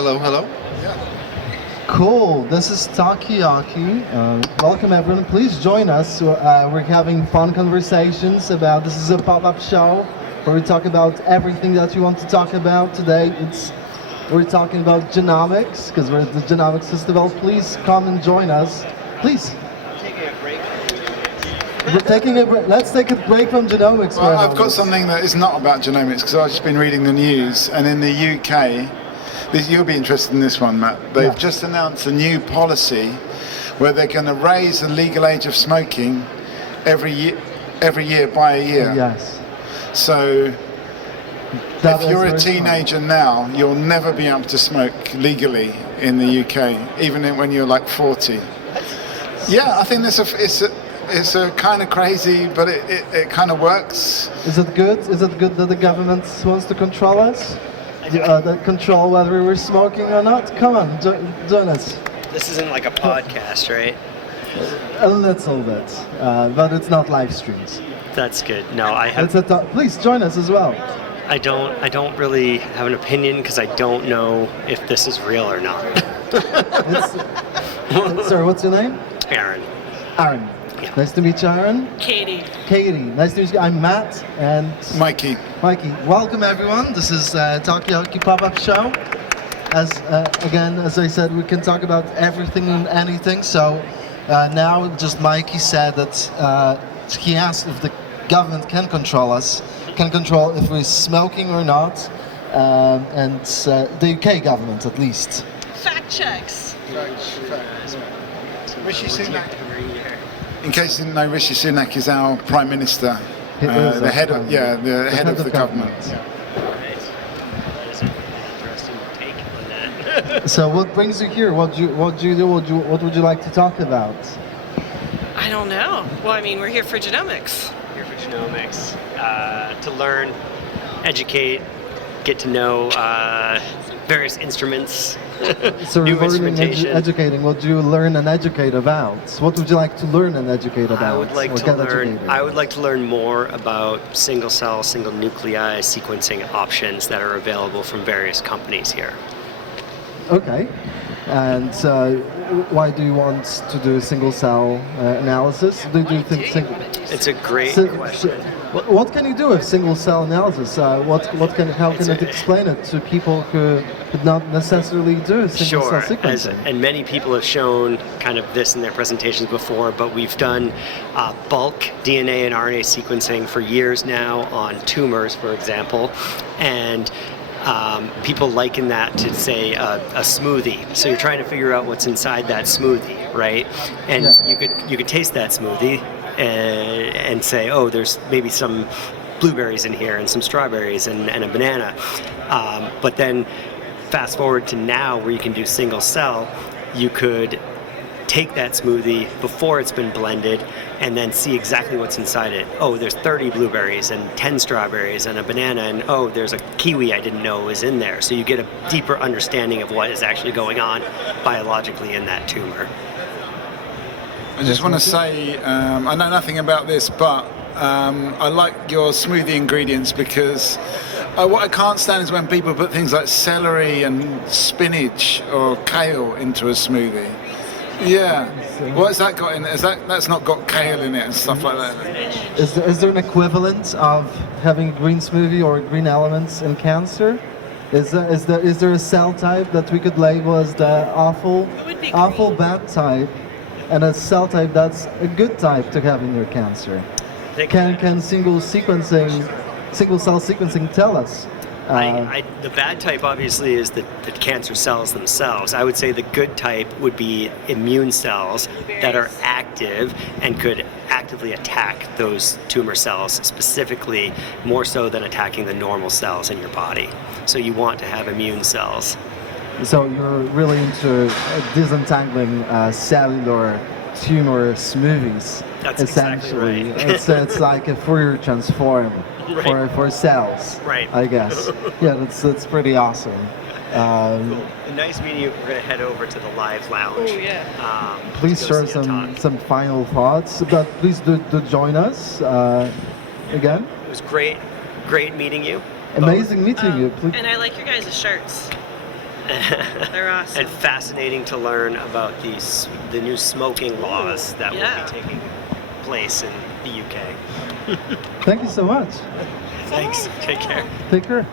Hello, hello. Cool. This is Takoyaki. Welcome everyone. Please join us. We're having fun conversations about. This is a pop-up show where we talk about everything that you want to talk about. Today, we're talking about genomics because we're at the Genomics Festival. Please come and join us. Please. We're taking a break. Let's take a break from genomics. Well, I've got something that is not about genomics because I've just been reading the news, and in the UK, you'll be interested in this one, Matt. They've just announced a new policy where they're going to raise the legal age of smoking every year by a year. Yes. So That if you're is a very teenager now, you'll never be able to smoke legally in the UK, even when you're like 40. Yeah, I think it's a kind of crazy, but it kind of works. Is it good? Is it good that the government wants to control us? That control whether we're smoking or not? Come on, join us. This isn't like a podcast, right? A little bit, but it's not live streams. That's good. No, I have. Please join us as well. I don't really have an opinion because I don't know if this is real or not. Sorry, what's your name? Aaron. Aaron. Yeah. Nice to meet you, Aaron. Katie. Katie. Nice to meet you. I'm Matt and Mikey. Mikey. Welcome everyone. This is Takoyaki Pop-Up Show. As I said, we can talk about everything and anything. So now, just Mikey said that he asked if the government can control us, can control if we're smoking or not, and the UK government at least. Fact checks. Rishi Sunak. In case you didn't know, Rishi Sunak is our Prime Minister, the head of the government. So what brings you here? What do you do? What would you like to talk about? I don't know. Well, I mean, we're here for genomics. Here for genomics, to learn, educate, get to know various instruments. So new we're learning, instrumentation. educating. What do you learn and educate about? What would you like to learn and educate about? I would like or to get learn. educated? I would like to learn more about single cell, single nuclei sequencing options that are available from various companies here. Okay. And why do you want to do single cell analysis? Do you think It's a great question. What can you do with single cell analysis? How can it explain it to people who could not necessarily do single cell sequencing? And many people have shown kind of this in their presentations before, but we've done bulk DNA and RNA sequencing for years now on tumors, for example, and people liken that to, say, a smoothie. So you're trying to figure out what's inside that smoothie, right? And you could taste that smoothie and say, oh, there's maybe some blueberries in here and some strawberries and a banana. But then fast forward to now where you can do single cell, you could take that smoothie before it's been blended and then see exactly what's inside it. Oh, there's 30 blueberries and 10 strawberries and a banana, and oh, there's a kiwi I didn't know was in there. So you get a deeper understanding of what is actually going on biologically in that tumor. I just want to say, I know nothing about this, but I like your smoothie ingredients because what I can't stand is when people put things like celery and spinach or kale into a smoothie. Yeah. What's that got in it? That's not got kale in it and stuff like that? Is there an equivalent of having green smoothie or green elements in cancer? Is there a cell type that we could label as the awful bad type, and a cell type that's a good type to have in your cancer? Can single cell sequencing tell us? The bad type obviously is the cancer cells themselves. I would say the good type would be immune cells that are active and could actively attack those tumor cells, specifically more so than attacking the normal cells in your body. So you want to have immune cells. So you're really into disentangling cellular tumor smoothies. That's essentially exactly right. It's like a Fourier transform for cells. Right. I guess. Yeah, that's pretty awesome. Cool. Nice meeting you. We're gonna head over to the live lounge. Oh yeah. Please share some final thoughts, but please do join us again. It was great meeting you. Amazing meeting you. And I like your guys' shirts. They're awesome. And fascinating to learn about the new smoking laws that will Yeah. be taking place in the UK. Thank you so much. Thanks. Take care. Take care.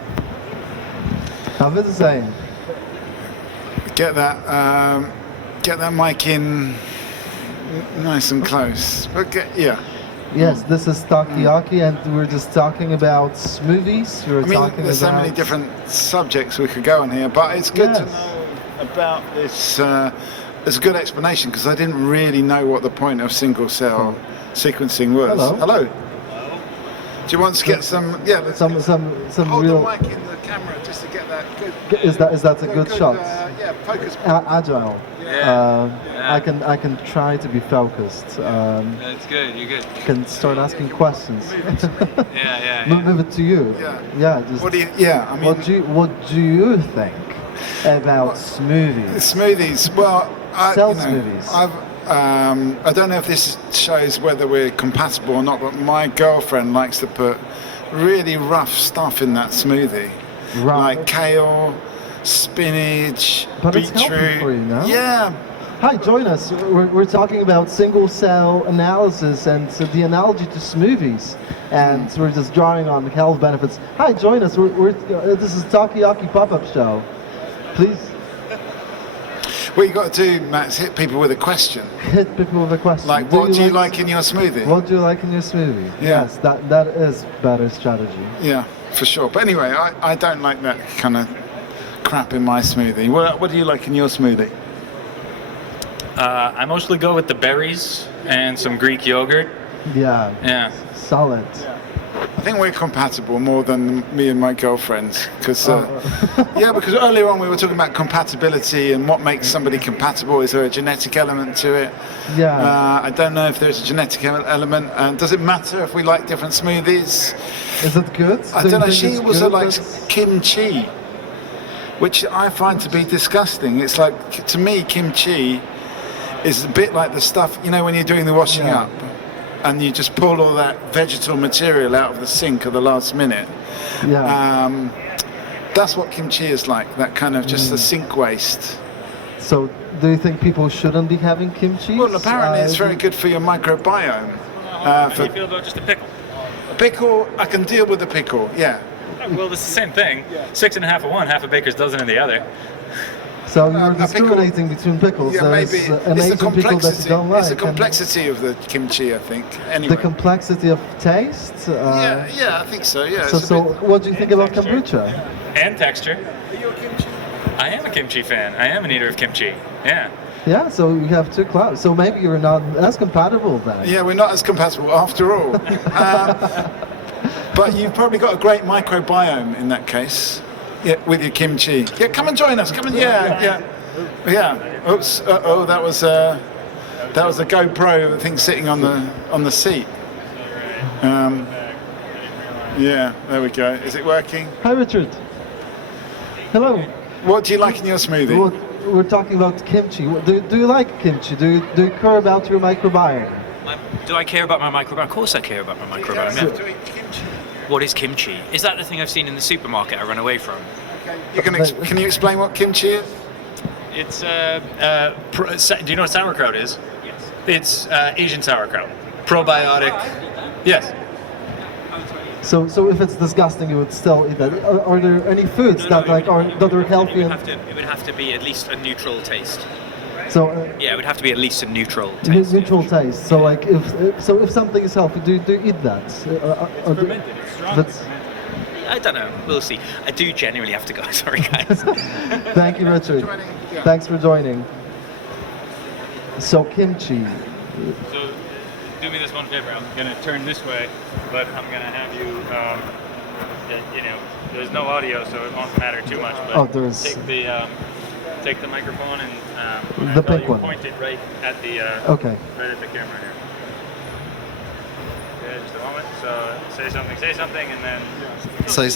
Have it the same. Get that mic in nice and close. Okay, yeah. Yes, this is Takoyaki, and we're just talking about smoothies. We're I mean, talking there's so many about- different subjects we could go on here, but it's good to Yes. know about this. It's a good explanation because I didn't really know what the point of single cell sequencing was. Hello. Hello. Do you want to get some? Yeah, let's some hold real. the mic in the camera just to get that good. Is that a good shot? Yeah, focus. Agile. Yeah. I can try to be focused. That's good. You're good. Can start asking questions. Yeah. Move it to you. Yeah. Yeah. Just What do you? Yeah, I mean, what do you think about smoothies? smoothies. Well, Cell smoothies. I don't know if this shows whether we're compatible or not, but my girlfriend likes to put really rough stuff in that smoothie, Right. like kale, spinach, But it's beetroot. healthy for you, no? Yeah, Hi, join us. We're talking about single cell analysis and the analogy to smoothies, and we're just drawing on health benefits. Hi, join us. This is Takoyaki pop-up show. Please what you got to do, Matt, is hit people with a question. hit people with a question. Like, what do you like in your smoothie? What do you like in your smoothie? Yeah. Yes, that is better strategy. Yeah, for sure. But anyway, I don't like that kind of crap in my smoothie. What do you like in your smoothie? I mostly go with the berries and some Greek yogurt. Yeah. Yeah. Solid. I think we're compatible more than me and my girlfriends, because Oh. yeah, because earlier on we were talking about compatibility and what makes somebody compatible. Is there a genetic element to it? Yeah. I don't know if there's a genetic element. And does it matter if we like different smoothies? Is it good? I Do you don't know. think She it's also good likes that- kimchi, which I find to be disgusting. It's like, to me, kimchi is a bit like the stuff, you know, when you're doing the washing Yeah. up and you just pull all that vegetal material out of the sink at the last minute. Yeah. That's what kimchi is like, that kind of just the sink waste. So, do you think people shouldn't be having kimchi? Well, apparently it's very good for your microbiome. How do For you feel about just a pickle? pickle, I can deal with the pickle, yeah. Well, it's the same thing. 6.5 of one, half a baker's dozen of the other. So you're a pickle- discriminating between pickles. Yeah, There's maybe it's the amazing pickle that you complexity. don't like. It's the and complexity of the kimchi, I think. Anyway. the complexity of taste. Yeah, I think so. Yeah. So, it's a so bit- what do you think about kombucha? And texture. I am a kimchi fan. I am an eater of kimchi. Yeah. Yeah, so you have two clouds. So maybe you're not as compatible then. Yeah, we're not as compatible after all. But you've probably got a great microbiome in that case. Yeah, with your kimchi. Yeah, come and join us. Come and yeah. Oops. Oh, that was a GoPro thing sitting on the seat. Yeah, there we go. Is it working? Hi, Richard. Hello. What do you like in your smoothie? We're talking about kimchi. Do you like kimchi? Do you care about your microbiome? Do I care about my microbiome? Of course I care about my microbiome. Yeah. To eat kimchi. What is kimchi? Is that the thing I've seen in the supermarket I run away from? Can you explain what kimchi is? It's, do you know what sauerkraut is? Yes. It's Asian sauerkraut. Probiotic. Yes. So if it's disgusting, you would still eat that. Are there any foods that are healthy? It would have to be at least a neutral taste. So Yeah, it would have to be at least a neutral taste. neutral taste. So like if something is healthy, do you eat that? That's, I don't know. We'll see. I do genuinely have to go. Sorry, guys. thank you, Richard. Thanks for joining. So kimchi. So, do me this one favor. I'm gonna turn this way, but I'm gonna have you. There's no audio, so it won't matter too much. But Oh, there's- take the microphone and when I The tell pink you, one. point it right at the Okay. right at the camera here. Okay, just a moment. So say something, and then. Say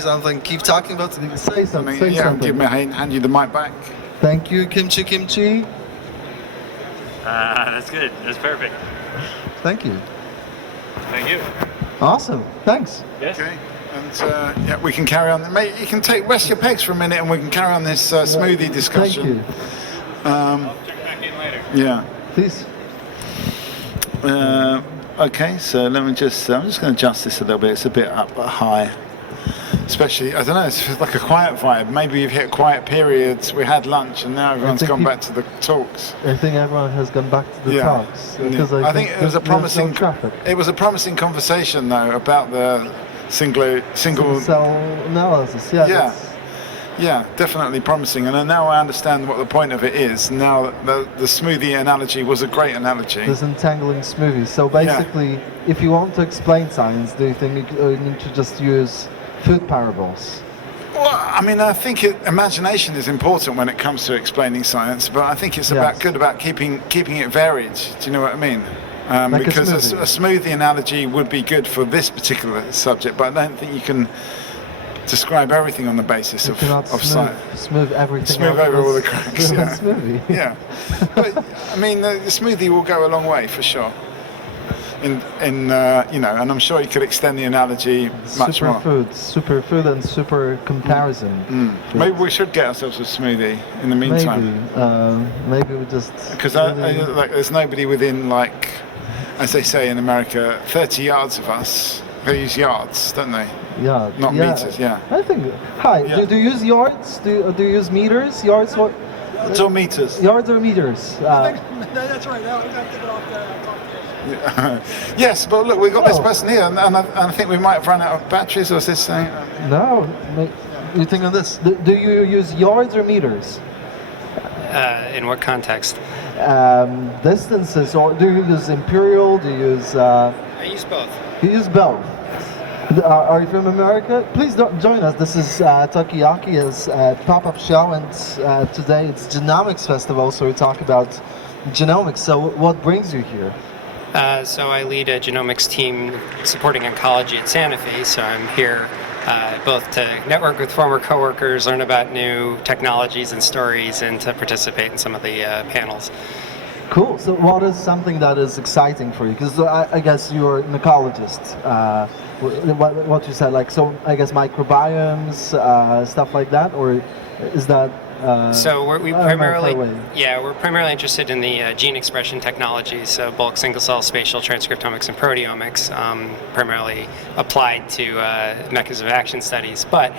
something. Keep talking about it. Say something. Say Yeah, something. give me hand you the mic back. Thank you, kimchi. That's good. That's perfect. Thank you. Thank you. Awesome. Thanks. Yes. Okay. yeah, we can carry on. Mate, you can rest your pegs for a minute, and we can carry on this smoothie discussion. Thank I'll check back in later. Yeah. you. Please. Okay, so let me just. I'm just going to adjust this a little bit. It's a bit up high. Especially, I don't know, it's like a quiet vibe. Maybe you've hit quiet periods. We had lunch and now everyone's think gone back to the talks. I think everyone has gone back to the talks. Because I think it was a there's promising. no traffic. It was a promising conversation though about the single. Cell analysis, yeah. Yeah. that's- Yeah, definitely promising. And now I understand what the point of it is. Now the smoothie analogy was a great analogy. Disentangling smoothies. So basically, if you want to explain science, do you think you need to just use food parables? Well, I mean, I think imagination is important when it comes to explaining science, but I think it's Yes. good about keeping it varied. Do you know what I mean? Like a Because smoothie. a smoothie analogy would be good for this particular subject, but I don't think you can describe everything on the basis You of cannot science. smooth everything Smooth out over all the as- cracks, as yeah. smoothie. Yeah, but I mean, the smoothie will go a long way for sure. In you know, and I'm sure you could extend the analogy much more. Superfood and super comparison. Maybe we should get ourselves a smoothie in the Maybe, meantime. maybe we just. Because really- like, there's nobody within, like, as they say in America, 30 yards of us. They use yards, don't they? yeah, not meters, yeah. I think. Hi, Yeah. do you use yards? Do you use meters? Yards or Yards or meters? yards or meters? That's right. Now we got to take it off the Yes, but look, we've got this Oh. person here, and I think we might have run out of batteries, or is this thing? No, you think on this? Do you use yards or meters? In what context? Distances, or do you use imperial? Do you use? I use both. You use both. Are you from America? Please don't join us. This is Takiyaki's pop-up show, and today it's Genomics Festival, so we talk about genomics. So what brings you here? So I lead a genomics team supporting oncology at Sanofi, so I'm here both to network with former coworkers, learn about new technologies and stories, and to participate in some of the panels. Cool. So what is something that is exciting for you? Because I guess you're an ecologist. What you said, like, so I guess microbiomes, stuff like that, or is that? So we're I don't know if we're primarily interested in the gene expression technologies, so bulk single-cell spatial transcriptomics and proteomics, primarily applied to mechanism of action studies, but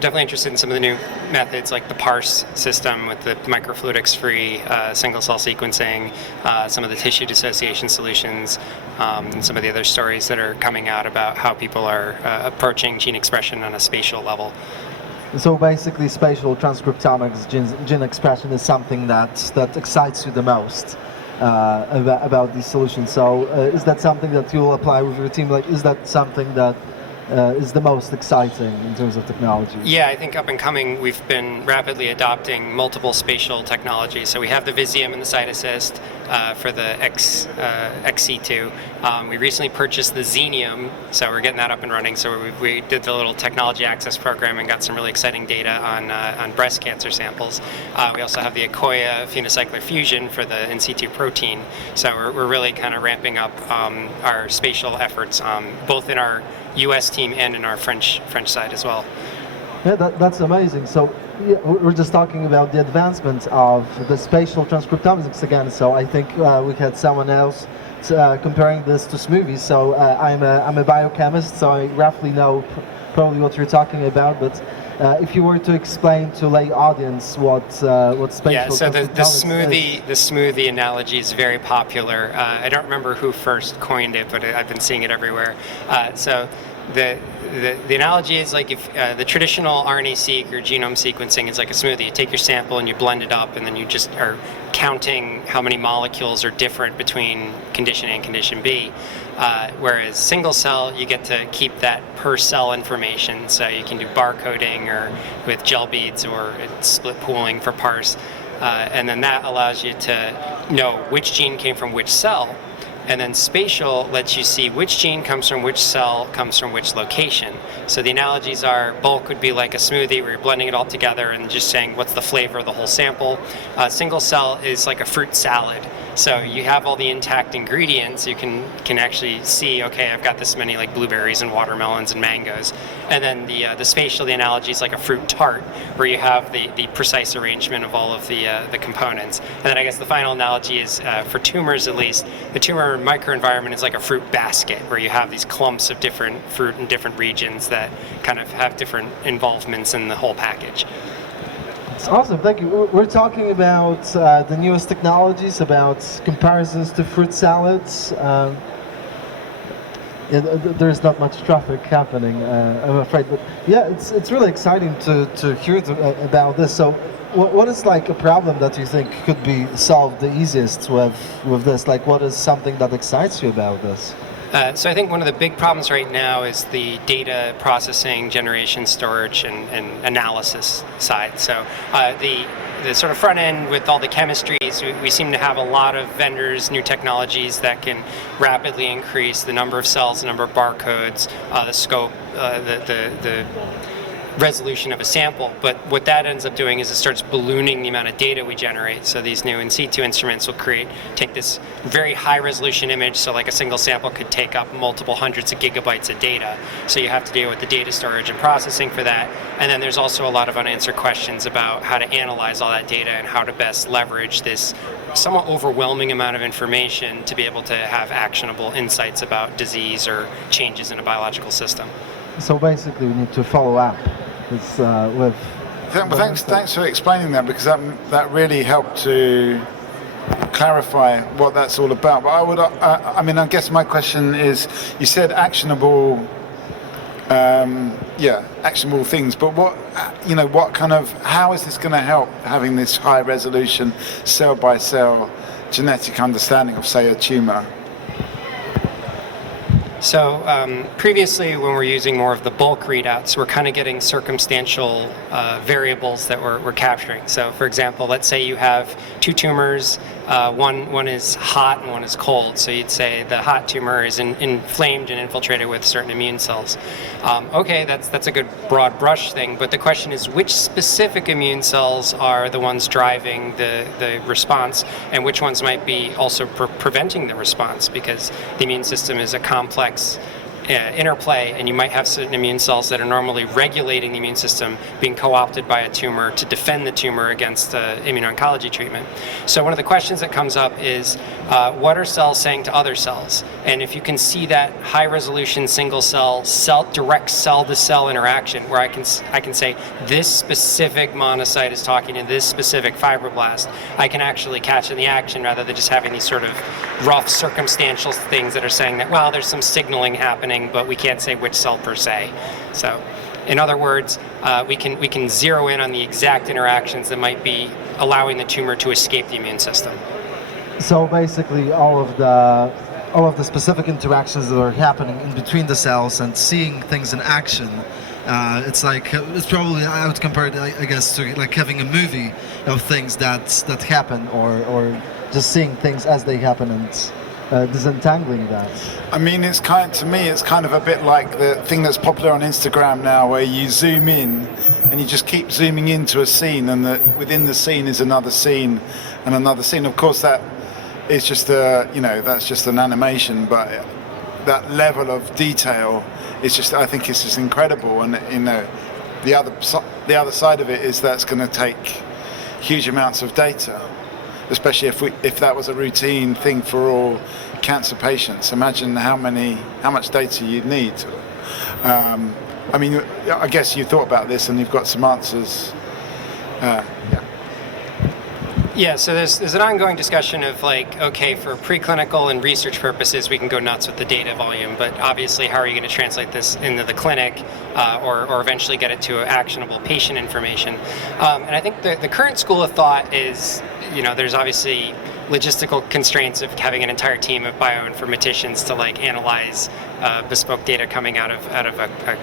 definitely interested in some of the new methods like the PARSE system with the microfluidics-free single-cell sequencing, some of the tissue dissociation solutions, and some of the other stories that are coming out about how people are approaching gene expression on a spatial level. So basically, spatial transcriptomics, gene expression is something that excites you the most about these solutions. So is that something that you'll apply with your team? Like, is that something that is the most exciting in terms of technology? Yeah, I think up and coming, we've been rapidly adopting multiple spatial technologies. So we have the Visium and the CytAssist for the XC2. We recently purchased the Xenium, so we're getting that up and running. So we did the little technology access program and got some really exciting data on breast cancer samples. We also have the Akoya PhenoCycler Fusion for the in situ protein. So we're really kind of ramping up our spatial efforts, both in our U.S. team and in our French side as well. Yeah, that's amazing. So yeah, we're just talking about the advancement of the spatial transcriptomics again. So I think we had someone else comparing this to smoothies. So I'm a biochemist, so I roughly know probably what you're talking about. But if you were to explain to lay audience what spatial Yeah, so the transcriptomics is. smoothie analogy is very popular. I don't remember who first coined it, but I've been seeing it everywhere. So the analogy is like if the traditional RNA-seq or genome sequencing is like a smoothie. You take your sample and you blend it up, and then you just are counting how many molecules are different between condition A and condition B. Whereas single cell, you get to keep that per cell information, so you can do barcoding or with gel beads or split pooling for parse, and then that allows you to know which gene came from which cell. And then spatial lets you see which gene comes from which cell, comes from which location. So the analogies are bulk would be like a smoothie where you're blending it all together and just saying what's the flavor of the whole sample. Single cell is like a fruit salad So you have all the intact ingredients. You can actually see, okay, I've got this many like blueberries and watermelons and mangoes. And then the spatial, the analogy is like a fruit tart, where you have the precise arrangement of all of the components. And then I guess the final analogy is, for tumors at least, the tumor microenvironment is like a fruit basket, where you have these clumps of different fruit in different regions that kind of have different involvements in the whole package. It's awesome, thank you. We're talking about the newest technologies, about comparisons to fruit salads. There's not much traffic happening, I'm afraid, but yeah, it's really exciting to hear about this. So, what is like a problem that you think could be solved the easiest with this? Like, what is something that excites you about this? So I think one of the big problems right now is the data processing, generation, storage, and analysis side. So the sort of front end with all the chemistries, we seem to have a lot of vendors, new technologies that can rapidly increase the number of cells, the number of barcodes, the scope, the resolution of a sample. But what that ends up doing is it starts ballooning the amount of data we generate. So these new in situ instruments will take this very high resolution image, so like a single sample could take up multiple hundreds of gigabytes of data. So you have to deal with the data storage and processing for that. And then there's also a lot of unanswered questions about how to analyze all that data and how to best leverage this somewhat overwhelming amount of information to be able to have actionable insights about disease or changes in a biological system. So basically, we need to follow up with. Thanks for explaining that, because that really helped to clarify what that's all about. But I guess my question is, you said actionable, actionable things. But what kind of, how is this going to help having this high resolution cell by cell genetic understanding of, say, a tumor? So previously, when we're using more of the bulk readouts, we're kind of getting circumstantial variables that we're capturing. So for example, let's say you have two tumors, one is hot and one is cold. So you'd say the hot tumor is inflamed and infiltrated with certain immune cells. Okay, that's a good broad brush thing, but the question is which specific immune cells are the ones driving the response, and which ones might be also preventing the response, because the immune system is a complex interplay, and you might have certain immune cells that are normally regulating the immune system being co-opted by a tumor to defend the tumor against immuno-oncology treatment. So one of the questions that comes up is what are cells saying to other cells? And if you can see that high resolution single cell direct cell to cell interaction, where I can say this specific monocyte is talking to this specific fibroblast, I can actually catch in the action rather than just having these sort of rough circumstantial things that are saying that, well, there's some signaling happening, but we can't say which cell per se. So in other words, we can zero in on the exact interactions that might be allowing the tumor to escape the immune system. So basically, all of the specific interactions that are happening in between the cells and seeing things in action. It's probably, I would compare it, I guess, to like having a movie of things that happen, or just seeing things as they happen and disentangling that. I mean, to me, it's kind of a bit like the thing that's popular on Instagram now, where you zoom in and you just keep zooming into a scene, and within the scene is another scene and another scene. Of course, that is just that's just an animation, but that level of detail is just, I think it's just incredible. And the other side of it is that's going to take huge amounts of data, especially if that was a routine thing for all cancer patients. Imagine how much data you'd need. I mean, I guess you thought about this and you've got some answers. Yeah, so there's an ongoing discussion of like, okay, for preclinical and research purposes, we can go nuts with the data volume, but obviously, how are you going to translate this into the clinic, or eventually get it to actionable patient information? And I think the current school of thought is, there's obviously logistical constraints of having an entire team of bioinformaticians to like analyze bespoke data coming out of a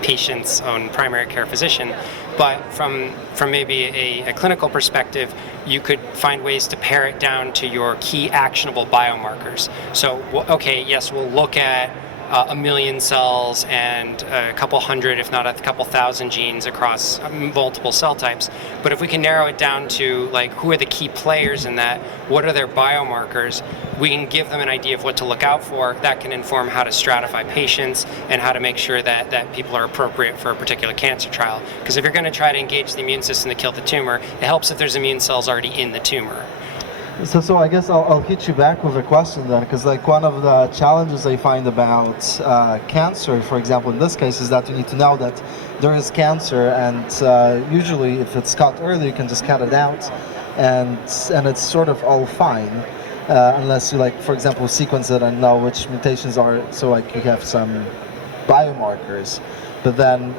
patient's own primary care physician. But from maybe a clinical perspective, you could find ways to pare it down to your key actionable biomarkers. So, okay, yes, we'll look at a million cells and a couple hundred, if not a couple thousand genes across multiple cell types. But if we can narrow it down to like who are the key players in that, what are their biomarkers, we can give them an idea of what to look out for. That can inform how to stratify patients and how to make sure that people are appropriate for a particular cancer trial. Because if you're going to try to engage the immune system to kill the tumor, it helps if there's immune cells already in the tumor. So I guess I'll hit you back with a question then, because like one of the challenges I find about cancer, for example, in this case, is that you need to know that there is cancer, and usually if it's caught early, you can just cut it out, and it's sort of all fine, unless you, like, for example, sequence it and know which mutations are, so like you have some biomarkers. But then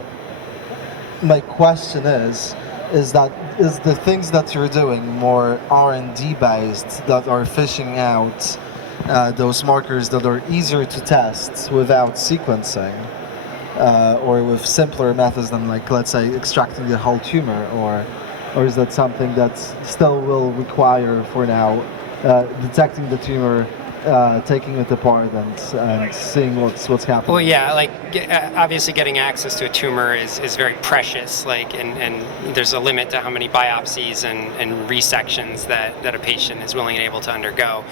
my question is the things that you're doing more R&D based, that are fishing out those markers that are easier to test without sequencing, or with simpler methods than, like, let's say, extracting the whole tumor, or is that something that still will require for now detecting the tumor, taking it apart and seeing what's happening? Well, yeah, like obviously getting access to a tumor is very precious, like, and there's a limit to how many biopsies and resections that a patient is willing and able to undergo.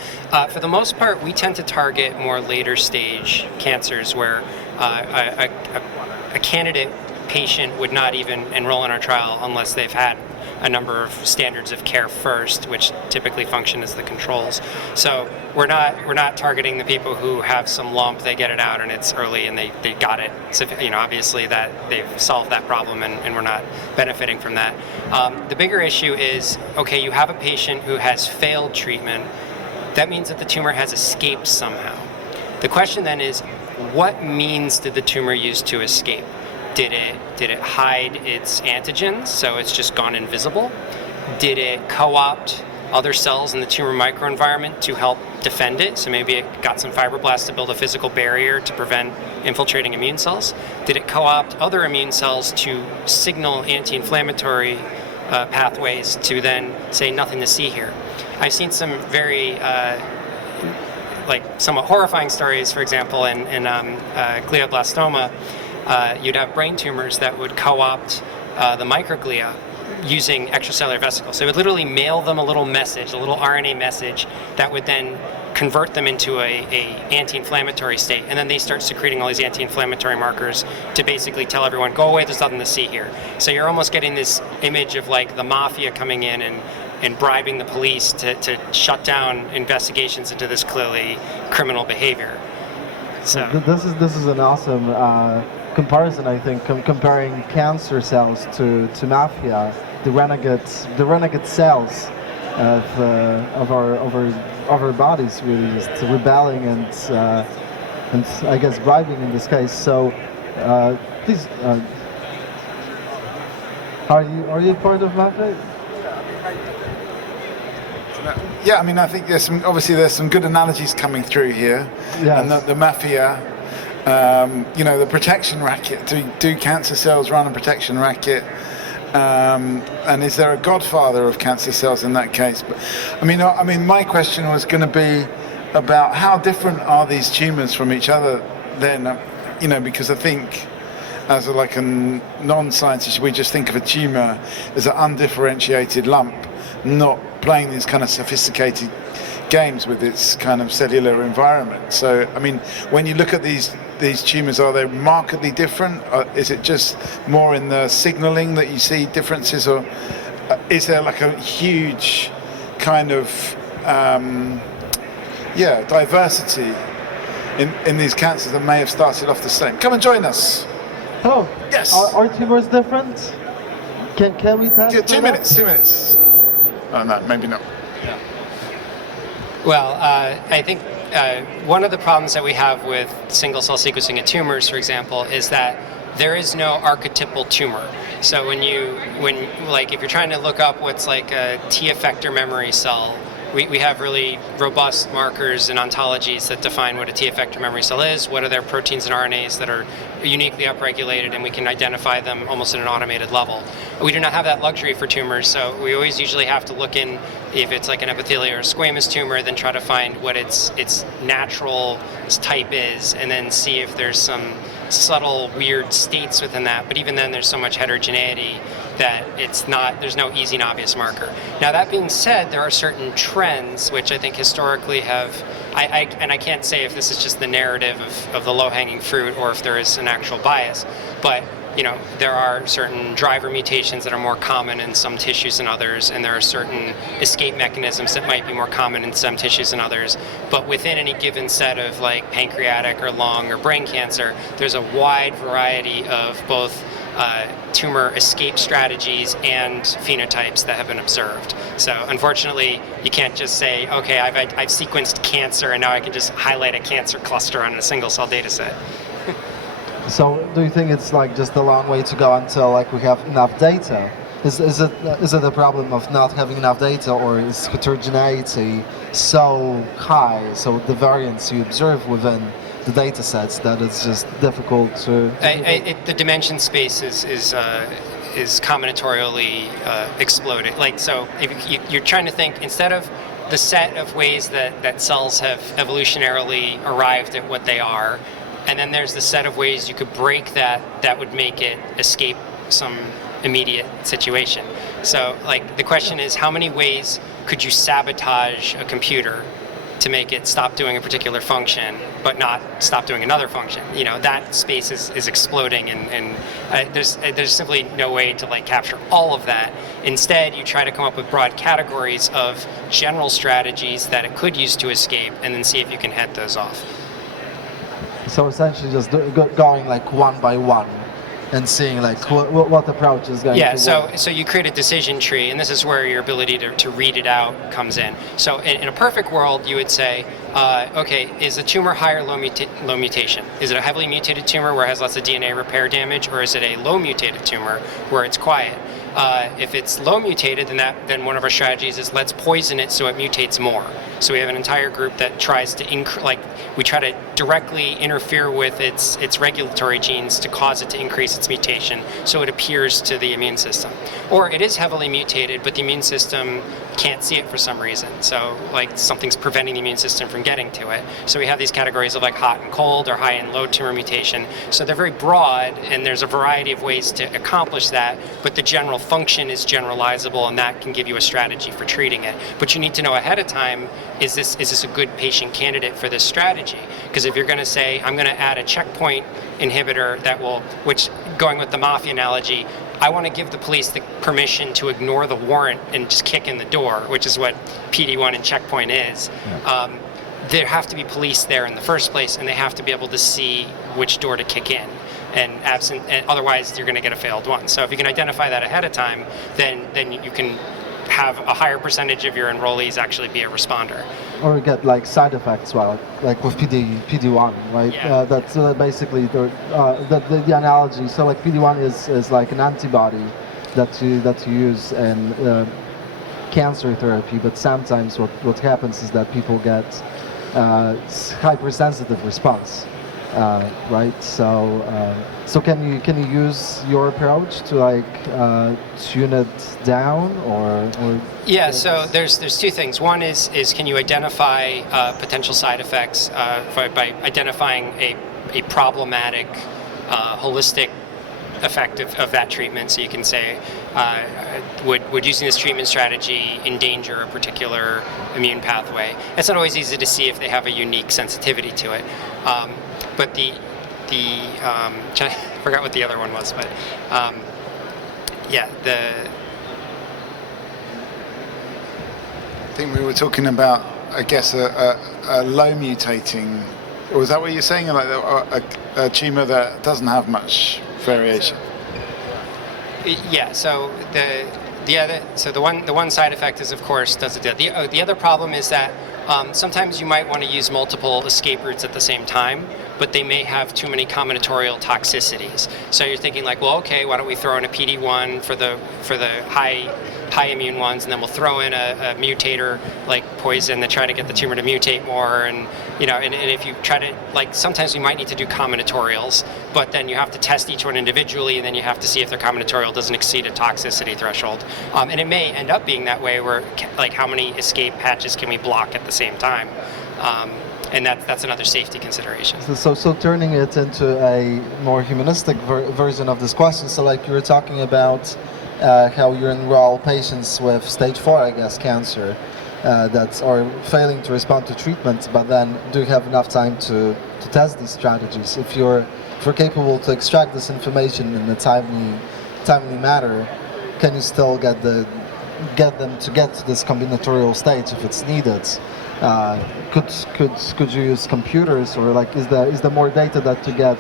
For the most part, we tend to target more later stage cancers where a candidate patient would not even enroll in our trial unless they've had a number of standards of care first, which typically function as the controls. So we're not targeting the people who have some lump, they get it out and it's early and they got it. So, obviously that they've solved that problem and we're not benefiting from that. The bigger issue is, okay, you have a patient who has failed treatment. That means that the tumor has escaped somehow. The question then is, what means did the tumor use to escape? Did it hide its antigens, so it's just gone invisible? Did it co-opt other cells in the tumor microenvironment to help defend it? So maybe it got some fibroblasts to build a physical barrier to prevent infiltrating immune cells. Did it co-opt other immune cells to signal anti-inflammatory pathways to then say nothing to see here? I've seen some very somewhat horrifying stories. For example, in glioblastoma, you'd have brain tumors that would co-opt the microglia using extracellular vesicles. So it would literally mail them a little message, a little RNA message that would then convert them into a anti-inflammatory state, and then they start secreting all these anti-inflammatory markers to basically tell everyone, go away, there's nothing to see here. So you're almost getting this image of like the mafia coming in and bribing the police to shut down investigations into this clearly criminal behavior. So this is an awesome comparison, I think, comparing cancer cells to mafia, the renegade cells of our bodies, really just rebelling and I guess bribing in this case. So please, are you part of mafia? Yeah, I mean, I think there's some good analogies coming through here. Yes. And the mafia, the protection racket. Do cancer cells run a protection racket? And is there a godfather of cancer cells in that case? But I mean, my question was going to be about how different are these tumors from each other then? Because I think as a non-scientist, we just think of a tumor as an undifferentiated lump, not playing these kind of sophisticated games with its kind of cellular environment. So, I mean, when you look at these tumors, are they markedly different? Is it just more in the signaling that you see differences, or is there like a huge kind of diversity in these cancers that may have started off the same? Come and join us. Hello. Yes. Are tumors different? Can we test? Yeah, 2 minutes. 2 minutes. Oh no, maybe not. Well, I think one of the problems that we have with single-cell sequencing in tumors, for example, is that there is no archetypal tumor. So if you're trying to look up what's like a T effector memory cell, we have really robust markers and ontologies that define what a T effector memory cell is, what are their proteins and RNAs that are uniquely upregulated, and we can identify them almost at an automated level. We do not have that luxury for tumors, so we always usually have to look in if it's like an epithelial or squamous tumor, then try to find what its natural type is, and then see if there's some subtle weird states within that. But even then, there's so much heterogeneity that there's no easy and obvious marker. Now that being said, there are certain trends which I think historically have, and I can't say if this is just the narrative of the low-hanging fruit or if there is an actual bias, but there are certain driver mutations that are more common in some tissues than others, and there are certain escape mechanisms that might be more common in some tissues than others. But within any given set of like pancreatic or lung or brain cancer, there's a wide variety of both tumor escape strategies and phenotypes that have been observed. So unfortunately, you can't just say, okay, I've sequenced cancer and now I can just highlight a cancer cluster on a single cell data set. So do you think it's like just a long way to go until like we have enough data? Is it a problem of not having enough data, or is heterogeneity so high, so the variance you observe within the data sets, that it's just difficult to... The dimension space is combinatorially exploded. Like, so if you're trying to think, instead of the set of ways that cells have evolutionarily arrived at what they are, and then there's the set of ways you could break that would make it escape some immediate situation. So like the question is, how many ways could you sabotage a computer to make it stop doing a particular function but not stop doing another function? That space is exploding, and there's simply no way to like capture all of that. Instead, you try to come up with broad categories of general strategies that it could use to escape, and then see if you can head those off. So essentially just going like one by one and seeing like what approach is going to work. So you create a decision tree, and this is where your ability to read it out comes in. So in a perfect world, you would say, okay, is the tumor high or low mutation? Is it a heavily mutated tumor where it has lots of DNA repair damage, or is it a low mutated tumor where it's quiet? If it's low mutated, then one of our strategies is let's poison it so it mutates more. So we have an entire group that tries to we try to directly interfere with its regulatory genes to cause it to increase its mutation, so it appears to the immune system. Or it is heavily mutated, but the immune system can't see it for some reason. So like something's preventing the immune system from getting to it. So we have these categories of like hot and cold, or high and low tumor mutation. So they're very broad, and there's a variety of ways to accomplish that, but the general function is generalizable, and that can give you a strategy for treating it. But you need to know ahead of time, is this a good patient candidate for this strategy? Because if you're going to say, I'm going to add a checkpoint inhibitor which going with the mafia analogy, I want to give the police the permission to ignore the warrant and just kick in the door, which is what PD-1 and checkpoint is. Yeah. There have to be police there in the first place, and they have to be able to see which door to kick in. And otherwise, you're going to get a failed one. So if you can identify that ahead of time, then you can have a higher percentage of your enrollees actually be a responder. Or get like side effects, like with PD-1, right? Yeah. That's basically the analogy. So like PD-1 is like an antibody that you use in cancer therapy, but sometimes what happens is that people get hypersensitive response. Right, so can you use your approach to like tune it down, or yeah? So there's two things. One is can you identify potential side effects by identifying a problematic holistic effect of that treatment. So you can say, would using this treatment strategy endanger a particular immune pathway? It's not always easy to see if they have a unique sensitivity to it. But I forgot what the other one was, but yeah, I think we were talking about, I guess, a low mutating, or was that what you're saying? Like a tumor that doesn't have much variation? Yeah. So the one side effect is, of course, the other problem is that sometimes you might want to use multiple escape routes at the same time, but they may have too many combinatorial toxicities. So you're thinking like, well, okay, why don't we throw in a PD-1 for the high immune ones, and then we'll throw in a mutator like poison to try to get the tumor to mutate more, and if you try to, like, sometimes we might need to do combinatorials, but then you have to test each one individually, and then you have to see if their combinatorial doesn't exceed a toxicity threshold. And it may end up being that way, where like how many escape patches can we block at the same time? And that's another safety consideration. So turning it into a more humanistic version of this question, so like you were talking about how you enroll patients with stage 4, I guess, cancer that are failing to respond to treatment, but then do have enough time to test these strategies. If you're capable to extract this information in a timely manner, can you still get them to get to this combinatorial stage if it's needed? Could you use computers, or like is there more data that to get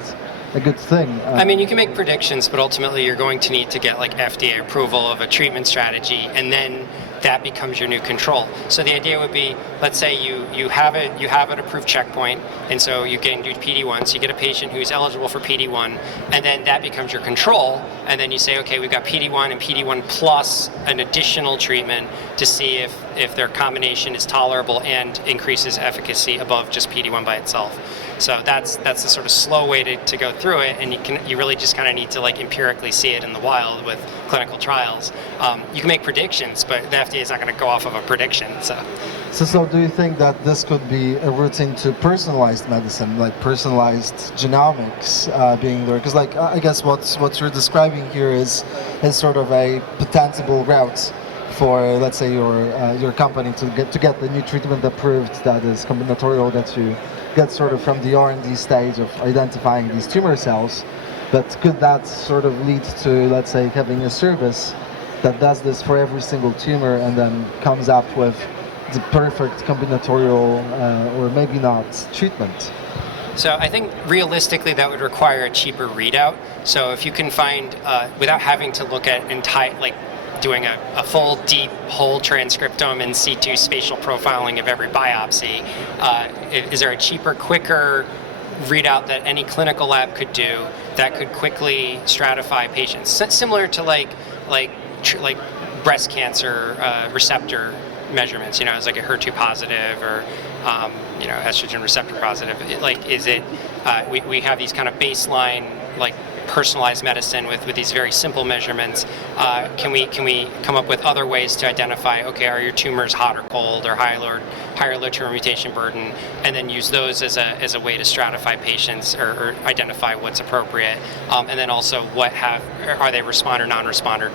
a good thing? I mean, you can make predictions, but ultimately you're going to need to get like FDA approval of a treatment strategy, and then that becomes your new control. So the idea would be, let's say you have an approved checkpoint, and so you can do PD-1, so you get a patient who's eligible for PD-1, and then that becomes your control, and then you say, okay, we've got PD-1 and PD-1 plus an additional treatment to see if their combination is tolerable and increases efficacy above just PD-1 by itself. So that's the sort of slow way to go through it, and you really just kind of need to like empirically see it in the wild with clinical trials. You can make predictions, but the FDA is not going to go off of a prediction. So do you think that this could be a routine to personalized medicine, like personalized genomics being there? Because like I guess what you're describing here is sort of a patentable route for, let's say, your company to get the new treatment approved that is combinatorial, that you get sort of from the R&D stage of identifying these tumor cells. But could that sort of lead to, let's say, having a service that does this for every single tumor and then comes up with the perfect combinatorial or maybe not treatment? So I think realistically that would require a cheaper readout. So if you can find, without having to look at doing a full deep whole transcriptome in situ spatial profiling of every biopsy, is there a cheaper, quicker readout that any clinical lab could do that could quickly stratify patients, similar to like breast cancer receptor measurements? It's like a HER2 positive or estrogen receptor positive. We have these kind of baseline like personalized medicine with these very simple measurements. Can we come up with other ways to identify, okay, are your tumors hot or cold, or higher low tumor mutation burden, and then use those as a way to stratify patients or identify what's appropriate, and then also are they responder, non-responder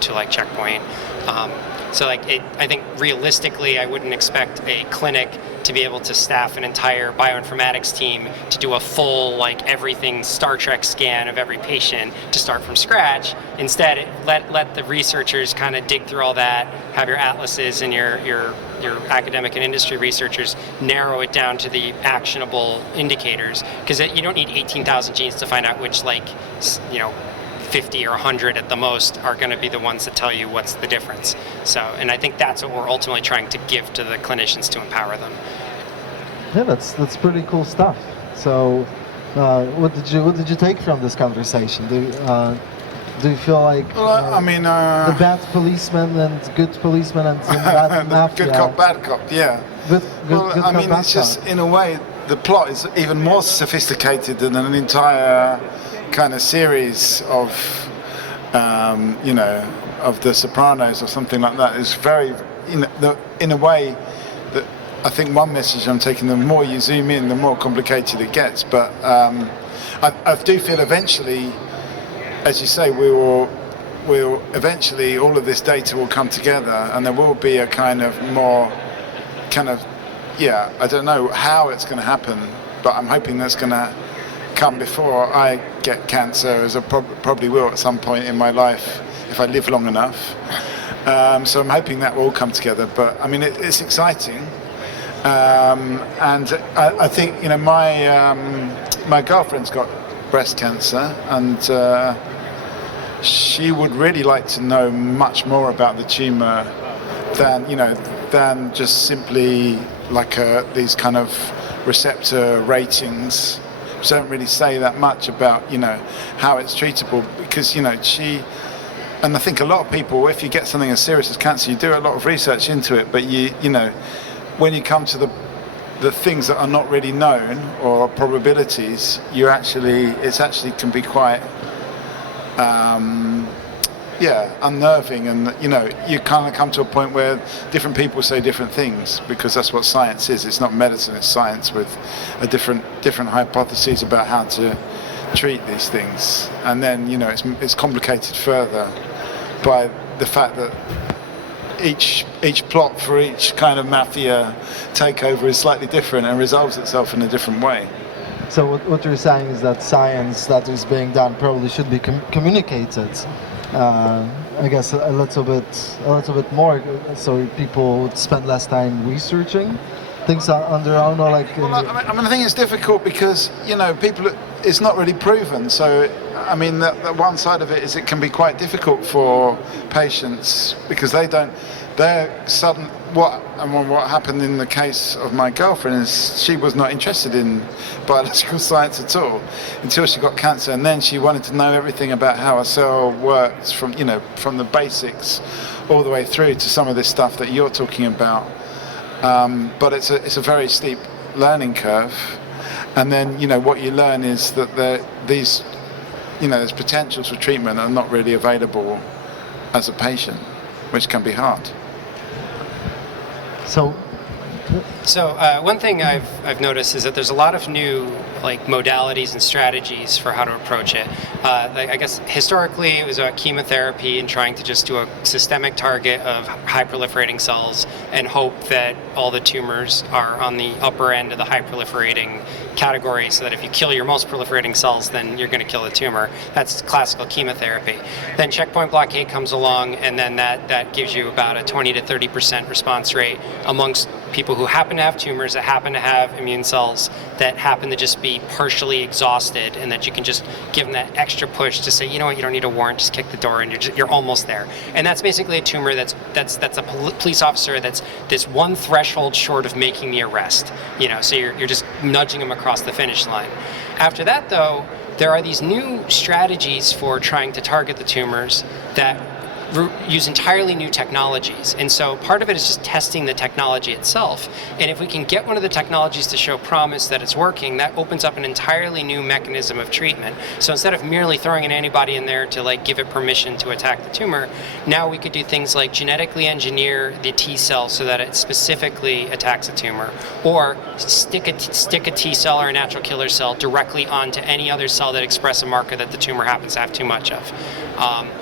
to like checkpoint. I think realistically, I wouldn't expect a clinic to be able to staff an entire bioinformatics team to do a full, like, everything Star Trek scan of every patient to start from scratch. Instead, let the researchers kind of dig through all that, have your atlases and your academic and industry researchers narrow it down to the actionable indicators, because you don't need 18,000 genes to find out which, 50 or 100 at the most are going to be the ones that tell you what's the difference. And I think that's what we're ultimately trying to give to the clinicians to empower them. Yeah, that's pretty cool stuff. So, what did you take from this conversation? Do you feel like the bad policeman and good policeman and bad mafia? Good cop, bad cop, yeah. Good cop, it's just, in a way, the plot is even more sophisticated than an entire kind of series of, of The Sopranos or something like that. Is very, in a way, that I think one message I'm taking, the more you zoom in, the more complicated it gets. But I do feel eventually, as you say, we'll eventually, all of this data will come together, and there will be a I don't know how it's going to happen, but I'm hoping that's going to come before I get cancer, as I probably will at some point in my life if I live long enough. So I'm hoping that will all come together. But I mean, it's exciting, and I think my girlfriend's got breast cancer, and she would really like to know much more about the tumor than just simply like these kind of receptor ratings. Don't really say that much about how it's treatable, because she, and I think a lot of people, if you get something as serious as cancer, you do a lot of research into it, but you when you come to the the things that are not really known or probabilities, it's actually can be quite unnerving, and you kind of come to a point where different people say different things, because that's what science is. It's not medicine, it's science with a different hypotheses about how to treat these things. And then it's complicated further by the fact that each plot for each kind of mafia takeover is slightly different and resolves itself in a different way. So what you're saying is that science that is being done probably should be communicated, I guess a little bit more, so people would spend less time researching things on their own, or like. Well, I think it's difficult because people. It's not really proven. So I mean, the one side of it is it can be quite difficult for patients because what happened in the case of my girlfriend is she was not interested in biological science at all until she got cancer, and then she wanted to know everything about how a cell works from the basics all the way through to some of this stuff that you're talking about. But it's a very steep learning curve, and then what you learn is that there's potentials for treatment that are not really available as a patient, which can be hard. So one thing I've noticed is that there's a lot of new modalities and strategies for how to approach it. I guess historically it was about chemotherapy and trying to just do a systemic target of high proliferating cells and hope that all the tumors are on the upper end of the high proliferating category, so that if you kill your most proliferating cells, then you're going to kill the tumor. That's classical chemotherapy. Then checkpoint blockade comes along, and then that gives you about a 20 to 30% response rate amongst people who happen to have tumors, that happen to have immune cells that happen to just be partially exhausted, and that you can just give them that extra push to say, you know what, you don't need a warrant, just kick the door, and you're almost there. And that's basically a tumor that's a police officer that's this one threshold short of making the arrest. So you're just nudging them across the finish line. After that, though, there are these new strategies for trying to target the tumors that use entirely new technologies. And so part of it is just testing the technology itself. And if we can get one of the technologies to show promise that it's working, that opens up an entirely new mechanism of treatment. So instead of merely throwing an antibody in there to give it permission to attack the tumor, now we could do things like genetically engineer the T cell so that it specifically attacks a tumor, or stick a T cell or a natural killer cell directly onto any other cell that expresses a marker that the tumor happens to have too much of,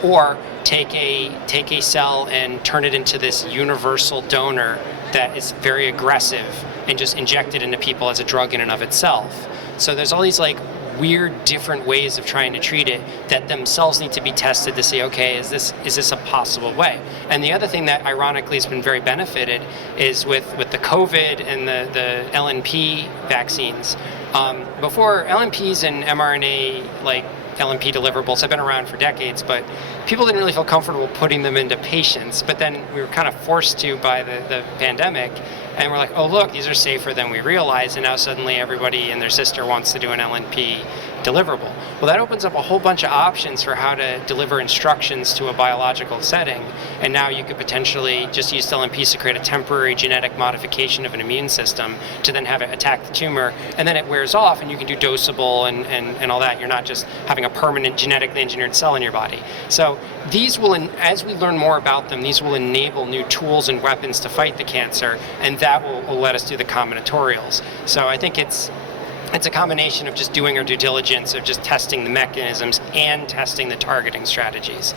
or take a cell and turn it into this universal donor that is very aggressive and just inject it into people as a drug in and of itself. So there's all these weird different ways of trying to treat it that themselves need to be tested to say, okay, is this a possible way? And the other thing that ironically has been very benefited is with the COVID and the LNP vaccines. Before, LNPs and mRNA LNP deliverables have been around for decades, but people didn't really feel comfortable putting them into patients. But then we were kind of forced to by the pandemic, and we're like, oh look, these are safer than we realized, and now suddenly everybody and their sister wants to do an LNP deliverable. Well, that opens up a whole bunch of options for how to deliver instructions to a biological setting, and now you could potentially just use LNPs to create a temporary genetic modification of an immune system to then have it attack the tumor, and then it wears off and you can do dosable and all that. You're not just having a permanent genetically engineered cell in your body. So these will, as we learn more about them, these will enable new tools and weapons to fight the cancer, and that will let us do the combinatorials. So I think it's a combination of just doing our due diligence, of just testing the mechanisms and testing the targeting strategies.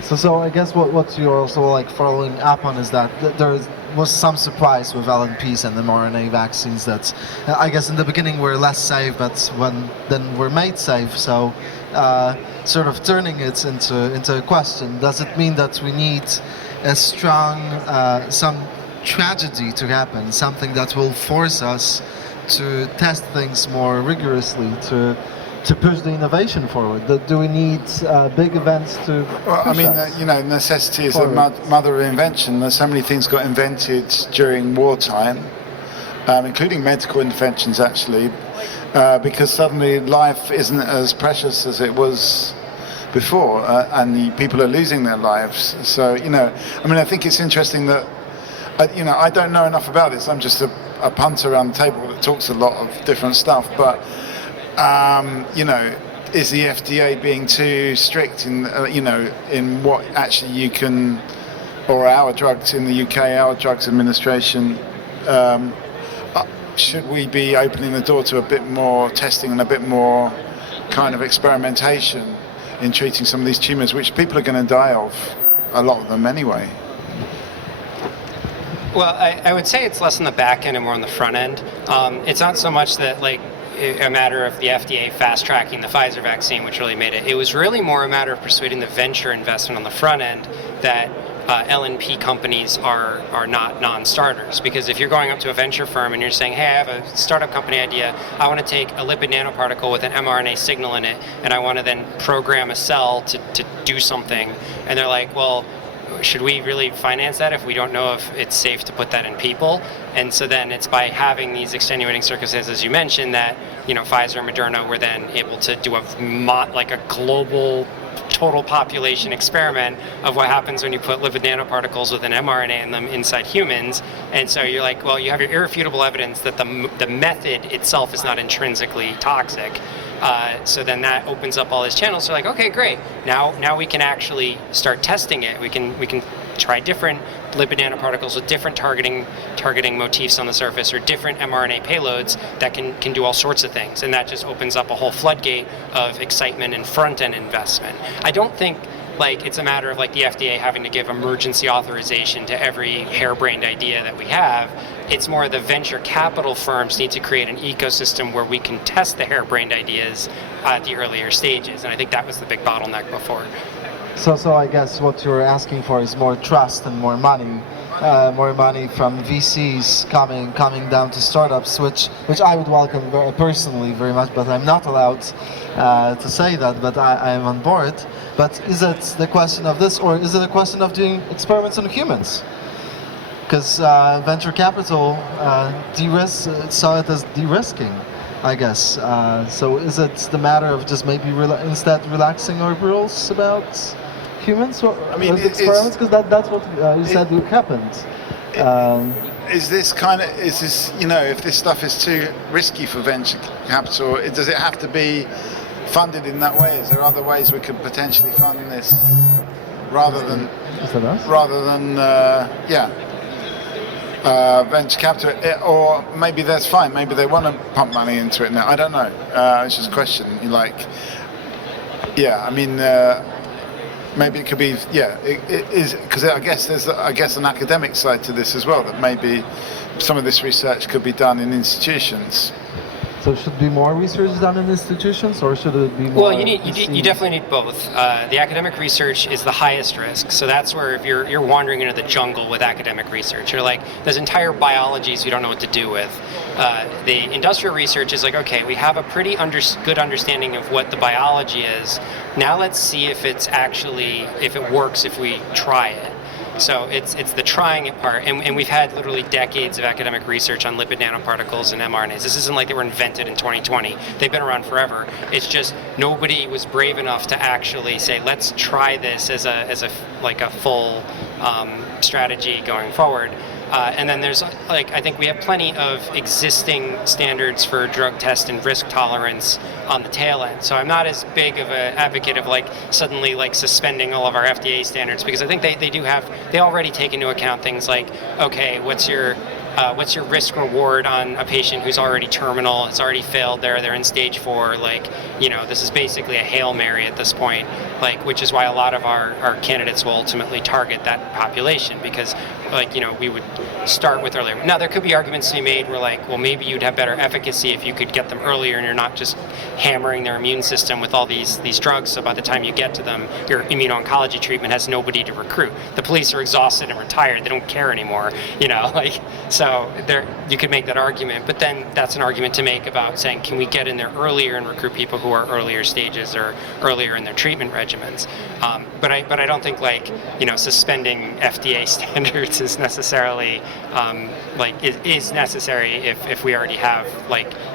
So I guess what you're also following up on is that there was some surprise with LNPs and mRNA vaccines that I guess in the beginning were less safe, but then were made safe. So sort of turning it into a question, does it mean that we need a strong, some tragedy to happen, something that will force us to test things more rigorously, to push the innovation forward? Do we need big events to necessity is the mother of invention. There's so many things got invented during wartime, including medical inventions actually, because suddenly life isn't as precious as it was before, and the people are losing their lives. So I think it's interesting that I don't know enough about this. I'm just a punter around the table that talks a lot of different stuff, but you know, is the FDA being too strict in you know, in what actually you can, or our drugs in the UK, our drugs administration, should we be opening the door to a bit more testing and a bit more kind of experimentation in treating some of these tumours, which people are going to die of, a lot of them anyway? Well, I would say it's less on the back end and more on the front end. It's not so much that like a matter of the FDA fast tracking the Pfizer vaccine, which really made it. It was really more a matter of persuading the venture investment on the front end that LNP companies are not non-starters. Because if you're going up to a venture firm and you're saying, hey, I have a startup company idea, I want to take a lipid nanoparticle with an mRNA signal in it, and I want to then program a cell to do something, and they're like, well, should we really finance that if we don't know if it's safe to put that in people? And so then it's by having these extenuating circumstances, as you mentioned, that, you know, Pfizer and Moderna were then able to do a global total population experiment of what happens when you put lipid nanoparticles with an mRNA in them inside humans. And so you're like, well, you have your irrefutable evidence that the method itself is not intrinsically toxic. So then that opens up all these channels. So like, okay, great. Now we can actually start testing it. We can try different lipid nanoparticles with different targeting motifs on the surface, or different mRNA payloads that can do all sorts of things. And that just opens up a whole floodgate of excitement and front-end investment. I don't think like it's a matter of like the FDA having to give emergency authorization to every harebrained idea that we have. It's more the venture capital firms need to create an ecosystem where we can test the harebrained ideas at the earlier stages. And I think that was the big bottleneck before. So I guess what you're asking for is more trust and more money from VCs coming down to startups, which I would welcome personally very much, but I'm not allowed to say that, but I am on board. But is it the question of this, or is it a question of doing experiments on humans? Because venture capital saw it as de-risking, I guess. So is it the matter of just maybe instead relaxing our rules about humans or experiments? Because that's what you said happened. Is this you know, if this stuff is too risky for venture capital, does it have to be funded in that way? Is there other ways we could potentially fund this rather than venture capital? Or maybe that's fine. Maybe they want to pump money into it now. I don't know. It's just a question. I mean, maybe it could be. Yeah, it is, because I guess there's an academic side to this as well. That maybe some of this research could be done in institutions. So should be more research done in institutions, or should it be more? Well, you definitely need both. The academic research is the highest risk, so that's where if you're wandering into the jungle with academic research, you're like, there's entire biologies you don't know what to do with. The industrial research is like, okay, we have a pretty good understanding of what the biology is. Now let's see if it works if we try it. So it's the trying it part, and we've had literally decades of academic research on lipid nanoparticles and mRNAs. This isn't like they were invented in 2020. They've been around forever. It's just nobody was brave enough to actually say, let's try this as a full strategy going forward. And then there's I think we have plenty of existing standards for drug test and risk tolerance on the tail end. So I'm not as big of an advocate of suddenly suspending all of our FDA standards, because I think they already take into account things like, okay, what's your risk reward on a patient who's already terminal, has already failed, they're in stage 4, this is basically a Hail Mary at this point, which is why a lot of our candidates will ultimately target that population, because we would start with earlier. Now there could be arguments to be made where maybe you'd have better efficacy if you could get them earlier and you're not just hammering their immune system with all these drugs, so by the time you get to them, your immuno-oncology treatment has nobody to recruit. The police are exhausted and retired, they don't care anymore, so you could make that argument, but then that's an argument to make about saying, can we get in there earlier and recruit people who are earlier stages or earlier in their treatment regimens? But I don't think suspending FDA standards is necessarily is necessary if we already have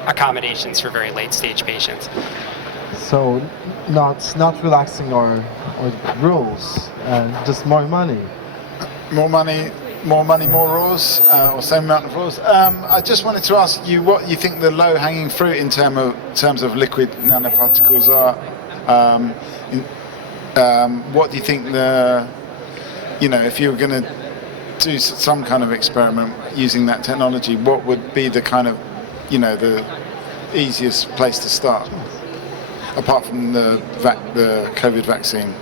accommodations for very late stage patients. So not relaxing our rules, just more money. More money, more money, more raws, or same amount of raws. I just wanted to ask you what you think the low-hanging fruit in terms of liquid nanoparticles are. What do you think if you were going to do some kind of experiment using that technology, what would be the kind of, the easiest place to start, apart from the COVID vaccine?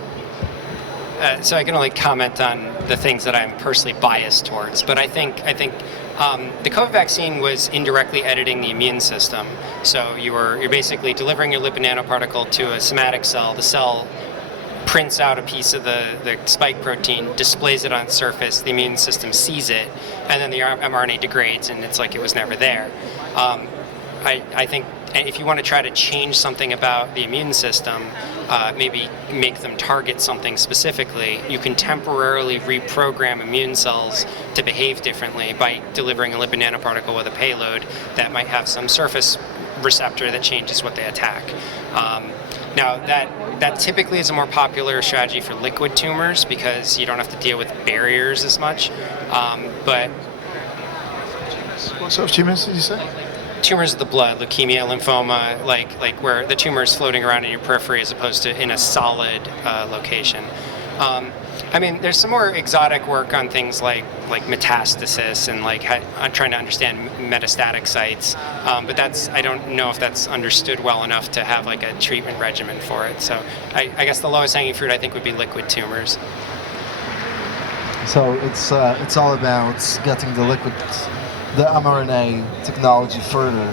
So I can only comment on the things that I'm personally biased towards, but I think the COVID vaccine was indirectly editing the immune system. So you're basically delivering your lipid nanoparticle to a somatic cell. The cell prints out a piece of the spike protein, displays it on its surface, the immune system sees it, and then the mRNA degrades, and it's like it was never there. I think if you want to try to change something about the immune system, maybe make them target something specifically, you can temporarily reprogram immune cells to behave differently by delivering a lipid nanoparticle with a payload that might have some surface receptor that changes what they attack. Now, that typically is a more popular strategy for liquid tumors because you don't have to deal with barriers as much. But what sort of tumors did you say? Tumors of the blood, leukemia, lymphoma, like where the tumor is floating around in your periphery as opposed to in a solid location. There's some more exotic work on things like metastasis and I'm trying to understand metastatic sites, but I don't know if that's understood well enough to have a treatment regimen for it. So I guess the lowest hanging fruit I think would be liquid tumors. So it's all about getting the mRNA technology further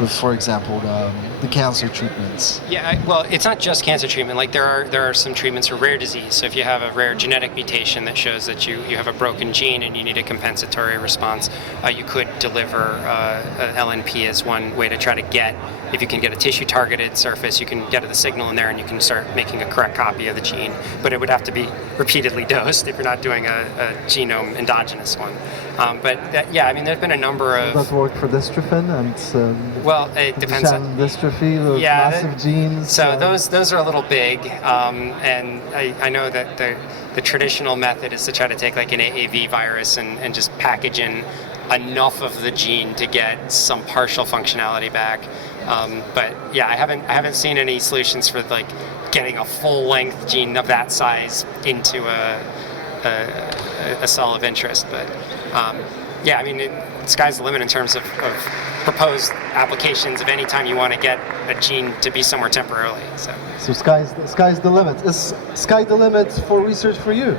with, for example, the cancer treatments. Yeah, well, it's not just cancer treatment. There are some treatments for rare disease. So if you have a rare genetic mutation that shows that you have a broken gene and you need a compensatory response, you could deliver LNP as one way to try to get, if you can get a tissue-targeted surface, you can get the signal in there and you can start making a correct copy of the gene. But it would have to be repeatedly dosed if you're not doing a genome endogenous one. There's been a number of... Does that work for dystrophin and... well, it depends on... dystrophy, those massive genes. So those are a little big, and I know that the traditional method is to try to take an AAV virus and just package in enough of the gene to get some partial functionality back. I haven't seen any solutions for getting a full-length gene of that size into a cell of interest. But sky's the limit in terms of proposed applications of any time you want to get a gene to be somewhere temporarily. So sky's the limit. Is sky the limit for research for you?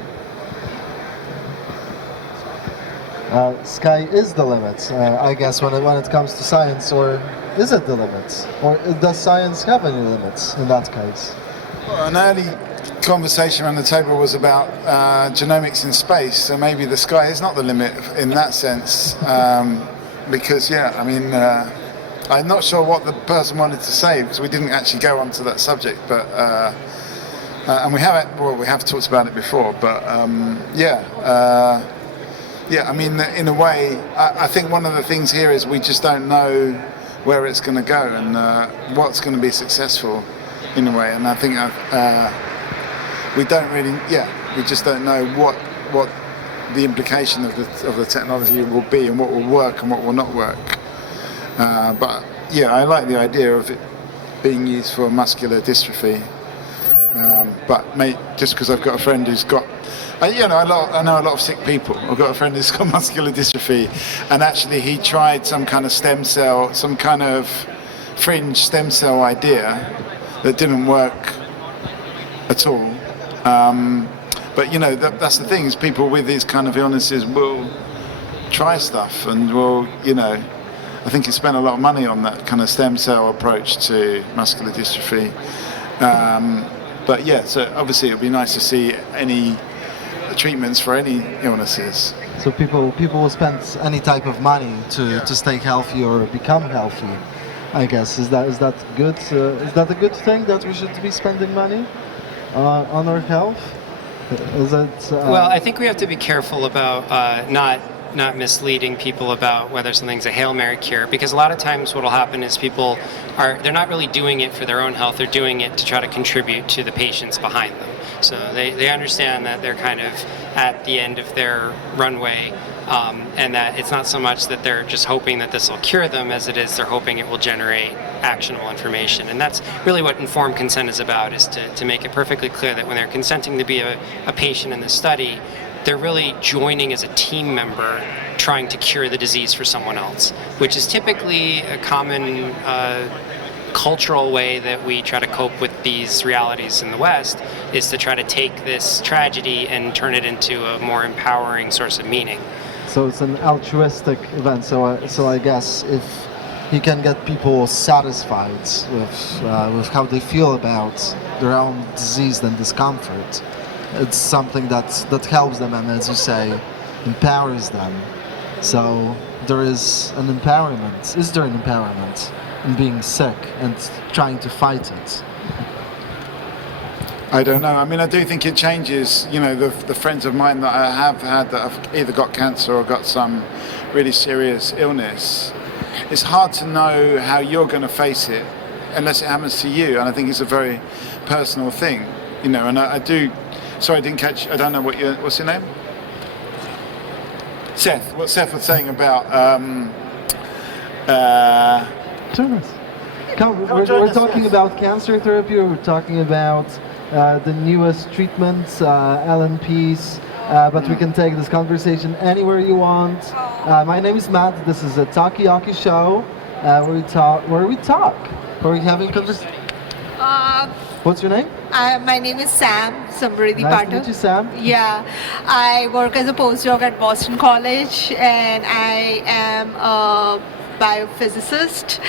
Sky is the limit, I guess, when it comes to science, or is it the limit? Or does science have any limits in that case? Well, an early conversation around the table was about genomics in space, so maybe the sky is not the limit in that sense. Because, I'm not sure what the person wanted to say because we didn't actually go onto that subject, but and we have talked about it before, but in a way, I think one of the things here is we just don't know where it's going to go and what's going to be successful in a way, and I think we don't really, we just don't know what the implication of the technology will be and what will work and what will not work. I like the idea of it being used for muscular dystrophy. Just because I've got a friend who's got, I know a lot of sick people. I've got a friend who's got muscular dystrophy, and actually he tried some kind of stem cell, some kind of fringe stem cell idea that didn't work at all. That's the thing, is people with these kind of illnesses will try stuff and will, I think he spent a lot of money on that kind of stem cell approach to muscular dystrophy. So obviously it would be nice to see any treatments for any illnesses. So people will spend any type of money to stay healthy or become healthy, I guess. Is that good? Is that a good thing that we should be spending money on our health? Is it? Well, I think we have to be careful about not misleading people about whether something's a Hail Mary cure, because a lot of times what will happen is people they're not really doing it for their own health, they're doing it to try to contribute to the patients behind them. So they understand that they're kind of at the end of their runway, and that it's not so much that they're just hoping that this will cure them as it is they're hoping it will generate actionable information. And that's really what informed consent is about, is to make it perfectly clear that when they're consenting to be a patient in the study, they're really joining as a team member trying to cure the disease for someone else, which is typically a common cultural way that we try to cope with these realities in the West, is to try to take this tragedy and turn it into a more empowering source of meaning. So it's an altruistic event. So I guess if you can get people satisfied with how they feel about their own disease and discomfort, it's something that helps them, and as you say, empowers them. So there is an empowerment. Is there an empowerment in being sick and trying to fight it? I don't know. I mean, I do think it changes. You know, the friends of mine that I have had that have either got cancer or got some really serious illness, it's hard to know how you're going to face it unless it happens to you. And I think it's a very personal thing, you know. And I do. Sorry, I didn't catch. I don't know what's your name? Seth. What Seth was saying about. Join us. Come, we're talking about cancer therapy. We're talking about the newest treatments, LNPs. But we can take this conversation anywhere you want. My name is Matt. This is a Talkie Show, where we talk. Where we're having conversation. What's your name? My name is Sam Samriddhi Nice Patel. to meet you, Sam. Yeah, I work as a postdoc at Boston College, and I am a biophysicist.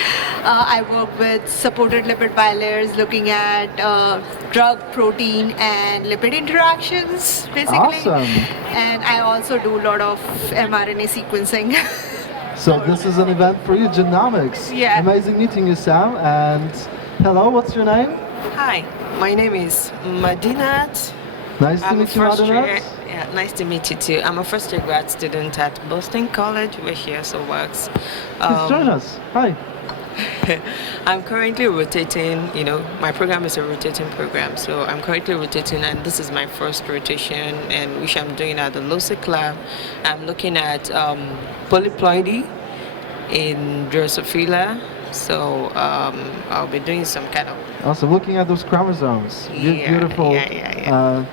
I work with supported lipid bilayers, looking at drug, protein, and lipid interactions, basically. Awesome. And I also do a lot of mRNA sequencing. So this is an event for you, Genomics. Yeah. Amazing meeting you, Sam. And hello, what's your name? Hi, my name is Madinat. Nice to meet you, Madinat. Yeah, nice to meet you too. I'm a first year grad student at Boston College, where she also works. Please join us. Hi. I'm currently rotating, you know, my program is a rotating program, so I'm currently rotating, and this is my first rotation, and which I'm doing at the LOSIC lab. I'm looking at polyploidy in Drosophila, so I'll be doing some kind of... Awesome, looking at those chromosomes. Yeah, Beautiful. yeah.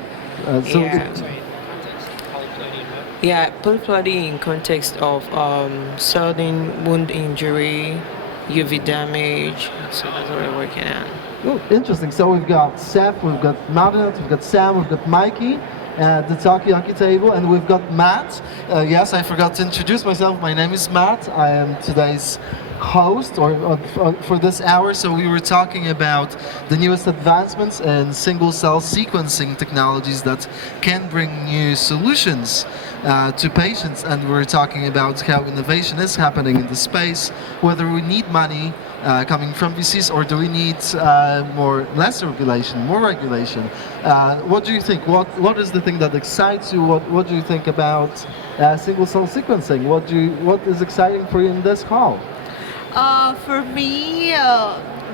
Yeah, polyploidy in context of sudden wound injury, UV damage, so that's what we're working on. Oh, interesting. So we've got Seth, we've got Madinat, we've got Sam, we've got Mikey at the Talkie table, and we've got Matt. Yes, I forgot to introduce myself. My name is Matt. I am today's host for this hour. So we were talking about the newest advancements in single-cell sequencing technologies that can bring new solutions to patients, and we're talking about how innovation is happening in the space, whether we need money coming from VCs, or do we need less regulation, more regulation. What do you think? What is the thing that excites you? What do you think about single-cell sequencing? What is exciting for you in this call? For me,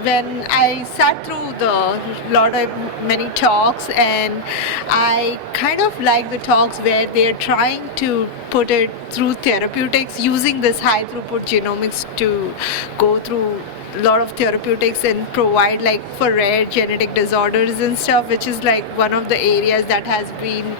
when I sat through many talks, and I kind of like the talks where they're trying to put it through therapeutics, using this high throughput genomics to go through a lot of therapeutics and provide, like, for rare genetic disorders and stuff, which is like one of the areas that has been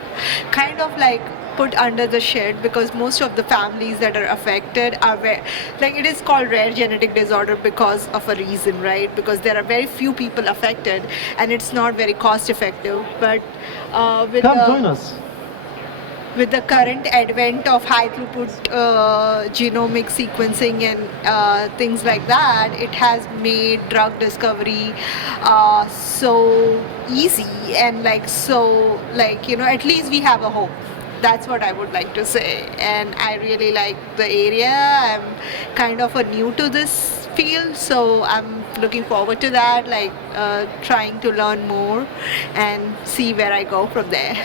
kind of like put under the shed, because most of the families that are affected are it is called rare genetic disorder because of a reason, right? Because there are very few people affected, and it's not very cost effective. But join us. With the current advent of high throughput genomic sequencing and things like that, it has made drug discovery so easy, and at least we have a hope. That's what I would like to say, and I really like the area. I'm kind of new to this field, so I'm looking forward to that, trying to learn more and see where I go from there.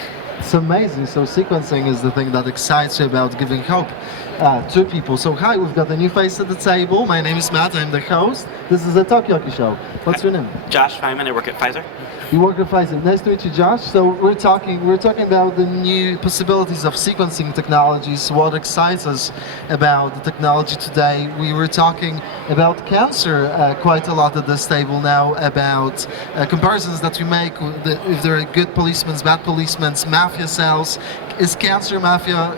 It's amazing. So sequencing is the thing that excites you about giving hope to people. So hi, we've got a new face at the table. My name is Matt. I'm the host. This is the Talkie Show. What's your name? Josh Feynman. I work at Pfizer. You work at Pfizer. Nice to meet you, Josh. So we're talking about the new possibilities of sequencing technologies. What excites us about the technology today? We were talking about cancer quite a lot at this table now, about comparisons that we make if there are good policemen, bad policemen, mafia cells. Is cancer mafia?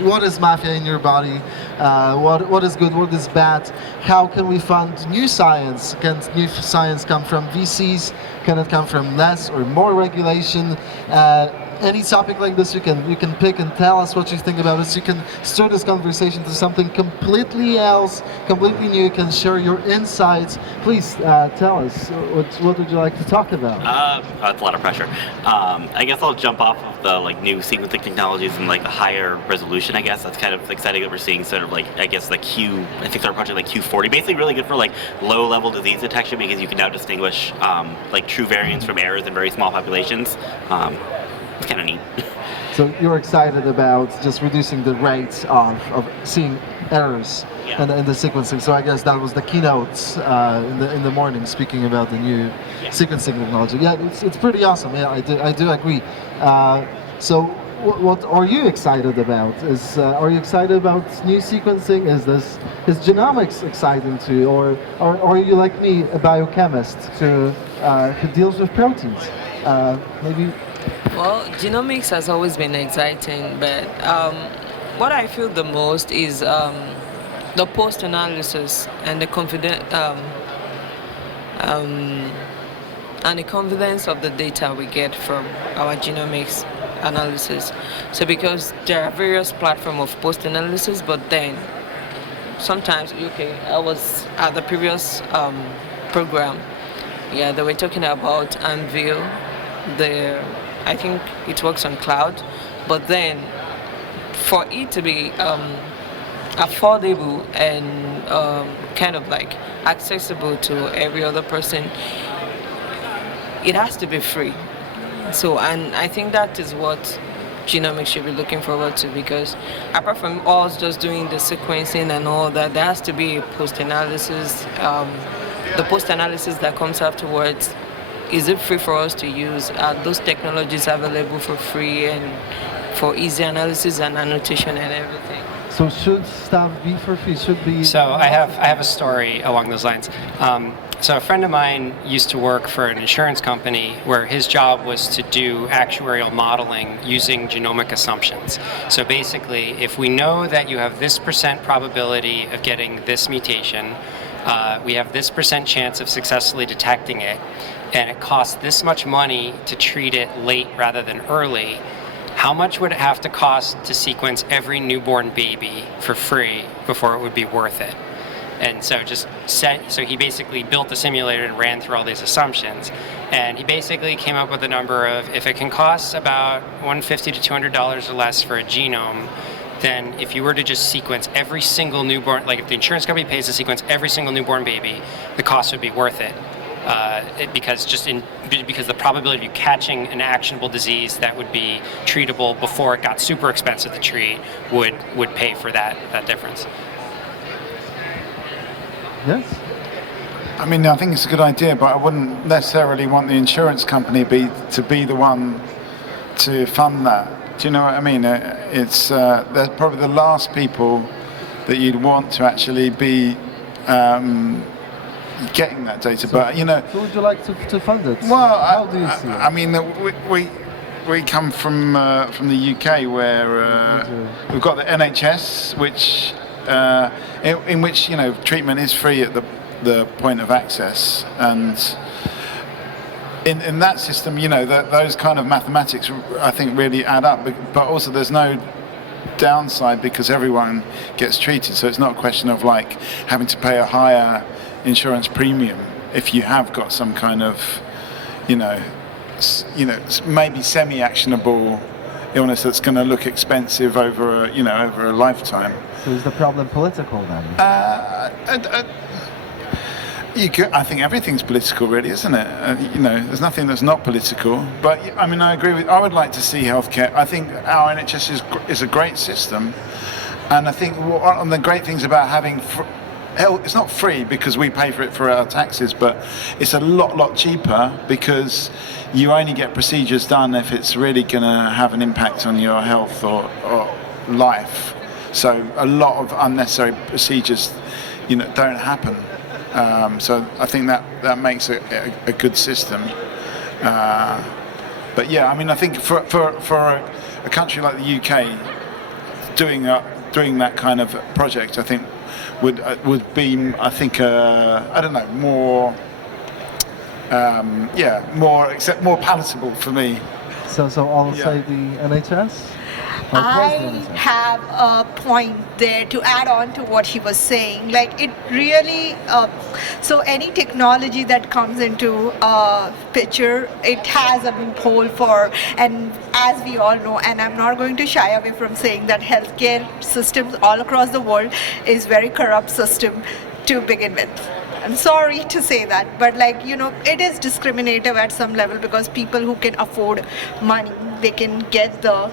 What is mafia in your body? What is good? What is bad? How can we fund new science? Can new science come from VCs? Can it come from less or more regulation? Any topic like this you can pick and tell us what you think about it. So you can stir this conversation to something completely else, completely new. You can share your insights. Please tell us what would you like to talk about? It's a lot of pressure. I guess I'll jump off of the new sequencing technologies and a higher resolution. I guess that's kind of exciting that we're seeing sort of I think they're approaching Q40, basically really good for low level disease detection because you can now distinguish true variants from errors in very small populations. It's kind of neat. So you're excited about just reducing the rates of seeing errors in the sequencing. So I guess that was the keynotes in the morning, speaking about the new sequencing technology. Yeah, it's pretty awesome. Yeah, I do agree. So what are you excited about? Are you excited about new sequencing? Is genomics exciting to you, or are you like me, a biochemist who deals with proteins? Maybe. Well, genomics has always been exciting, but what I feel the most is the post-analysis and the confidence of the data we get from our genomics analysis. So because there are various platforms of post-analysis, but then sometimes, I was at the previous program, they were talking about Anvil, I think it works on cloud, but then for it to be affordable and kind of accessible to every other person, it has to be free. So, and I think that is what genomics should be looking forward to, because apart from us just doing the sequencing and all that, there has to be a post-analysis. The post-analysis that comes afterwards, is it free for us to use? Are those technologies available for free and for easy analysis and annotation and everything? So should stuff be for free? Should be? So I have a story along those lines. So a friend of mine used to work for an insurance company where his job was to do actuarial modeling using genomic assumptions. So basically, if we know that you have this % probability of getting this mutation, we have this % chance of successfully detecting it, and it costs this much money to treat it late rather than early, how much would it have to cost to sequence every newborn baby for free before it would be worth it? And so so he basically built the simulator and ran through all these assumptions, and he basically came up with a number of, if it can cost about $150 to $200 or less for a genome, then if you were to just sequence every single newborn, if the insurance company pays to sequence every single newborn baby, the cost would be worth it. Because the probability of you catching an actionable disease that would be treatable before it got super expensive to treat would pay for that difference. Yes. I mean, I think it's a good idea, but I wouldn't necessarily want the insurance company to be the one to fund that. Do you know what I mean? They're probably the last people that you'd want to actually be getting that data. So, but who would you like to fund it? Well, how do you see it? I mean, we come from the UK, where we've got the NHS, which in which treatment is free at the point of access, and in that system, those kind of mathematics I think really add up. But also, there's no downside because everyone gets treated, so it's not a question of having to pay a higher insurance premium if you have got some kind of maybe semi-actionable illness that's going to look expensive over a lifetime. So is the problem political then? I think everything's political, really, isn't it? You know, there's nothing that's not political. But I mean, I agree with. I would like to see healthcare. I think our NHS is a great system, and I think one of the great things about having it's not free because we pay for it for our taxes, but it's a lot cheaper because you only get procedures done if it's really going to have an impact on your health or life. So a lot of unnecessary procedures, you know, don't happen. So I think that makes a good system. But yeah, I mean, I think for a country like the UK, doing that kind of project, I think would be, I think, I don't know, more more palatable for me. So I'll say the NHS. I have a point there to add on to what he was saying. Like, it really, so any technology that comes into a picture, it has a loophole for, and as we all know, and I'm not going to shy away from saying that healthcare systems all across the world is very corrupt system to begin with. I'm sorry to say that, but like, you know, it is discriminative at some level because people who can afford money, they can get the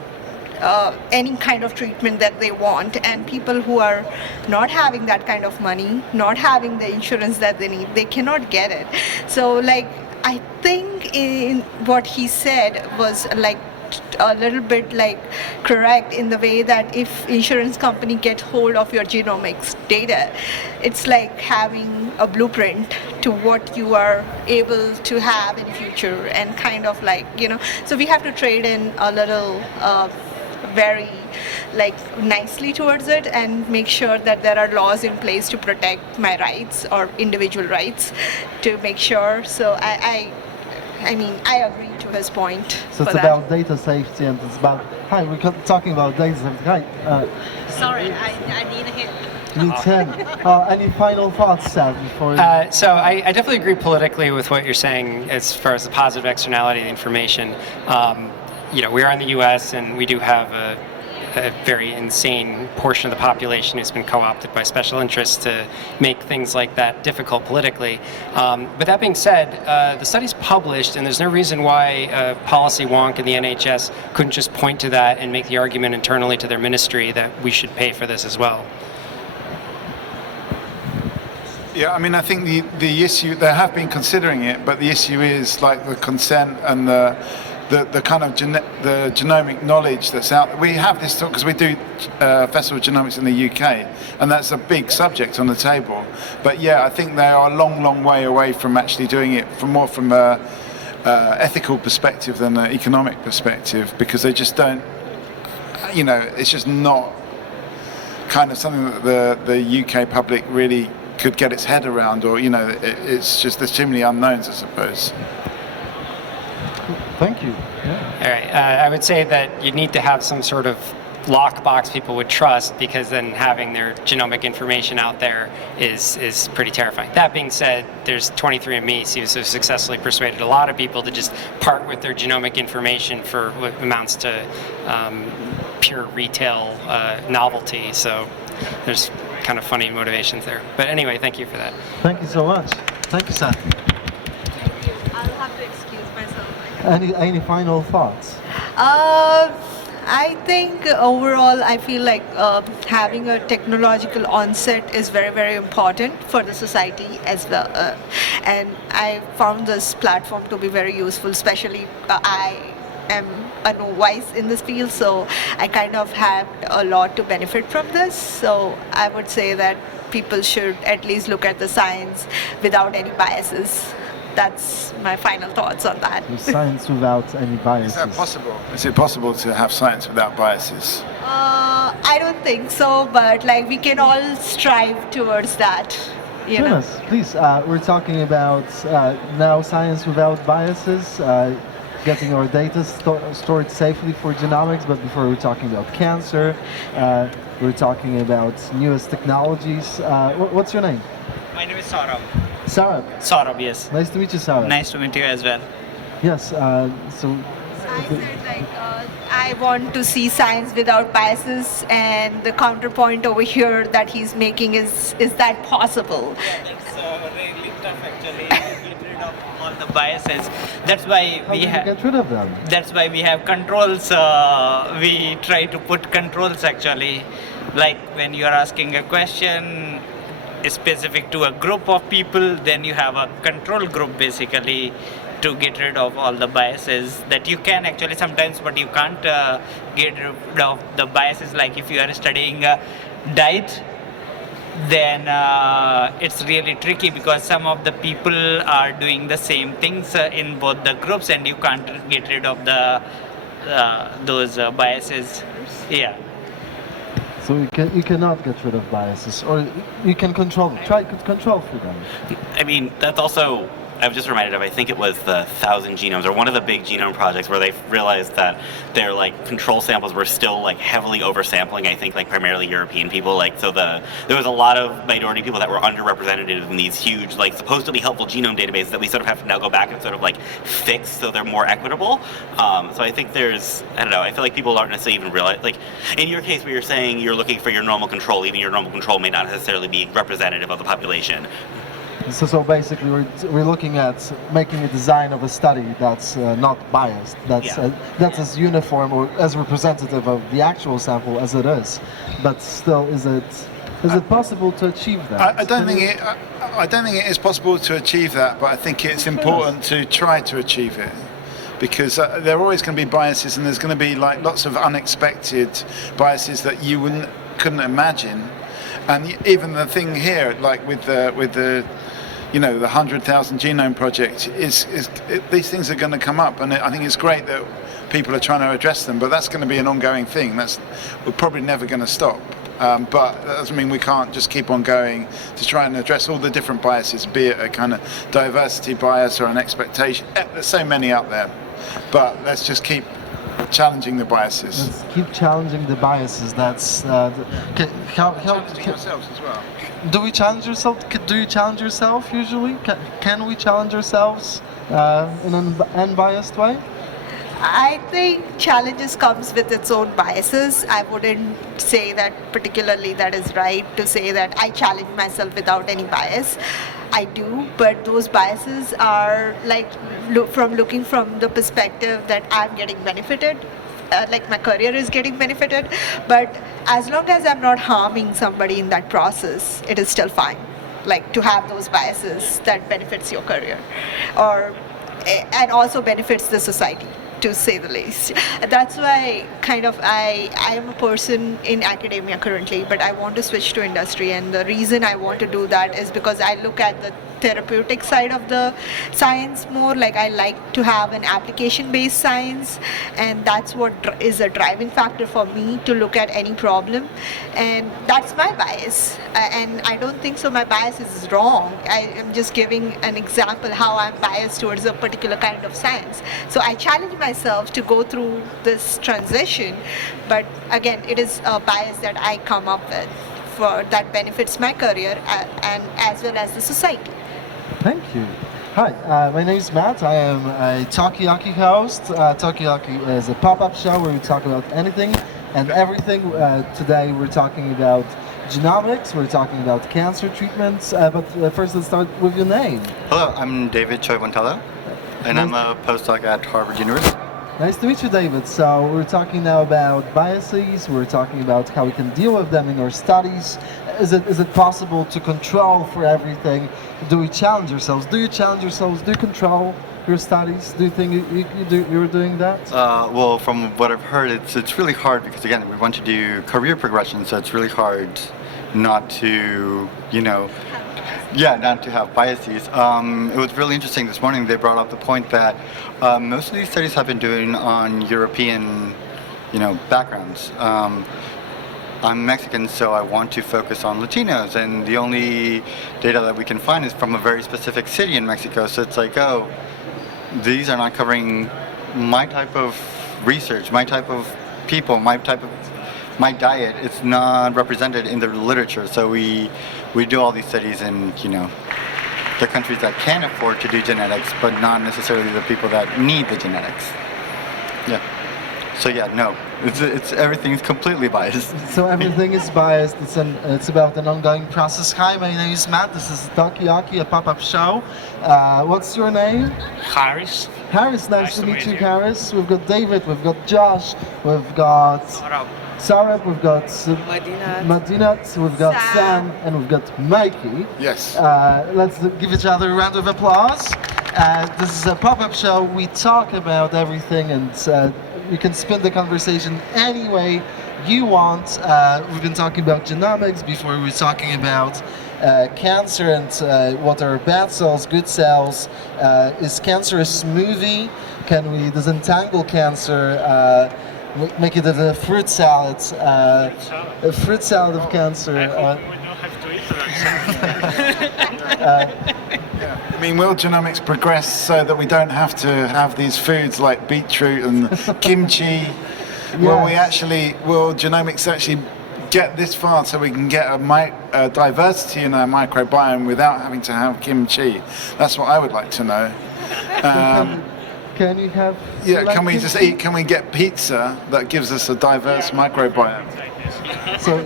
any kind of treatment that they want, and people who are not having that kind of money, not having the insurance that they need, they cannot get it. So like, I think in what he said was like a little bit like correct in the way that if insurance company get hold of your genomics data, it's like having a blueprint to what you are able to have in future, and kind of like, you know, so we have to trade in a little very like nicely towards it and make sure that there are laws in place to protect my rights or individual rights to make sure. So I mean, I agree to his point. So it's about data safety, and it's about, hi, we're talking about data safety. Hi. Sorry, I need a hint. Need 10. Any final thoughts, Seth, before? So I definitely agree politically with what you're saying as far as the positive externality of the information. You know, we are in the U.S. and we do have a very insane portion of the population who's been co-opted by special interests to make things like that difficult politically. But that being said, the study's published, and there's no reason why policy wonk in the NHS couldn't just point to that and make the argument internally to their ministry that we should pay for this as well. Yeah, I mean, I think the issue, they have been considering it, but the issue is like the consent and the kind of the genomic knowledge that's out there. We have this talk because we do Festival of Genomics in the UK, and that's a big subject on the table. But yeah, I think they are a long way away from actually doing it from a ethical perspective than an economic perspective, because they just don't, you know, it's just not kind of something that the UK public really could get its head around, or, you know, it's just, there's too many unknowns, I suppose. Thank you. Yeah. All right. I would say that you need to have some sort of lockbox people would trust, because then having their genomic information out there is pretty terrifying. That being said, there's 23andMe seems to have successfully persuaded a lot of people to just part with their genomic information for what amounts to pure retail novelty. So there's kind of funny motivations there. But anyway, thank you for that. Thank you so much. Thank you, Seth. Thank you. I'll have to excuse myself. Any final thoughts? I think overall, I feel like having a technological onset is very important for the society as well. And I found this platform to be very useful, especially I am a novice in this field, so I kind of had a lot to benefit from this. So I would say that people should at least look at the science without any biases. That's my final thoughts on that. Science without any biases. Is that possible? Is it possible to have science without biases? I don't think so, but like we can all strive towards that. You know? Yes, please. We're talking about now science without biases, getting our data stored safely for genomics. But before, we were talking about cancer. We're talking about newest technologies. What's your name? My name is Saurabh. Saurabh. Saurabh, yes. Nice to meet you, Saurabh. Nice to meet you as well. Yes. So. I said like I want to see science without biases, and the counterpoint over here that he's making is that possible? Yeah, that's really tough biases. That's why How do you get rid of them? That's why we have controls. We try to put controls actually, like when you are asking a question specific to a group of people, then you have a control group basically to get rid of all the biases that you can actually sometimes, but you can't get rid of the biases. Like if you are studying diet, then it's really tricky because some of the people are doing the same things in both the groups, and you can't get rid of the those biases. Yeah. So you cannot get rid of biases, or you can control them. Try to control for them. I mean, that's also, I was just reminded of, I think it was the 1,000 Genomes, or one of the big genome projects where they realized that their like control samples were still like heavily oversampling, I think like primarily European people. Like, so there was a lot of minority people that were underrepresented in these huge, like supposedly helpful genome databases that we sort of have to now go back and sort of like fix so they're more equitable. So I think there's, I don't know, I feel like people aren't necessarily even realize, like in your case where you're saying you're looking for your normal control, even your normal control may not necessarily be representative of the population. So basically, we're looking at making a design of a study that's not biased, that's as uniform or as representative of the actual sample as it is. But still, is it possible to achieve that? I don't think it is possible to achieve that, but I think it's important to try to achieve it. Because there are always going to be biases, and there's going to be like lots of unexpected biases that you couldn't imagine. And even the thing here, like with the you know, the 100,000 Genome Project, these things are going to come up, and I think it's great that people are trying to address them, but that's going to be an ongoing thing. We're probably never going to stop. But that doesn't mean we can't just keep on going to try and address all the different biases, be it a kind of diversity bias or an expectation. There's so many out there, but let's just keep challenging the biases. Let's keep challenging the biases. That's challenging ourselves as well. Do we challenge ourselves? Do you challenge yourself usually? Can we challenge ourselves in an unbiased way? I think challenges comes with its own biases. I wouldn't say that particularly that is right to say that I challenge myself without any bias. I do, but those biases are like looking from the perspective that I'm getting benefited, like my career is getting benefited, but as long as I'm not harming somebody in that process, it is still fine. Like to have those biases that benefits your career, and also benefits the society, to say the least. That's why kind of I am a person in academia currently, but I want to switch to industry, and the reason I want to do that is because I look at the therapeutic side of the science more. Like I like to have an application-based science, and that's what is a driving factor for me to look at any problem, and that's my bias. And I don't think so my bias is wrong. I am just giving an example how I'm biased towards a particular kind of science. So I challenge myself to go through this transition, but again, it is a bias that I come up with that benefits my career and as well as the society. Thank you. Hi, my name is Matt. I am a Talkiyaki host. Talkiyaki is a pop-up show where we talk about anything and everything. Today we're talking about genomics, we're talking about cancer treatments, but first let's start with your name. Hello, I'm David Choi Wantala, and I'm a postdoc at Harvard University. Nice to meet you, David. So we're talking now about biases, we're talking about how we can deal with them in our studies. Is it possible to control for everything? Do we challenge ourselves? Do you challenge yourselves? Do you control your studies? Do you think you're doing that? Well, from what I've heard, it's really hard because, again, we want to do career progression, so it's really hard not to, not to have biases. It was really interesting this morning. They brought up the point that most of these studies have been doing on European, backgrounds. I'm Mexican, so I want to focus on Latinos, and the only data that we can find is from a very specific city in Mexico. So it's like, oh, these are not covering my type of research, my type of people, my diet. It's not represented in the literature. So we do all these studies in, the countries that can afford to do genetics, but not necessarily the people that need the genetics. Yeah. So yeah, no, it's everything's completely biased. So everything is biased. It's about an ongoing process. Hi, my name is Matt. This is Takoyaki, a pop-up show. What's your name? Harris. Harris, nice to meet you, Harris. We've got David, we've got Josh, we've got Sarab, we've got Madinat, we've got Sam, and we've got Mikey. Yes. Let's give each other a round of applause. This is a pop-up show. We talk about everything, and you can spin the conversation any way you want. We've been talking about genomics before. We were talking about cancer and what are bad cells, good cells. Is cancer a smoothie? Can we disentangle cancer? Make it a fruit salad, a fruit salad of cancer. We don't have to eat that. I mean, will genomics progress so that we don't have to have these foods like beetroot and kimchi? Will genomics actually get this far so we can get a diversity in our microbiome without having to have kimchi? That's what I would like to know. Can you have? Yeah, can we just eat? Can we get pizza that gives us a diverse microbiome? So,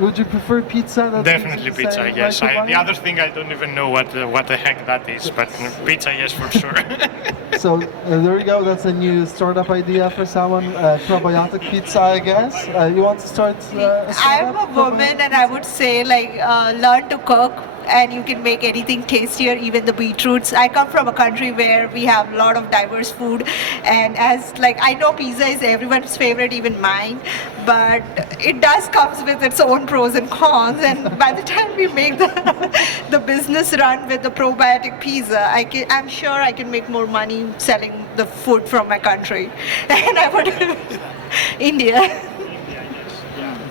would you prefer pizza? Definitely pizza, yes. The other thing, I don't even know what the heck that is, but pizza, yes, for sure. So there you go. That's a new startup idea for someone. Probiotic pizza, I guess. You want to start? I'm a woman, and I would say learn to cook. And you can make anything tastier, even the beetroots. I come from a country where we have a lot of diverse food, and I know pizza is everyone's favorite, even mine, but it does comes with its own pros and cons. And by the time we make the business run with the probiotic pizza, I'm sure I can make more money selling the food from my country than I would India.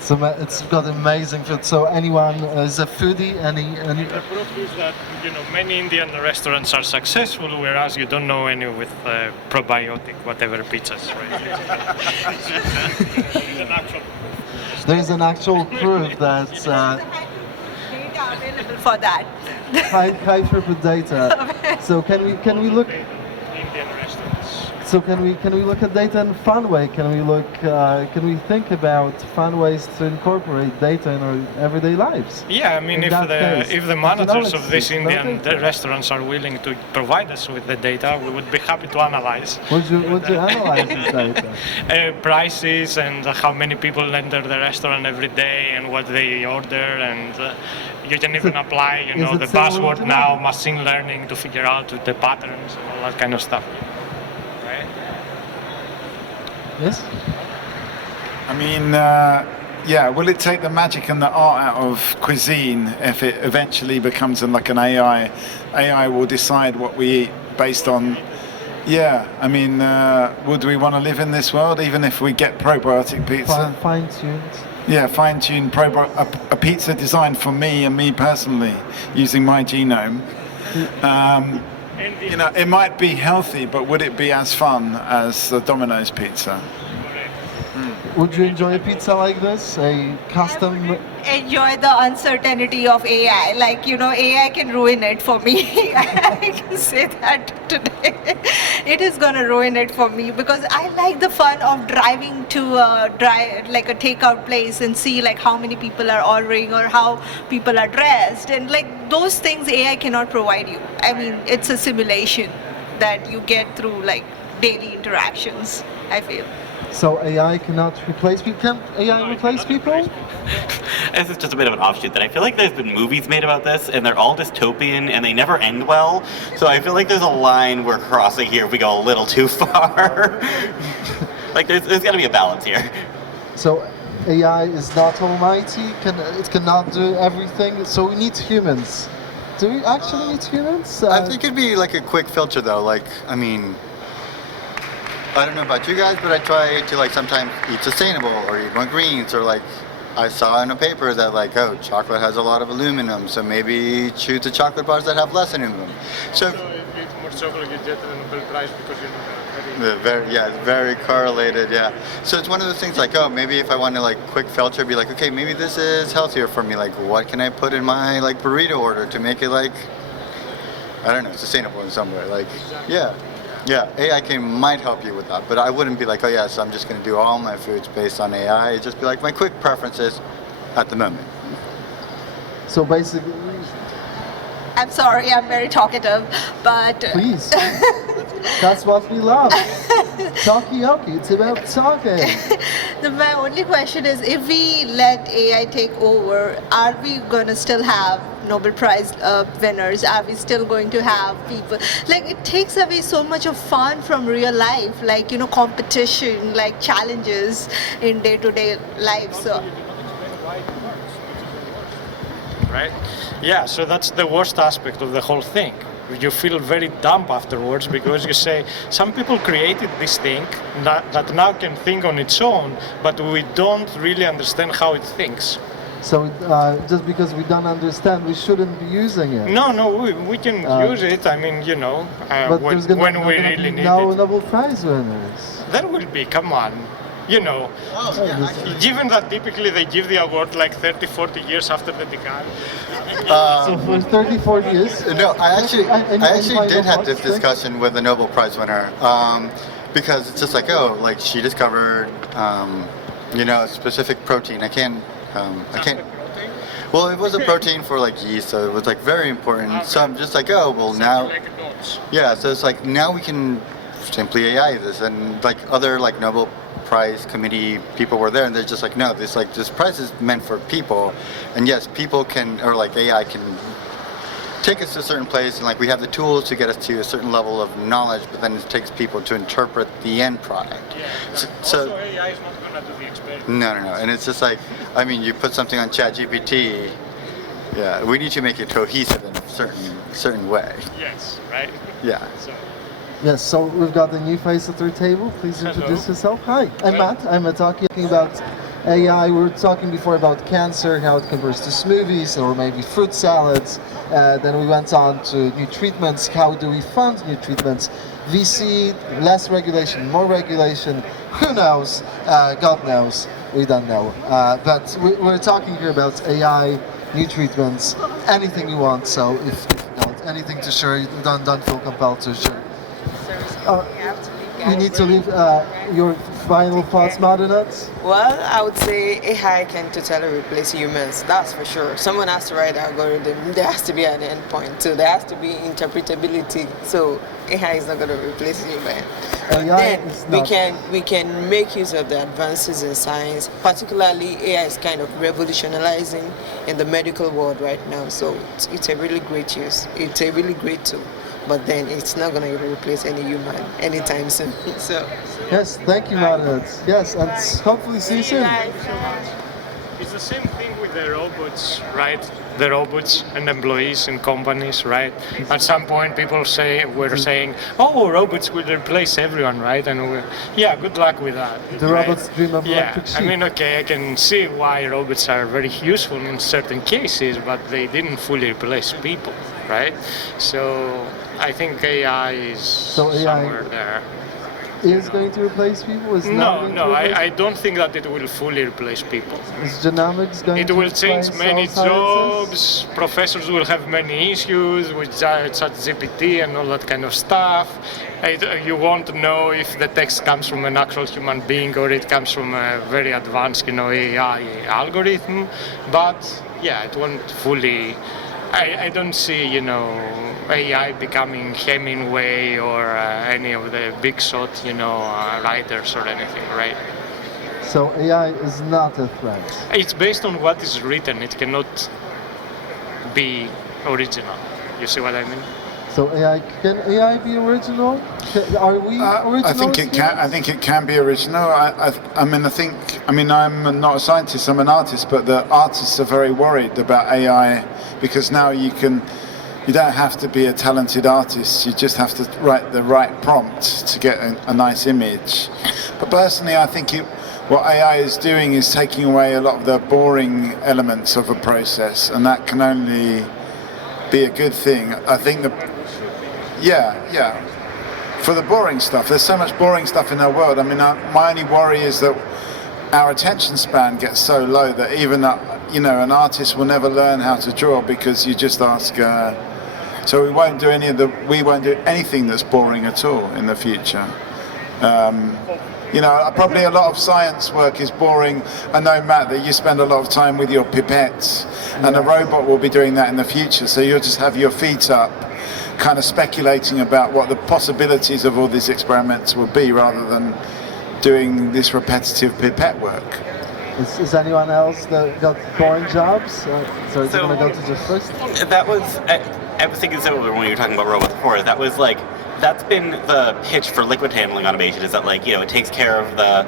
It's got amazing food. So anyone is a foodie, The proof is that many Indian restaurants are successful, whereas you don't know any with probiotic whatever pizzas, right? There's an actual proof that Data available for that. high throughput data. So can we look? Indian restaurants. So can we look at data in a fun way? Can we think about fun ways to incorporate data in our everyday lives? Yeah, I mean, if the managers of these Indian restaurants are willing to provide us with the data, we would be happy to analyze. Would you analyze this data? Prices and how many people enter the restaurant every day and what they order, and you can even apply, the buzzword now, machine learning, to figure out the patterns and all that kind of stuff. Yes? I mean, will it take the magic and the art out of cuisine if it eventually becomes like an AI? AI will decide what we eat based on, I mean, would we want to live in this world even if we get probiotic pizza? Fine-tuned. Yeah, fine-tuned a pizza designed for me and me personally using my genome. It might be healthy, but would it be as fun as the Domino's pizza? Would you enjoy a pizza like this? A custom? Enjoy the uncertainty of AI. AI can ruin it for me. I can say that today. It is going to ruin it for me because I like the fun of driving to a takeout place and see how many people are ordering or how people are dressed, and those things AI cannot provide you. I mean, it's a simulation that you get through daily interactions, I feel. So AI cannot replace people? Can AI replace people? This is just a bit of an offshoot that I feel like there's been movies made about this, and they're all dystopian, and they never end well. So I feel like there's a line we're crossing here if we go a little too far. There's got to be a balance here. So AI is not almighty. It cannot do everything. So we need humans. Do we actually need humans? I think it'd be a quick filter, though. I don't know about you guys, but I try to sometimes eat sustainable or eat more greens, or I saw in a paper that chocolate has a lot of aluminum, so maybe choose the chocolate bars that have less aluminum. So if you eat more chocolate, you get a Nobel Prize because it's very correlated, yeah. So it's one of those things maybe if I want to quick filter, be okay, maybe this is healthier for me. What can I put in my burrito order to make it I don't know, sustainable in some way. Yeah. Yeah, AI might help you with that, but I wouldn't be like, oh yes, I'm just going to do all my foods based on AI. It'd just be like my quick preferences at the moment. So basically, I'm sorry, I'm very talkative, but please, that's what we love. Talkie-okie, it's about talking. My only question is, if we let AI take over, are we going to still have Nobel Prize winners? Are we still going to have people? Like, it takes away so much of fun from real life, like, you know, competition, like challenges in day-to-day life. So. Right? Yeah, so that's the worst aspect of the whole thing. You feel very dumb afterwards because you say, some people created this thing that now can think on its own, but we don't really understand how it thinks. So just because we don't understand, we shouldn't be using it. No, we can use it. I mean, you know, but when we really need no it. Nobel Prize winners. There will be, come on. You know, given that typically they give the award like 30, 40 years after the decade. So for 30, 40 years? No, I actually did have this discussion with a Nobel Prize winner because it's just like, oh, like she discovered, you know, a specific protein. I can't. Well, it was a protein for like yeast, so it was like very important. So I'm just like, oh, well now. Yeah, so it's like now we can simply AI this, and like other like Nobel Prize committee people were there, and they're just like, no, this prize is meant for people, and yes, people can, or like AI can take us to a certain place, and like we have the tools to get us to a certain level of knowledge, but then it takes people to interpret the end product. Yeah, so also AI is not going to do the experiment. No, and it's just like, I mean, you put something on ChatGPT, yeah, we need to make it cohesive in a certain way. Yes, right? Yeah. Yes, so we've got a new face at our table. Please introduce yourself. Hi, I'm Matt. I'm talking about AI. We were talking before about cancer, how it compares to smoothies or maybe fruit salads. Then we went on to new treatments. How do we fund new treatments? VC, less regulation, more regulation. Who knows? God knows. We don't know. But we're talking here about AI, new treatments, anything you want. So if you want anything to share, don't feel compelled to share. You need to leave your final thoughts, Madinat? Well, I would say AI can totally replace humans, that's for sure. Someone has to write the algorithm, there has to be an endpoint, so there has to be interpretability, so AI is not going to replace human. But then we can make use of the advances in science, particularly AI is kind of revolutionizing in the medical world right now, so it's a really great use, it's a really great tool. But then it's not going to replace any human anytime soon. So. Yes, thank you, Madinat. Yes, and hopefully see you soon. It's the same thing with the robots, right? The robots and employees in companies, right? At some point, people were saying, "Oh, robots will replace everyone," right? And yeah, good luck with that. The robots dream of electric sheep. I mean, okay, I can see why robots are very useful in certain cases, but they didn't fully replace people, right? So I think AI is somewhere there. Is going to replace people? I don't think that it will fully replace people. Is genomics going to replace all sciences? It will change many jobs, professors will have many issues with ChatGPT and all that kind of stuff. You won't know if the text comes from an actual human being or it comes from a very advanced, AI algorithm. But yeah, it won't fully. I don't see, AI becoming Hemingway or any of the big shot, writers or anything, right? So AI is not a threat. It's based on what is written. It cannot be original. You see what I mean? So can AI be original? Are we original? I think it can be original. I'm not a scientist. I'm an artist, but the artists are very worried about AI because now you don't have to be a talented artist. You just have to write the right prompt to get a nice image. But personally, I think what AI is doing is taking away a lot of the boring elements of a process, and that can only be a good thing. I think for the boring stuff, there's so much boring stuff in our world. I mean, my only worry is that our attention span gets so low that even an artist will never learn how to draw because you just ask So we won't do anything that's boring at all in the future. You know, probably a lot of science work is boring. I know, Matt, that you spend a lot of time with your pipettes, and a robot will be doing that in the future. So you'll just have your feet up, kind of speculating about what the possibilities of all these experiments will be, rather than doing this repetitive pipette work. Is anyone else that got boring jobs? So do you want to go to Jeff first? That was, I was thinking similar when you were talking about robots before. That was like, that's been the pitch for liquid handling automation, is that, like, you know, it takes care of the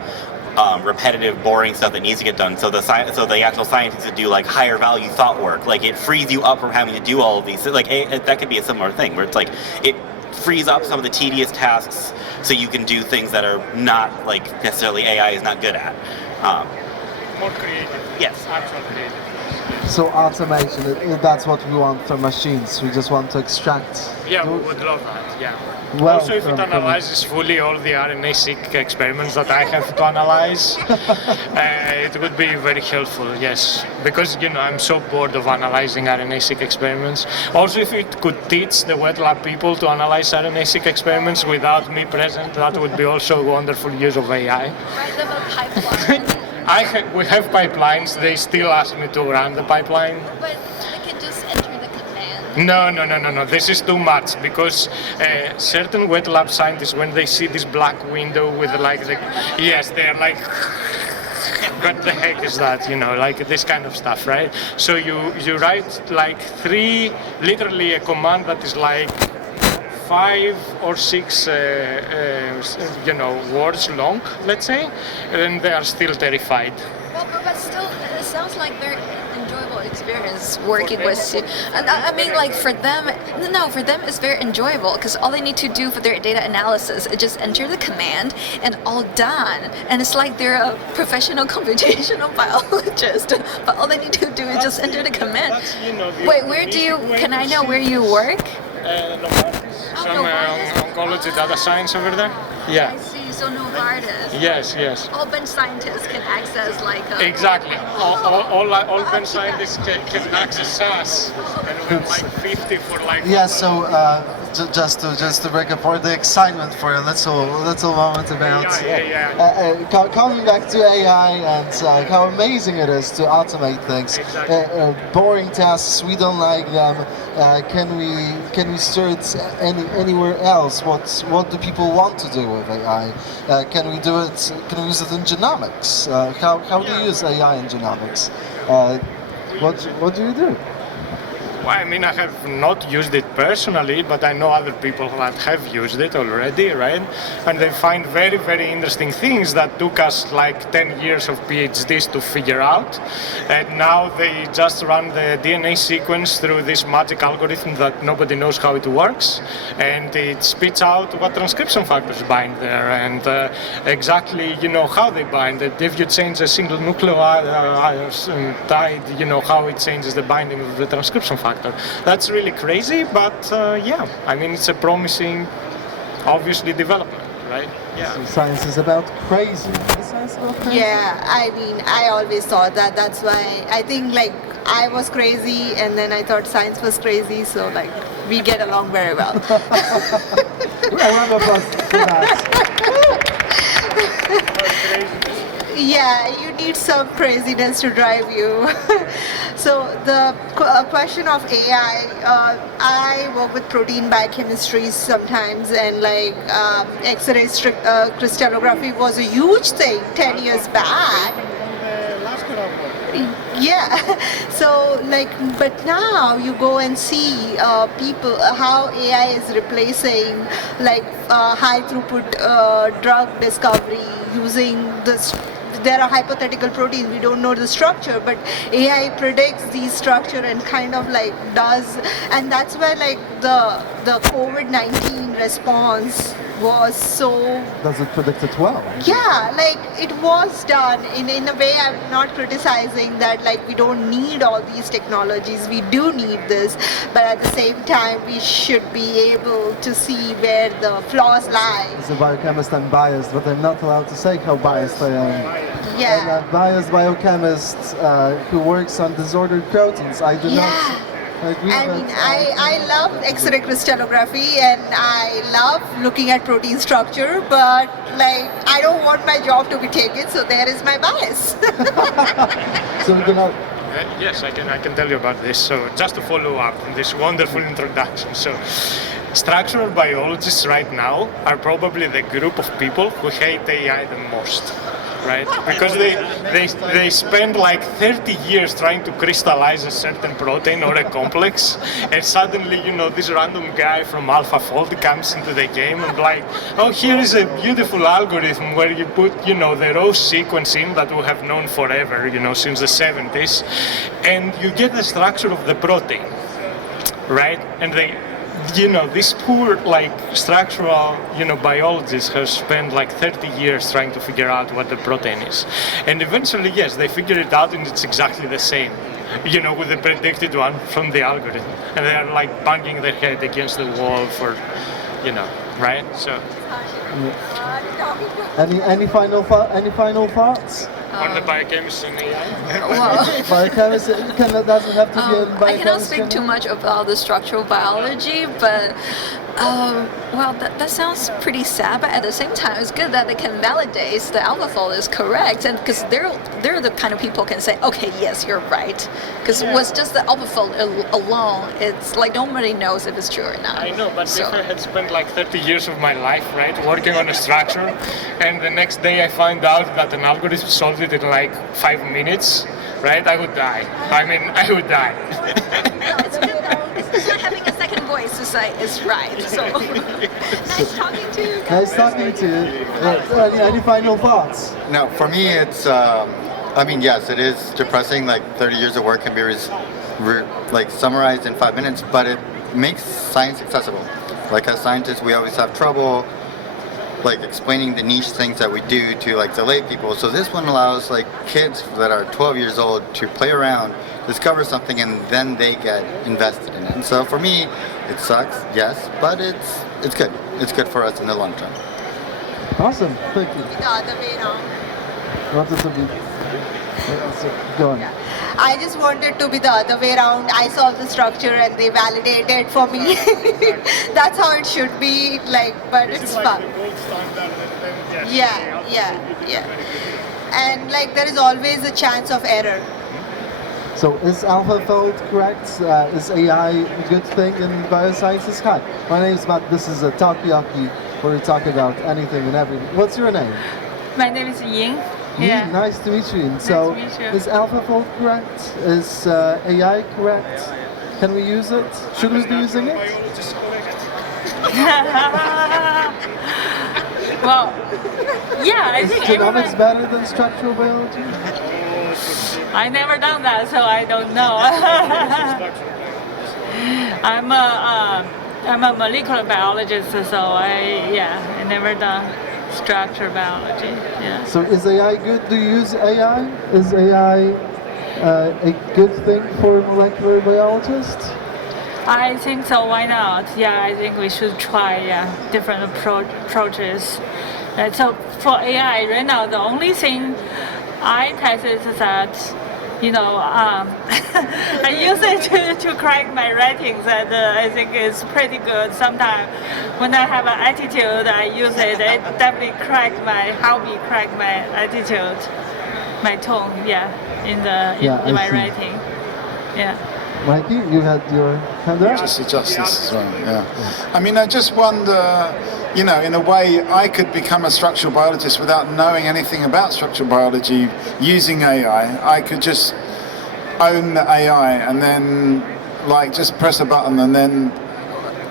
repetitive, boring stuff that needs to get done. So the actual scientists that do like higher value thought work, like it frees you up from having to do all of these. Like that could be a similar thing where it's like it frees up some of the tedious tasks so you can do things that are not like necessarily AI is not good at. More creative. Yes. Actual creative. So automation, that's what we want from machines. We just want to extract. Yeah, we would love that, yeah. Well, also, if it analyzes fully all the RNA-seq experiments that I have to analyze, it would be very helpful, yes. Because, you know, I'm so bored of analyzing RNA-seq experiments. Also, if it could teach the wet lab people to analyze RNA-seq experiments without me present, that would be also a wonderful use of AI. Write them a pipeline. We have pipelines. They still ask me to run the pipeline. But they can just enter the command. No. This is too much, because certain wet lab scientists, when they see this black window with like yes, they're like, what the heck is that? You know, like this kind of stuff, right? So you write like literally a command that is like 5 or 6 words long, let's say, and they are still terrified. Well, but still, it sounds like very enjoyable experience working with you. And I mean, like for them it's very enjoyable, because all they need to do for their data analysis is just enter the command and all done. And it's like they're a professional computational biologist, but all they need to do is just enter the command. Wait, can I know where you work? Some oncology data science over there. Yeah. I see, so Novartis. Yes. All bench scientists can access like exactly. All bench scientists can access us. And we have like 50 for like. Yeah. So just to break apart the excitement for a little moment about coming back to AI and how amazing it is to automate things. Exactly. Boring tasks, we don't like them. Can we start anywhere else? What do people want to do with AI? Can we use it in genomics? How do you use AI in genomics? What do you do? Well, I mean, I have not used it personally, but I know other people that have used it already, right? And they find very, very interesting things that took us like 10 years of PhDs to figure out. And now they just run the DNA sequence through this magic algorithm that nobody knows how it works. And it spits out what transcription factors bind there and exactly, how they bind it. If you change a single nucleotide, how it changes the binding of the transcription factor. That's really crazy, but I mean, it's a promising, obviously, development, right? Yeah. So science is about crazy. Yeah, I mean, I always thought that. That's why I think like I was crazy, and then I thought science was crazy. So like we get along very well. A round of applause for that. Yeah, you need some craziness to drive you. So the question of AI, I work with protein biochemistry sometimes, and like X-ray crystallography was a huge thing 10 years back. Yeah, so like, but now you go and see people, how AI is replacing like high throughput drug discovery using this. There are hypothetical proteins, we don't know the structure, but AI predicts the structure and kind of like does, and that's where like the COVID-19 response was so... Does it predict it well? Yeah, like it was done in a way. I'm not criticizing that like we don't need all these technologies, we do need this, but at the same time we should be able to see where the flaws lie. As a biochemist, I'm biased, but I'm not allowed to say how biased I am. Yeah. I'm a biased biochemist who works on disordered proteins. I do not I love X-ray crystallography and I love looking at protein structure, but like I don't want my job to be taken, so there is my bias. So we cannot. Yes, I can tell you about this. So just to follow up on this wonderful introduction. So structural biologists right now are probably the group of people who hate AI the most. Right? Because they spend like 30 years trying to crystallize a certain protein or a complex, and suddenly, this random guy from AlphaFold comes into the game and like, oh, here is a beautiful algorithm where you put, the raw sequence in that we have known forever, since the 70s, and you get the structure of the protein, right? And this poor structural biologists have spent like 30 years trying to figure out what the protein is, and eventually yes, they figure it out and it's exactly the same, with the predicted one from the algorithm, and they are like banging their head against the wall for right. So any final thoughts? On the biochemist and AI? Biochemist doesn't have to be a biochemist. I cannot speak too much about the structural biology, but that sounds pretty sad. But at the same time, it's good that they can validate the AlphaFold is correct, and because they're the kind of people who can say, okay, yes, you're right. Because with just the AlphaFold alone, it's like nobody knows if it's true or not. I know, but if I had spent like 30 years of my life, right, working on a structure, and the next day I find out that an algorithm solved it in like 5 minutes, right, I would die. I would die. It's good though. It's not having a second voice to say it's right. So nice talking to you. Nice talking to you. Any final thoughts? No, for me it's, yes, it is depressing, like 30 years of work can be summarized in 5 minutes, but it makes science accessible. Like as scientists, we always have trouble explaining the niche things that we do to the lay people. So this one allows kids that are 12 years old to play around, discover something, and then they get invested in it. And so for me, it sucks, yes, but it's good. It's good for us in the long term. Awesome, thank you. The other way around. What is it? Go on. I just wanted to be the other way around. I solved the structure and they validated it for me. That's how it should be, but it's fun. Yeah. And there is always a chance of error. So is AlphaFold correct? Is AI a good thing in biosciences? Hi, my name is Matt. This is a Talkioki where we talk about anything and everything. What's your name? My name is Ying. Yeah. Nice to meet you. So, is AlphaFold correct? Is AI correct? Can we use it? Should we be using it? Well, yeah, I think is genomics better than structural biology? I never done that, so I don't know. I'm a molecular biologist, so I never done structural biology. Yeah. So is AI good? Do you use AI? Is AI a good thing for molecular biologists? I think so. Why not? Yeah, I think we should try different approaches. So for AI right now, the only thing I tested is that I use it to correct my writings, and I think it's pretty good. Sometimes when I have an attitude, I use it. It definitely help me correct my attitude, my tone. In my writing. Yeah. Mikey, you had your hand up? Just justice as well, yeah. I just wonder, in a way, I could become a structural biologist without knowing anything about structural biology using AI. I could just own the AI and then, just press a button and then,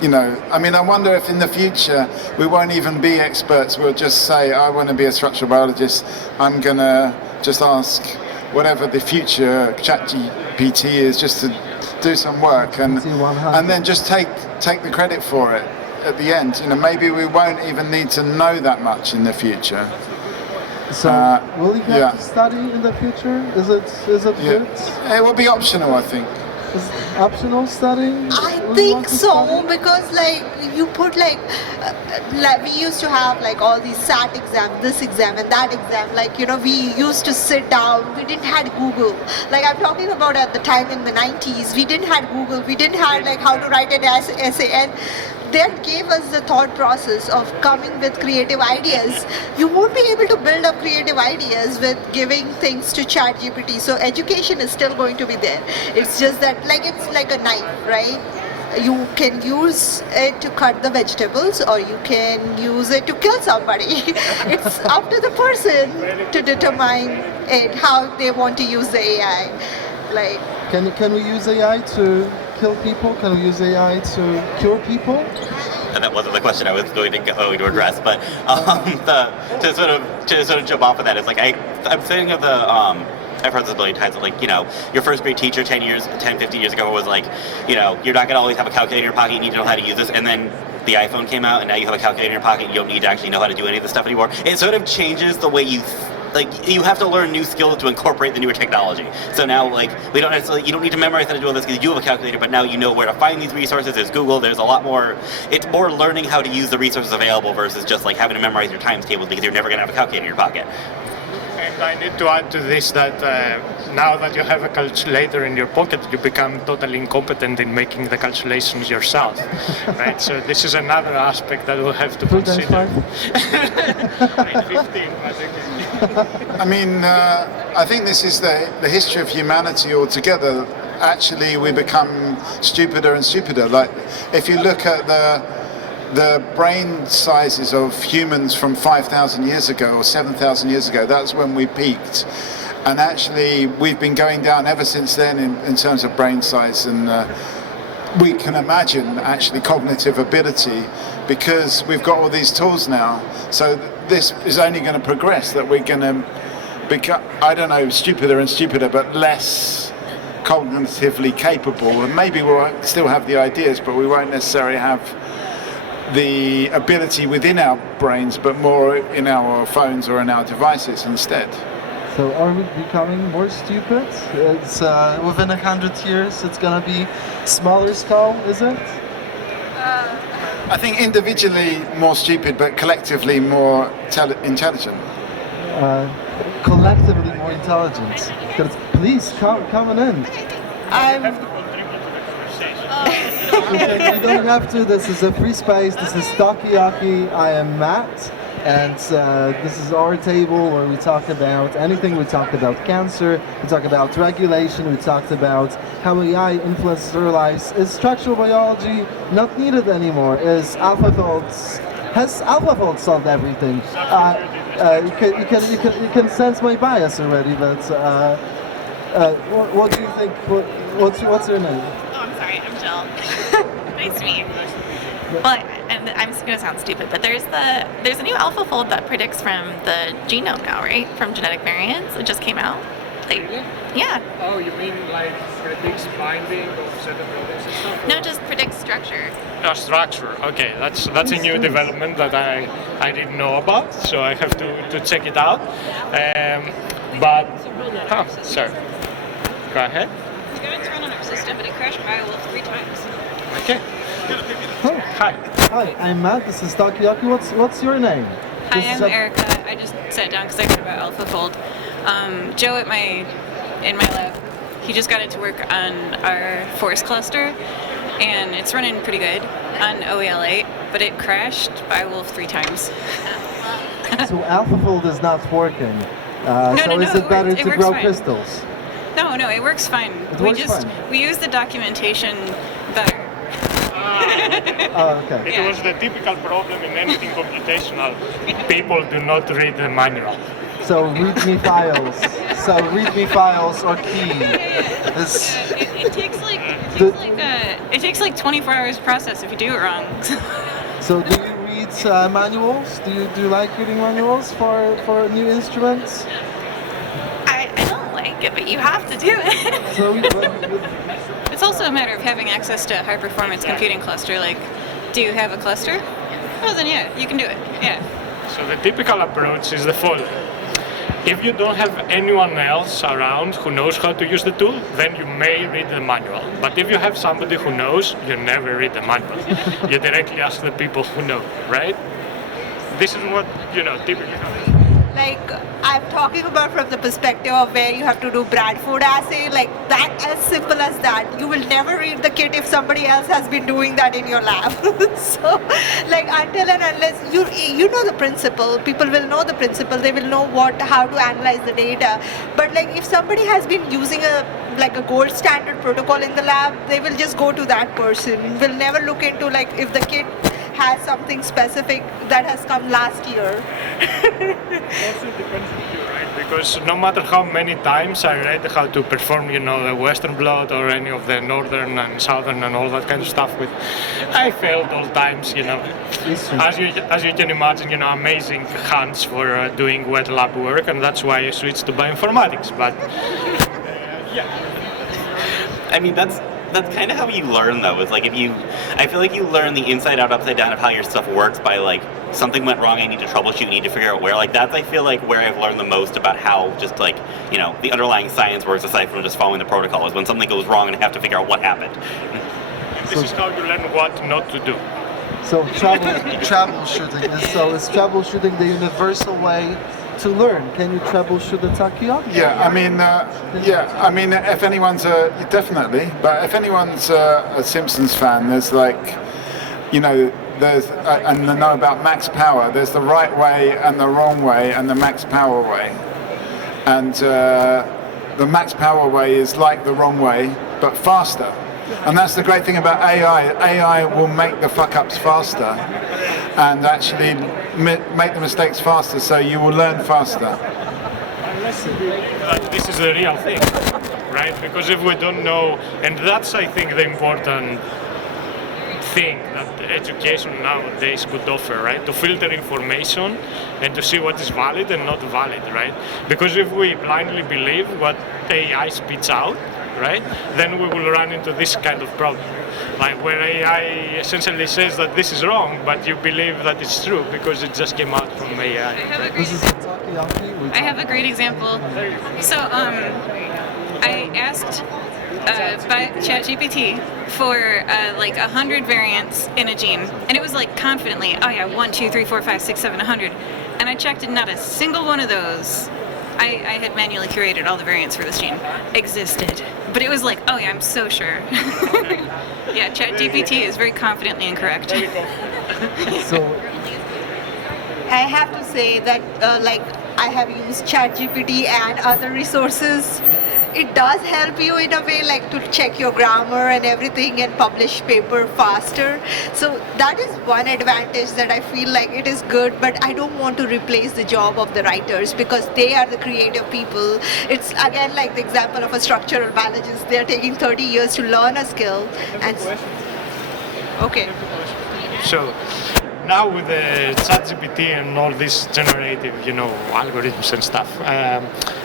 I wonder if in the future we won't even be experts. We'll just say, I want to be a structural biologist. I'm going to just ask whatever the future ChatGPT is just to do some work and then just take the credit for it at the end. Maybe we won't even need to know that much in the future. So will you have to study in the future? Is it good? It will be optional, I think. is optional studying? I Would you think want to so study? because like you put like we used to have like all these SAT exam, this exam and that exam. Like we used to sit down. We didn't had Google. Like I'm talking about at the time in the 90s, we didn't had Google. We didn't had like how to write an essay, and that gave us the thought process of coming with creative ideas. You won't be able to build up creative ideas with giving things to ChatGPT. So education is still going to be there. It's just that it's like a knife, right? You can use it to cut the vegetables or you can use it to kill somebody. It's up to the person to determine how they want to use the AI. Like, can we use AI to kill people? Can we use AI to cure people? And that wasn't the question I was going to address, but to sort of jump off of that, it's like I'm thinking of the I've heard this a billion times, that, like, your first grade teacher 10, 15 years ago was like, you're not going to always have a calculator in your pocket, you need to know how to use this, and then the iPhone came out, and now you have a calculator in your pocket, you don't need to actually know how to do any of this stuff anymore. It sort of changes the way you you have to learn new skills to incorporate the newer technology. So now, you don't need to memorize how to do all this because you have a calculator, but now you know where to find these resources. There's Google, there's a lot more. It's more learning how to use the resources available versus just having to memorize your times tables because you're never going to have a calculator in your pocket. And I need to add to this that now that you have a calculator in your pocket, you become totally incompetent in making the calculations yourself, right? So this is another aspect that we'll have to consider. I mean, I think this is the history of humanity altogether. Actually, we become stupider and stupider. Like, if you look at the brain sizes of humans from 5,000 years ago or 7,000 years ago, that's when we peaked. And actually, we've been going down ever since then in terms of brain size. And we can imagine actually cognitive ability because we've got all these tools now. So this is only going to progress, that we're going to become, I don't know, stupider and stupider, but less cognitively capable. And maybe we'll still have the ideas, but we won't necessarily have the ability within our brains, but more in our phones or in our devices instead. So are we becoming more stupid? It's within 100 years it's gonna be smaller skull, is it? I think individually more stupid, but collectively more intelligent. Collectively more intelligent. Please come in. You don't have to. This is a free space. This is Talkie. I am Matt, and this is our table where we talk about anything. We talk about cancer. We talk about regulation. We talked about how AI influences our lives. Is structural biology not needed anymore? Has AlphaFold solved everything? You can sense my bias already, but what do you think? What's your name? Sorry, I'm Jill. Nice to meet you. Well, and I'm just gonna sound stupid, but there's a new AlphaFold that predicts from the genome now, right? From genetic variants. It just came out. Yeah. Oh, you mean like predicts binding of certain proteins and stuff? No, just predicts structure. Oh, structure. Okay, that's a new development that I didn't know about, so I have to check it out. Sorry. Go ahead. It's going to run on our system, but it crashed Firewolf 3 times. Okay. Oh, hi, I'm Matt. This is Talkie. What's your name? Hi, I'm Erica. I just sat down because I heard about AlphaFold. Joe in my lab, he just got it to work on our forest cluster, and it's running pretty good on OEL8, but it crashed Firewolf 3 times. So AlphaFold is not working. Is it better to grow crystals? No, it works fine. We use the documentation better. Okay. It was the typical problem in anything computational. People do not read the manual. So README files are key. It takes like 24 hours to process if you do it wrong. So do you read manuals? Do you like reading manuals for new instruments? I don't like it, but you have to do it. So it's also a matter of having access to a high performance computing cluster. Like, do you have a cluster? Oh, then yeah, you can do it. Yeah. So the typical approach is the following. If you don't have anyone else around who knows how to use the tool, then you may read the manual. But if you have somebody who knows, you never read the manual. You directly ask the people who know, right? This is what, typically happens. Like, I'm talking about from the perspective of where you have to do Bradford assay, like that, as simple as that. You will never read the kit if somebody else has been doing that in your lab. So, like, until and unless you know the principle, people will know the principle, they will know how to analyze the data. But like, if somebody has been using a gold standard protocol in the lab, they will just go to that person. Will never look into like if the kit has something specific that has come last year. Also depends on you, right? Because no matter how many times I read how to perform, the Western blot or any of the Northern and Southern and all that kind of stuff I failed all times, As you can imagine, amazing hands for doing wet lab work, and that's why I switched to bioinformatics, but yeah. I mean, that's kind of how you learn, though. Is like I feel like you learn the inside out, upside down of how your stuff works by like something went wrong, I need to troubleshoot, need to figure out where. Like that's I feel like where I've learned the most about how just like the underlying science works aside from just following the protocol is when something goes wrong and I have to figure out what happened. This is how you learn what not to do. So troubleshooting. So is troubleshooting the universal way to learn? Can you troubleshoot the takoyaki? I mean, if anyone's definitely, but if anyone's a Simpsons fan, there's like, there's and they know about max power. There's the right way and the wrong way and the max power way, and the max power way is like the wrong way but faster. And that's the great thing about AI. AI will make the fuck-ups faster and actually make the mistakes faster, so you will learn faster. Unless you believe that this is the real thing, right? Because if we don't know, and that's, I think, the important thing that education nowadays could offer, right? To filter information and to see what is valid and not valid, right? Because if we blindly believe what AI spits out, right, then we will run into this kind of problem, like where AI essentially says that this is wrong, but you believe that it's true because it just came out from AI. I have a great example. So I asked by ChatGPT for like 100 variants in a gene, and it was like confidently, oh yeah, 1, 2, 3, 4, 5, 6, 7, 100, and I checked and not a single one of those I had manually curated all the variants for this gene existed. But it was like, oh yeah, I'm so sure. Yeah, ChatGPT is very confidently incorrect. So I have to say that I have used ChatGPT and other resources. It does help you in a way, like to check your grammar and everything and publish paper faster. So that is one advantage that I feel like it is good, but I don't want to replace the job of the writers because they are the creative people. It's again like the example of a structural biologist. They're taking 30 years to learn a skill. And okay. So now with the ChatGPT and all these generative, algorithms and stuff,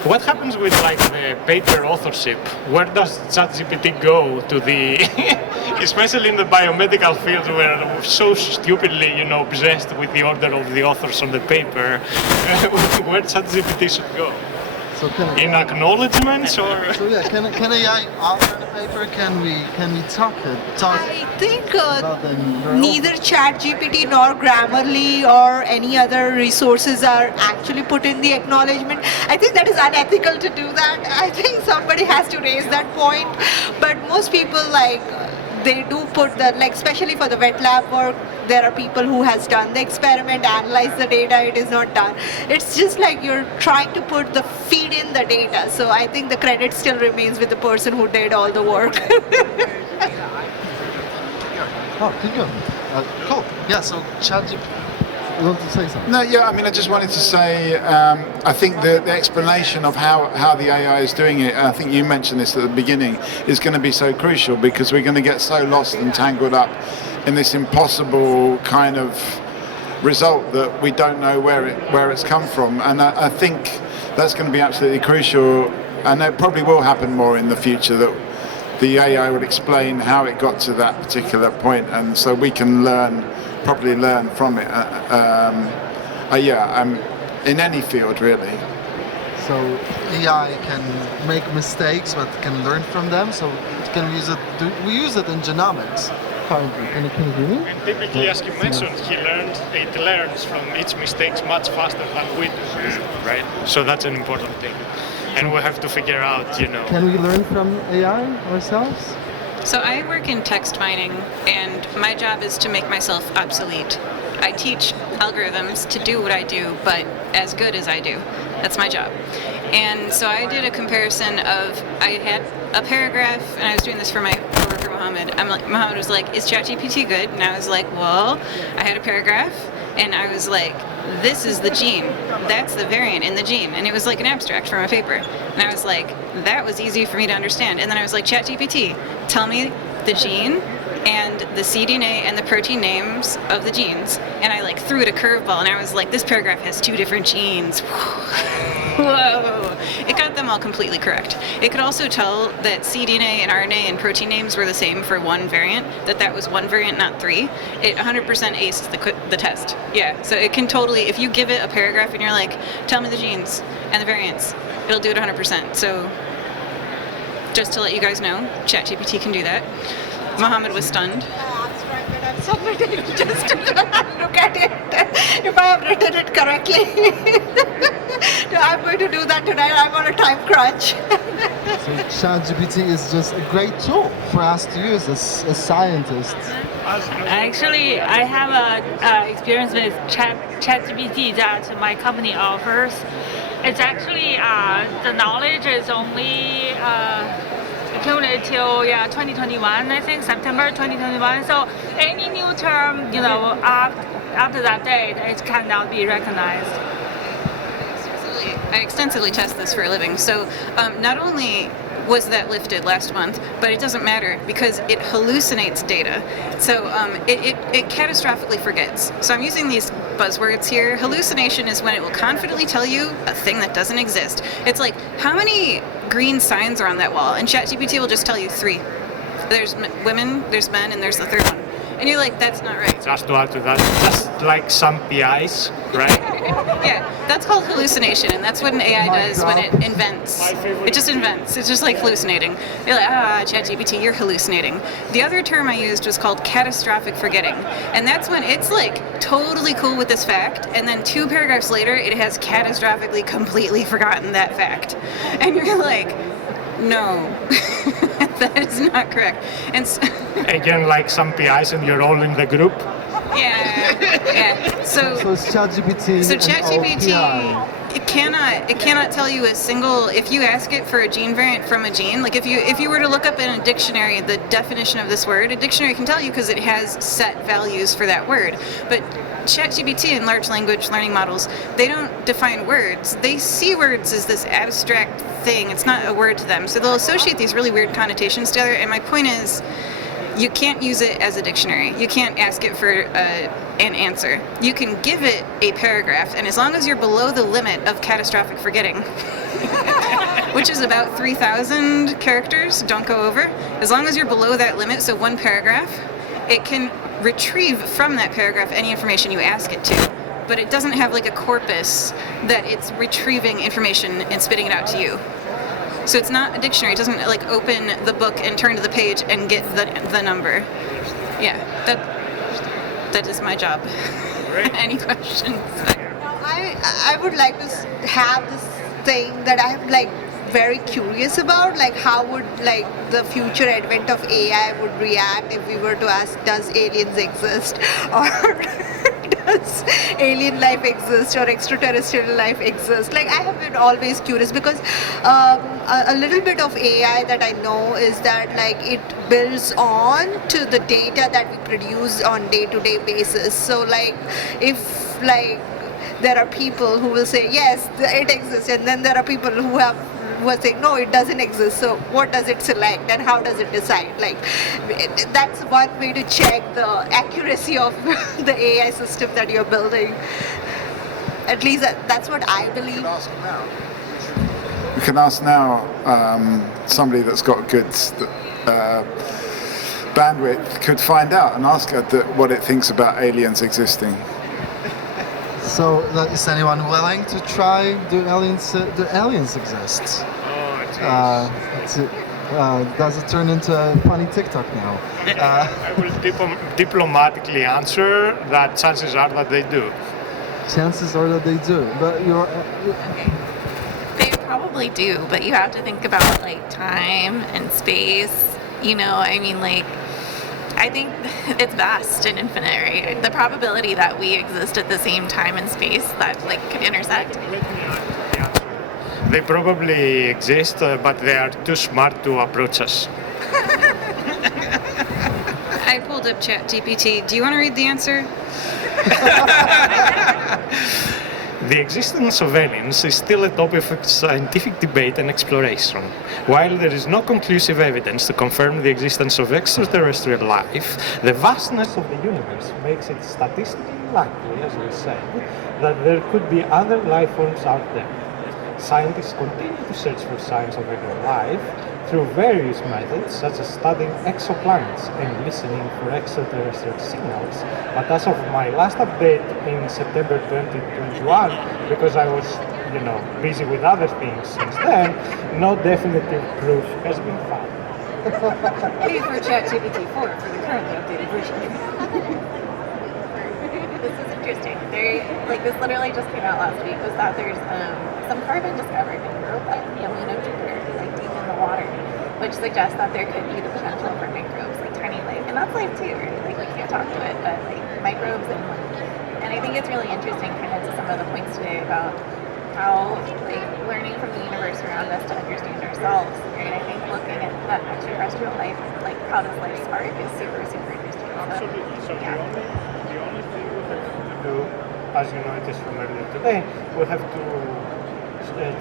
what happens with like the paper authorship? Where does ChatGPT go to the, especially in the biomedical field where we're so stupidly, obsessed with the order of the authors on the paper, where ChatGPT should go? So in acknowledgements or? So yeah, can AI author the paper? Can we talk I think about the neither ChatGPT nor Grammarly or any other resources are actually put in the acknowledgement. I think that is unethical to do that. I think somebody has to raise that point. But most people they do put especially for the wet lab work, there are people who has done the experiment, analyze the data, it is not done. It's just like you're trying to feed in the data. So I think the credit still remains with the person who did all the work. Oh, good. Cool. Yeah, so ChatGPT, you want to say something? No, yeah, I mean, I just wanted to say, I think the explanation of how the AI is doing it, and I think you mentioned this at the beginning, is going to be so crucial because we're going to get so lost and tangled up in this impossible kind of result that we don't know where it's come from. And I think that's going to be absolutely crucial, and it probably will happen more in the future that the AI will explain how it got to that particular point, and so we can properly learn from it. In any field, really. So AI can make mistakes, but can learn from them. So can we use it? We use it in genomics currently. Can you hear me? And typically, as you mentioned, it learns from its mistakes much faster than we do, right? So that's an important thing. And we have to figure out, Can we learn from AI ourselves? So I work in text mining, and my job is to make myself obsolete. I teach algorithms to do what I do, but as good as I do. That's my job. And so I did a comparison of, I had a paragraph, and I was doing this for my coworker Mohammed. Mohammed was like, is ChatGPT good? And I was like, well, I had a paragraph, and I was like, this is the gene. That's the variant in the gene. And it was like an abstract from a paper. And I was like, that was easy for me to understand. And then I was like, ChatGPT, tell me the gene and the cDNA and the protein names of the genes. And I threw it a curveball, and I was like, this paragraph has 2 different genes. Whoa. It got them all completely correct. It could also tell that cDNA and RNA and protein names were the same for one variant, that was one variant, not 3. It 100% aced the test. Yeah, so it can totally, if you give it a paragraph and you're like, tell me the genes and the variants, it'll do it 100%. So just to let you guys know, ChatGPT can do that. Mohammed was stunned. I'm submitting just to look at it if I have written it correctly. I'm going to do that tonight. I'm on a time crunch. So ChatGPT is just a great tool for us to use as scientists. Actually, I have a experience with ChatGPT that my company offers. It's actually the knowledge is only accumulated till 2021, I think September 2021. So any new term, after that date, it cannot be recognized. I extensively test this for a living. So not only was that lifted last month, but it doesn't matter because it hallucinates data. So it catastrophically forgets. So I'm using these buzzwords here. Hallucination is when it will confidently tell you a thing that doesn't exist. It's like, how many green signs are on that wall? And ChatGPT will just tell you 3. There's women, there's men, and there's the 3rd one. And you're like, that's not right. Just to add to that, just like some PIs, right? Yeah, that's called hallucination, and that's what an AI does when it invents. It just invents. It's just like hallucinating. You're like, ChatGPT, you're hallucinating. The other term I used was called catastrophic forgetting, and that's when it's totally cool with this fact, and then 2 paragraphs later, it has catastrophically completely forgotten that fact. And you're like, no, that is not correct. And again, like some PIs, and you're all in the group. Yeah. So it's ChatGPT. So ChatGPT, it cannot tell you a single. If you ask it for a gene variant from a gene, like if you were to look up in a dictionary the definition of this word, a dictionary can tell you because it has set values for that word. But ChatGPT and large language learning models, they don't define words. They see words as this abstract thing. It's not a word to them. So they'll associate these really weird connotations together. And my point is, you can't use it as a dictionary. You can't ask it for an answer. You can give it a paragraph, and as long as you're below the limit of catastrophic forgetting, which is about 3,000 characters, don't go over. As long as you're below that limit, so 1 paragraph, it can retrieve from that paragraph any information you ask it to. But it doesn't have a corpus that it's retrieving information and spitting it out to you. So it's not a dictionary. It doesn't open the book and turn to the page and get the number. Yeah, that is my job. Any questions? I would like to have this thing that I'm very curious about, how would the future advent of AI would react if we were to ask, does aliens exist, or does alien life exist, or extraterrestrial life exist? I have been always curious because a little bit of AI that I know is that it builds on to the data that we produce on day-to-day basis. So if there are people who will say yes, it exists, and then there are people who are saying no, it doesn't exist. So what does it select and how does it decide? That's one way to check the accuracy of the AI system that you're building. At least that's what I believe. We can ask now somebody that's got good bandwidth could find out and ask her what it thinks about aliens existing. So, is anyone willing to try? Do aliens exist? Does it turn into a funny TikTok now? I will diplomatically answer that chances are that they do. Chances are that they do, but you're. They probably do, but you have to think about like time and space. You know, I mean, like, I think it's vast and infinite, right? The probability that we exist at the same time and space that like could intersect. They probably exist, but they are too smart to approach us. I pulled up ChatGPT. Do you want to read the answer? The existence of aliens is still a topic of scientific debate and exploration. While there is no conclusive evidence to confirm the existence of extraterrestrial life, the vastness of the universe makes it statistically likely, as we said, that there could be other life forms out there. Scientists continue to search for signs of alien life through various methods, such as studying exoplanets and listening for extraterrestrial signals. But as of my last update in September 2021, because I was, busy with other things since then, no definitive proof has been found. Pay for ChatGPT 4 for the currently updated version. This is interesting. This literally just came out last week, was that there's some carbon discovered in Europe at the amino Jupiter, like deep in the water, which suggests that there could be the potential for microbes, like tiny life. And that's life too, right? Like we can't talk to it, but like microbes and I think it's really interesting kind of to some of the points today about how like learning from the universe around us to understand ourselves, right? I think looking at that extraterrestrial life, like how does life spark is super, super interesting. Absolutely. So yeah. The only thing we have to do, as you noticed from earlier today, we have to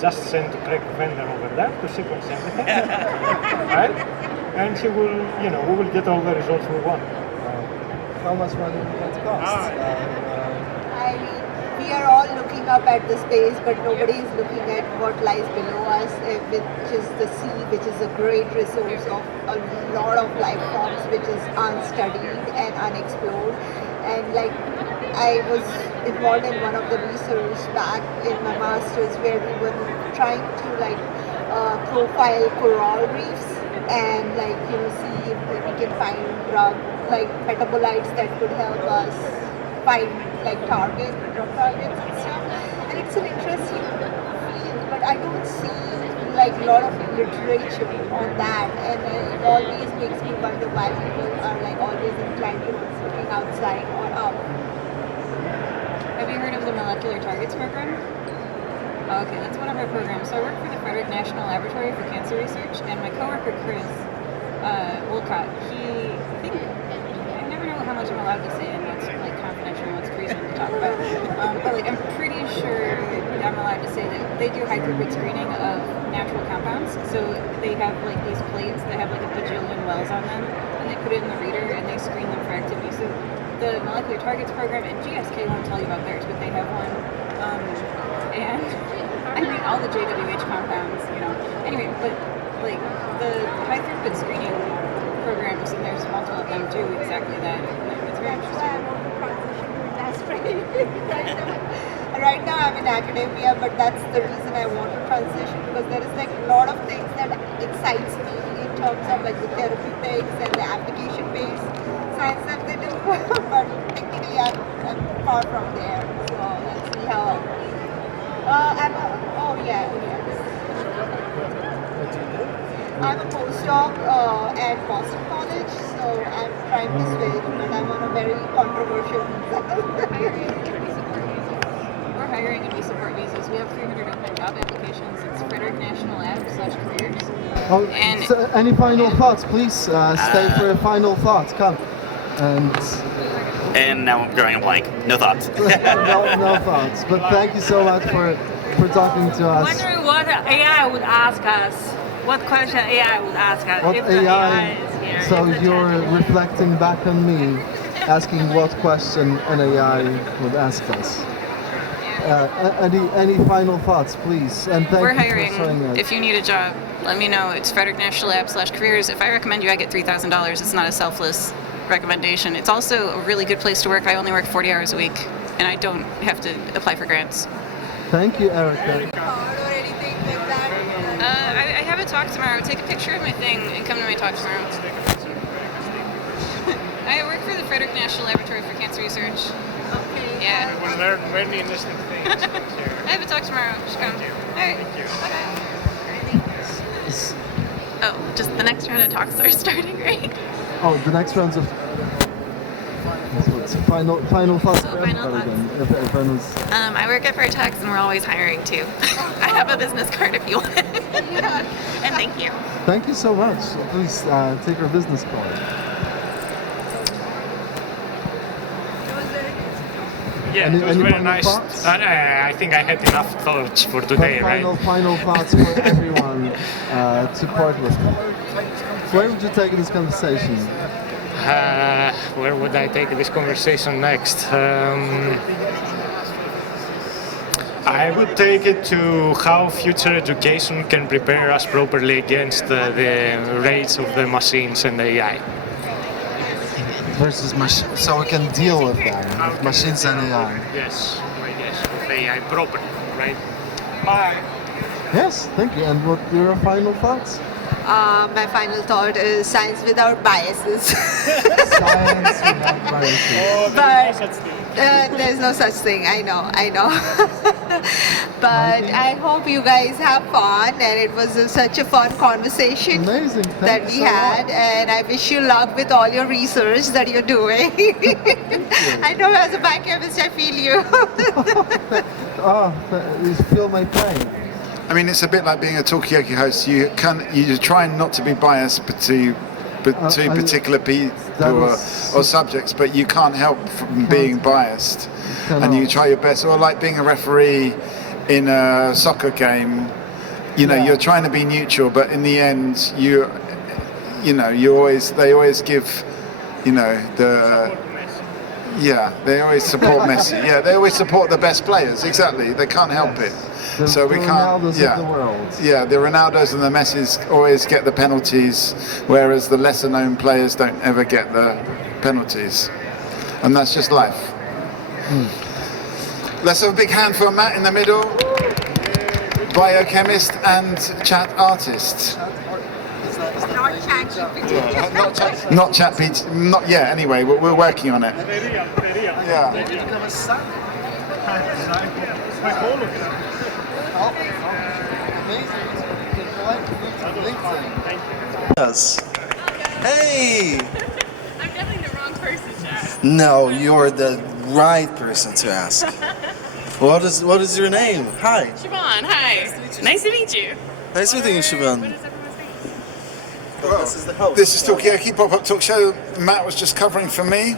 just send to Craig Vender over there to sequence everything, right? And he will, we will get all the results we want. How much money will it cost? I mean, we are all looking up at the space, but nobody is looking at what lies below us, which is the sea, which is a great resource of a lot of life forms, which is unstudied and unexplored. And like, I was involved in one of the research back in my master's where we were trying to profile coral reefs and see if we can find metabolites that could help us find drug targets and stuff. And it's an interesting field, but I don't see a lot of literature on that, and it always makes me wonder why people are always inclined towards looking outside or up. Have you heard of the Molecular Targets Program? Oh, okay, that's one of our programs. So I work for the Frederick National Laboratory for Cancer Research, and my coworker Chris Wolcott, I never know how much I'm allowed to say and what's confidential and what's treason to talk about. But I'm pretty sure I'm allowed to say that they do high throughput screening of natural compounds. So they have these plates that have a bajillion wells on them, and they put it in the reader and they screen them for activity. So the Molecular Targets Program, and GSK won't tell you about theirs, but they have one. And I mean, all the JWH compounds, Anyway, but the high throughput screening programs, and there's multiple of them, do exactly that. It's very interesting. That's right. Right now I'm in academia, but that's the reason I want to transition, because there is a lot of things that excites me in terms of the therapeutics and the application-based science that they do. But technically I'm far from there, so let's see how. I'm a postdoc at Boston College, so I'm trying to switch, but I'm on a very controversial visa. We're hiring and we support visas. We have 300 open job applications. It's Frederick National Lab/careers. Oh, And so any final thoughts, please? Stay for your final thoughts. Come. And now I'm drawing a blank. No thoughts. no thoughts. But thank you so much for talking to us. Wondering what AI would ask us. What question AI would ask us What if the AI is here. So you're reflecting back on me, asking what question an AI would ask us. Any final thoughts, please? And thank we're you hiring. for showing us. If you need a job, let me know. It's Frederick National Lab/careers. If I recommend you, I get $3,000. It's not a selfless recommendation. It's also a really good place to work. I only work 40 hours a week, and I don't have to apply for grants. Thank you, Erica. I have a talk tomorrow. Take a picture of my thing and come to my talk tomorrow. I work for the Frederick National Laboratory for Cancer Research. Okay. Yeah. I will learn many interesting things. I have a talk tomorrow. Just come. All right. Oh, just the next round of talks are starting, right? Oh, the next rounds of final thoughts. I work at Vertex and we're always hiring too. I have a business card if you want. And thank you. Thank you so much. Please take our business card. Yeah, Any- it was any very final nice. thoughts? I think I had enough thoughts for today, right? Final thoughts for everyone to part with. Where would you take this conversation? Where would I take this conversation next? I would take it to how future education can prepare us properly against the raids of the machines and AI. Versus machines, so we can deal with them, with machines and AI. Yes, I guess with AI properly, right? Bye. Yes, thank you. And what are your final thoughts? My final thought is science without biases. Science without biases. But there's no such thing. I know. But I hope you guys have fun, and it was such a fun conversation that we had. And I wish you luck with all your research that you're doing. I know as a biochemist, I feel you. You feel my pain. I mean, it's a bit like being a Talkie host. You try not to be biased, but to particular people or subjects, but you can't help from being biased, and you try your best. Or like being a referee in a soccer game, you're trying to be neutral, but in the end, they always give, they always support Messi. Yeah, they always support the best players. Exactly, they can't help it. So we can't. Ronaldos of the world. Yeah, the Ronaldos and the Messis always get the penalties, whereas the lesser-known players don't ever get the penalties, and that's just life. Let's have a big hand for Matt in the middle, biochemist and chat artist. Not ChatGPT. Not yet. Anyway, we're working on it. Yeah. Yes. Hey! I'm definitely the wrong person to ask. No, you're the right person to ask. What is your name? Hi. Siobhan, hi. Nice to meet you. Nice meeting you, Siobhan. This is the host. This is Talkie Pop-Up Talk Show. Matt was just covering for me.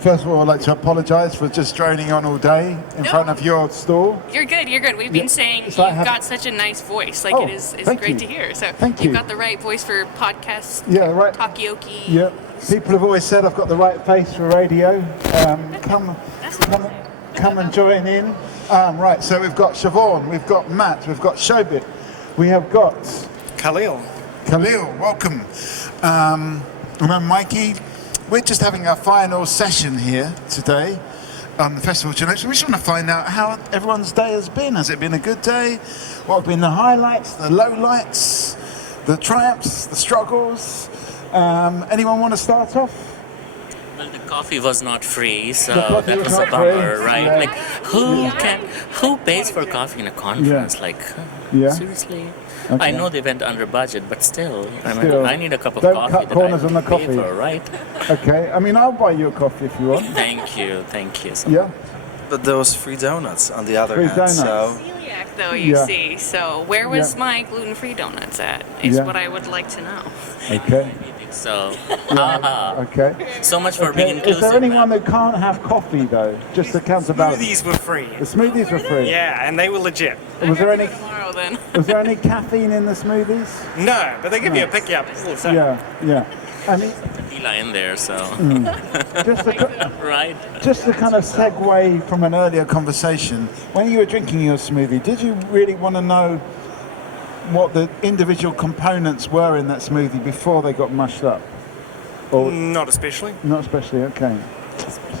First of all, I'd like to apologise for just droning on all day in front of your stall. You're good, you're good. We've been saying you've got such a nice voice. Like, it's great to hear. So you've got the right voice for podcast, right. talkioki. Yeah, people have always said I've got the right face for radio. Come and join in. Right, so we've got Siobhan, we've got Matt, we've got Shobit, we have got Khalil, welcome. And I'm Mikey. We're just having our final session here today on the Festival Challenge. We just want to find out how everyone's day has been. Has it been a good day? What have been the highlights, the lowlights, the triumphs, the struggles? Anyone want to start off? Well, the coffee was not free, so coffee that was was a not bummer, free, right? yeah. Like, who pays for coffee in a conference? Yeah. Like, Yeah. seriously? Okay. I know they went under budget, but still, Still, I need a cup of don't coffee cut that corners I on the pay coffee. for, right? Okay, I mean, I'll buy you a coffee if you want. Thank you. Yeah. But there was free donuts on the other Free hand, donuts. so... Celiac, though, you Yeah. see. So where was Yeah. my gluten-free donuts at? Is Yeah. what I would like to know. Okay. So, Okay. so much for being Is inclusive. there anyone that can't have coffee though? Just to counterbalance. Smoothies were free. The smoothies were free. Yeah, and they were legit. Was there any? Tomorrow, then. Was there any caffeine in the smoothies? No, but they give you a pick up. So. Yeah. I mean, Tequila in there, so. Right. just to kind of segue from an earlier conversation, when you were drinking your smoothie, did you really want to know what the individual components were in that smoothie before they got mushed up? Or Not especially. not especially? Okay.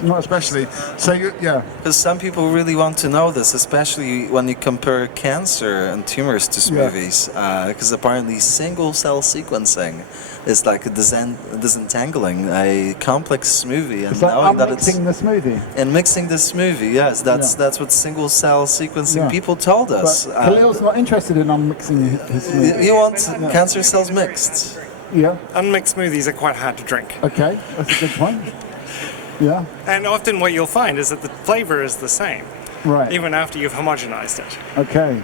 Not especially. So yeah. Because some people really want to know this, especially when you compare cancer and tumors to smoothies. Because apparently single-cell sequencing is like a disentangling a complex smoothie, and It's like knowing that it's unmixing the smoothie. and mixing the smoothie. Yes, that's what single-cell sequencing people told us. But Khalil's not interested in unmixing his smoothie. You want cancer cells mixed. Yeah. Unmixed smoothies are quite hard to drink. Okay, that's a good point. Yeah. And often what you'll find is that the flavor is the same, Right. even after you've homogenized it. Okay.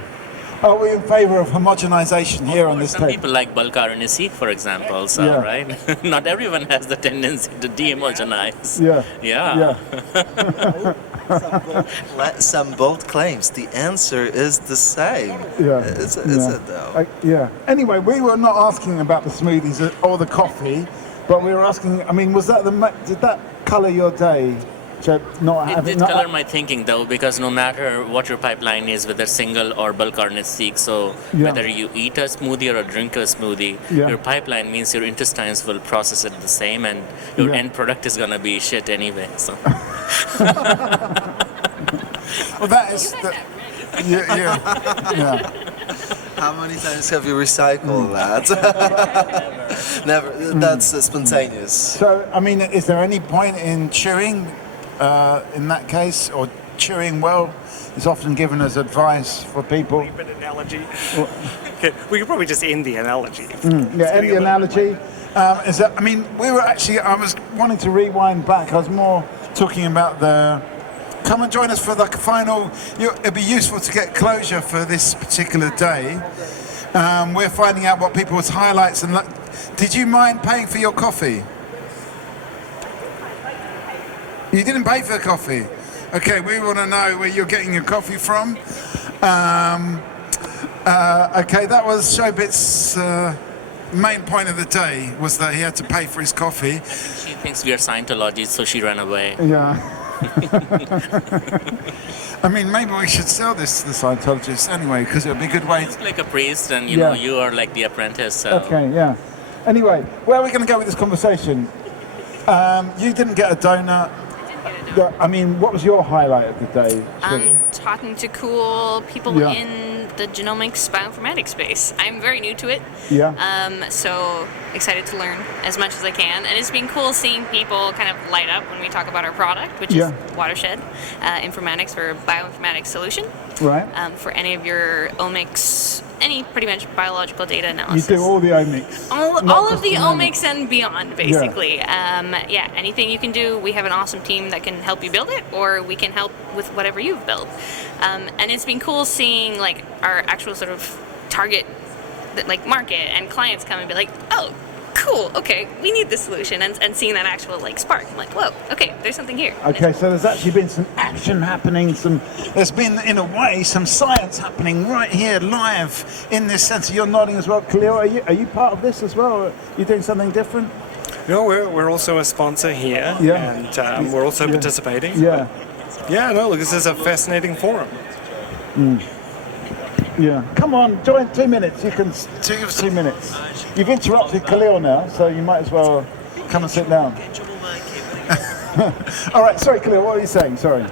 Are we in favour of homogenization here on this Some tape? people like bulk RNA-seq, for example, so, Yeah. right? Not everyone has the tendency to de-homogenize. Yeah. Yeah. Some bold claims. The answer is the same. Yeah. Is yeah. it though? Yeah. Anyway, we were not asking about the smoothies or the coffee, but we were asking. I mean, was that did that colour your day? Jeb, not It having did not, color my thinking though, because no matter what your pipeline is, whether single or bulk RNA-seq, so Yeah. whether you eat a smoothie or drink a smoothie, Yeah. your pipeline means your intestines will process it the same, and your Yeah. end product is gonna be shit anyway. So. Well, that is. Yeah. How many times have you recycled that? Never. That's spontaneous. So, I mean, is there any point in chewing in that case, or chewing well is often given as advice for people? A bit analogy. Okay, we could probably just end the analogy. Yeah, end the analogy. Is that? I mean, we were actually. I was wanting to rewind back. I was more talking about the. Come and join us for the final. It'd be useful to get closure for this particular day. We're finding out what people's highlights and. Did you mind paying for your coffee? You didn't pay for the coffee. Okay, we want to know where you're getting your coffee from. Okay, that was Shobit's main point of the day, was that he had to pay for his coffee. She thinks we are Scientologists, so she ran away. Yeah. I mean, maybe we should sell this to the Scientologists anyway, because it would be a good way. It's like a priest, and you know, you are like the apprentice. So. Okay, yeah. Anyway, where are we going to go with this conversation? You didn't get a donut. I mean, what was your highlight of the day? Talking to cool people in the genomics bioinformatics space. I'm very new to it. Yeah. So excited to learn as much as I can. And it's been cool seeing people kind of light up when we talk about our product, which is Watershed Informatics for Bioinformatics Solution. Right. For any of your omics, any pretty much biological data analysis. You do all the omics. All of the omics and beyond, basically. Yeah, anything you can do, we have an awesome team that can help you build it, or we can help with whatever you've built. And it's been cool seeing like our actual sort of target, like market and clients come and be like, oh, cool, okay, we need this solution, and seeing that actual like spark. I'm like, whoa, okay, there's something here. Okay, so there's actually been some action happening, there's been, in a way, some science happening right here, live, in this centre. You're nodding as well. Khalil, are you part of this as well? Or are you doing something different? No, we're also a sponsor here, and we're also participating. Yeah. Yeah, no, look, this is a fascinating forum. Yeah. Come on, join 2 minutes. You can 2 minutes. You've interrupted Khalil now, so you might as well come and sit down. All right, sorry, Khalil, what were you saying? Sorry.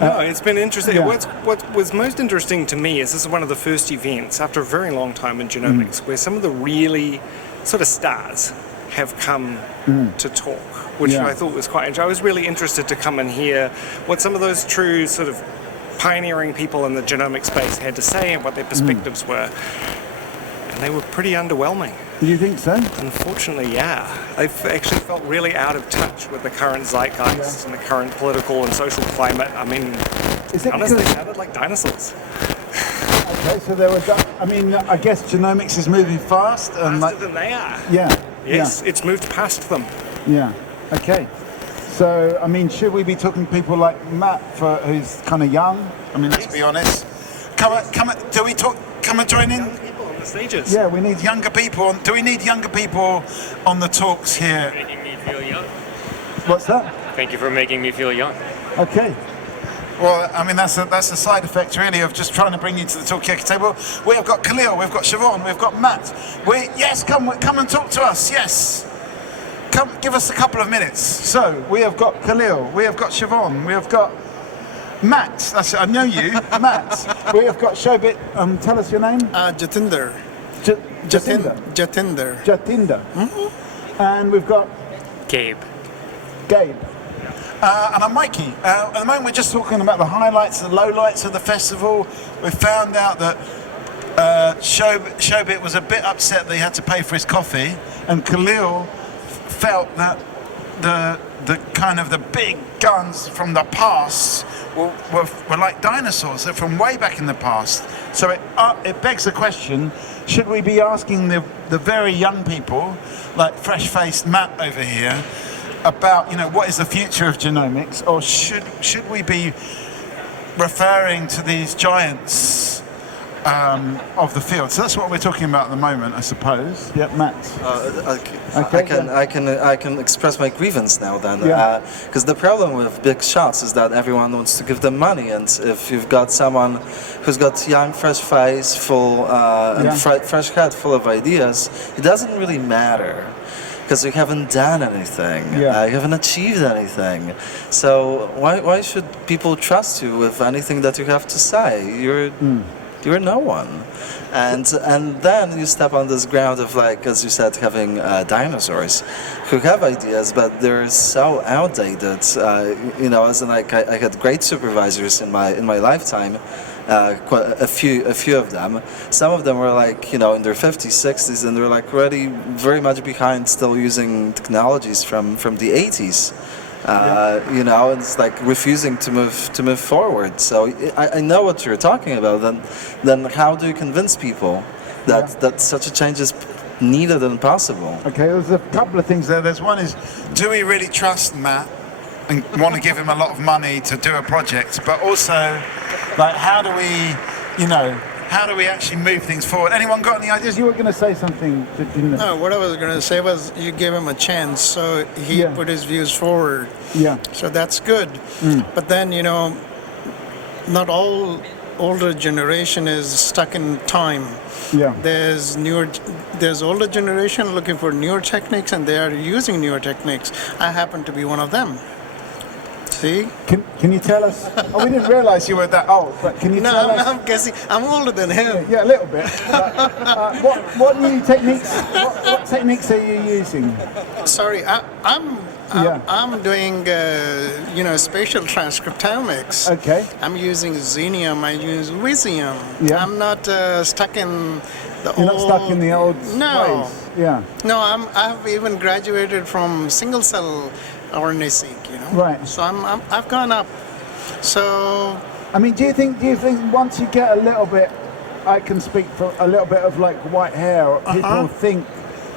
No, it's been interesting. Yeah. What was most interesting to me is this is one of the first events after a very long time in genomics where some of the really sort of stars have come to talk, which I thought was quite interesting. I was really interested to come and hear what some of those true sort of pioneering people in the genomic space had to say and what their perspectives were. And they were pretty underwhelming. Do you think so? Unfortunately, yeah. I've actually felt really out of touch with the current zeitgeist and the current political and social climate. I mean, honestly, they sounded like dinosaurs. Okay, so there were, I guess genomics is moving fast. And Faster than they are. Yeah. Yes, it's moved past them. Yeah, okay. So, I mean, should we be talking to people like Matt, who's kind of young? I mean, let's be honest. Come and join in? On the stages. Yeah, we need younger people. Do we need younger people on the talks here? Making me feel young. What's that? Thank you for making me feel young. Okay. Well, I mean, that's a side effect, really, of just trying to bring you to the Talkie table. We've got Khalil, we've got Siobhan, we've got Matt. Yes, come and talk to us, yes. come, give us a couple of minutes. So we have got Khalil, we have got Siobhan, we have got Max. That's it, I know you, Max. We have got Shobit. Tell us your name. Jatinder. Jatinder. Jatinder. Jatinder. And we've got Gabe. Gabe. And I'm Mikey. At the moment we're just talking about the highlights and lowlights of the festival. We found out that Shobit was a bit upset that he had to pay for his coffee, and Khalil felt that the kind of the big guns from the past were like dinosaurs. They're from way back in the past. So it begs the question, should we be asking the very young people, like fresh-faced Matt over here, about, you know, what is the future of genomics, or should we be referring to these giants of the field? So that's what we're talking about at the moment, I suppose. Yep, Matt. I can express my grievance now then, because the problem with big shots is that everyone wants to give them money, and if you've got someone who's got young, fresh face, full and fresh head, full of ideas, it doesn't really matter. Because you haven't done anything, you haven't achieved anything. So why should people trust you with anything that you have to say? You're no one. And then you step on this ground of, like, as you said, having dinosaurs who have ideas, but they're so outdated. You know, as in, like, I had great supervisors in my lifetime. A few of them. Some of them were, like, you know, in their 50s, 60s, and they're, like, already very much behind, still using technologies from the 80s. You know, and it's like refusing to move forward. So I know what you're talking about. Then how do you convince people that such a change is needed and possible? Okay, there's a couple of things there. There's one is, do we really trust Matt and want to give him a lot of money to do a project? But also, like, how do we actually move things forward? Anyone got any ideas? You were going to say something. No, what I was going to say was you gave him a chance, so he put his views forward. Yeah. So that's good. But then, you know, not all older generation is stuck in time. Yeah. There's older generation looking for newer techniques, and they are using newer techniques. I happen to be one of them. See? Can you tell us? Oh, we didn't realize you were that old, but can you tell us? No, I'm guessing. I'm older than him. Yeah, a little bit. What new techniques? What techniques are you using? Sorry, I'm doing you know, spatial transcriptomics. Okay. I'm using Xenium. I use Visium. Yeah. I'm not stuck in the You're old. not stuck in the old No. ways. Yeah. No, I've even graduated from single cell RNA-seq, you know. Right. So I've gone up. So. I mean, do you think once you get a little bit, I can speak for a little bit of, like, white hair, people think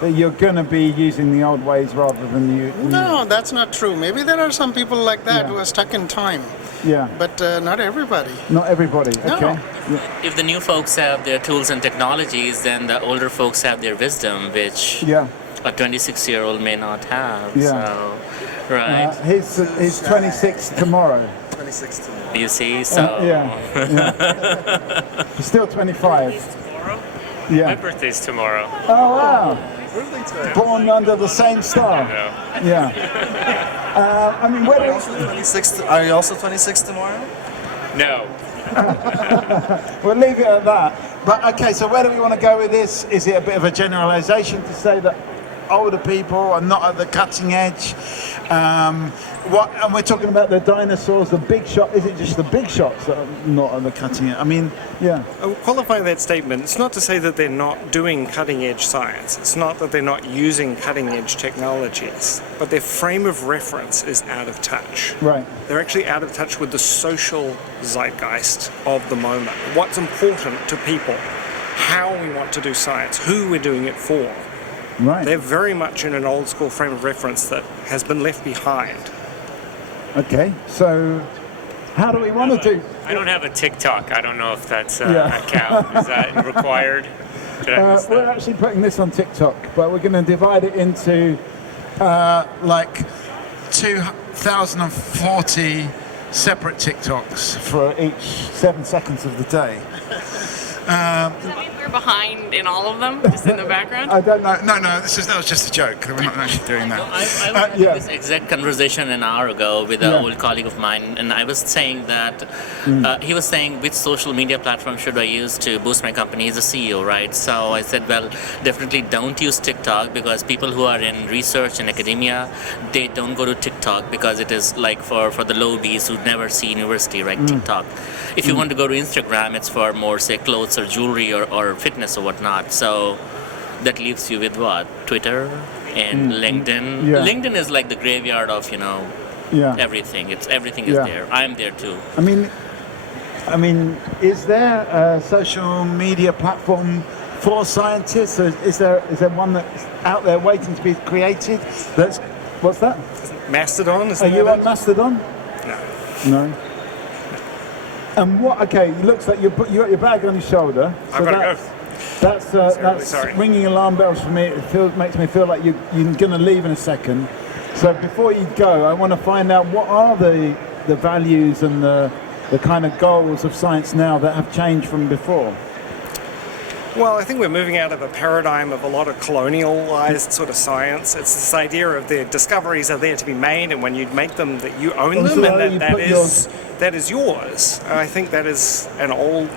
that you're going to be using the old ways rather than you? No, that's not true. Maybe there are some people like that who are stuck in time. Yeah. But not everybody. Not everybody. Okay. No. Yeah. If the new folks have their tools and technologies, then the older folks have their wisdom, which a 26-year-old may not have. Yeah. So, right. He's 26 tomorrow. 26 tomorrow. You see, so. He's still 25. Tomorrow? Yeah. My birthday's tomorrow. Oh, wow. Born under the same star. Yeah. I mean, where Are you also 26 tomorrow? No. We'll leave it at that. But okay, so where do we want to go with this? Is it a bit of a generalization to say that older people are not at the cutting edge? And we're talking about the dinosaurs, the big shot. Is it just the big shots that are not at the cutting edge? I mean, yeah. I will qualify that statement. It's not to say that they're not doing cutting-edge science. It's not that they're not using cutting-edge technologies, but their frame of reference is out of touch. Right. They're actually out of touch with the social zeitgeist of the moment. What's important to people, how we want to do science, who we're doing it for. Right. They're very much in an old-school frame of reference that has been left behind. Okay, so how do we want to do? I don't have a TikTok. I don't know if that's an account. Is that required? Did I miss that? We're actually putting this on TikTok, but we're going to divide it into like 2,040 separate TikToks for each 7 seconds of the day. Does that mean we're you're behind in all of them, just in the background? I don't know. No, that was just a joke. We're not actually doing that. I was having this exact conversation an hour ago with an old colleague of mine, and I was saying that he was saying, which social media platform should I use to boost my company? He's a CEO, right? So I said, well, definitely don't use TikTok, because people who are in research and academia, they don't go to TikTok because it is like for the lobies who never see university, right? TikTok. If you want to go to Instagram, it's for more, say, clothes or jewelry or fitness or whatnot. So that leaves you with what? Twitter and LinkedIn. Yeah. LinkedIn is like the graveyard of, everything. Everything is there. I'm there too. I mean, is there a social media platform for scientists? Or is there one that's out there waiting to be created? What's that? Mastodon. Are you on Mastodon? No. And what? Okay, it looks like you got your bag on your shoulder. I've got to go. That's ringing alarm bells for me. It makes me feel like you're going to leave in a second. So before you go, I want to find out what are the values and the kind of goals of science now that have changed from before. Well, I think we're moving out of a paradigm of a lot of colonialized sort of science. It's this idea of the discoveries are there to be made, and when you make them, that you own them, and that is yours. And I think that is an old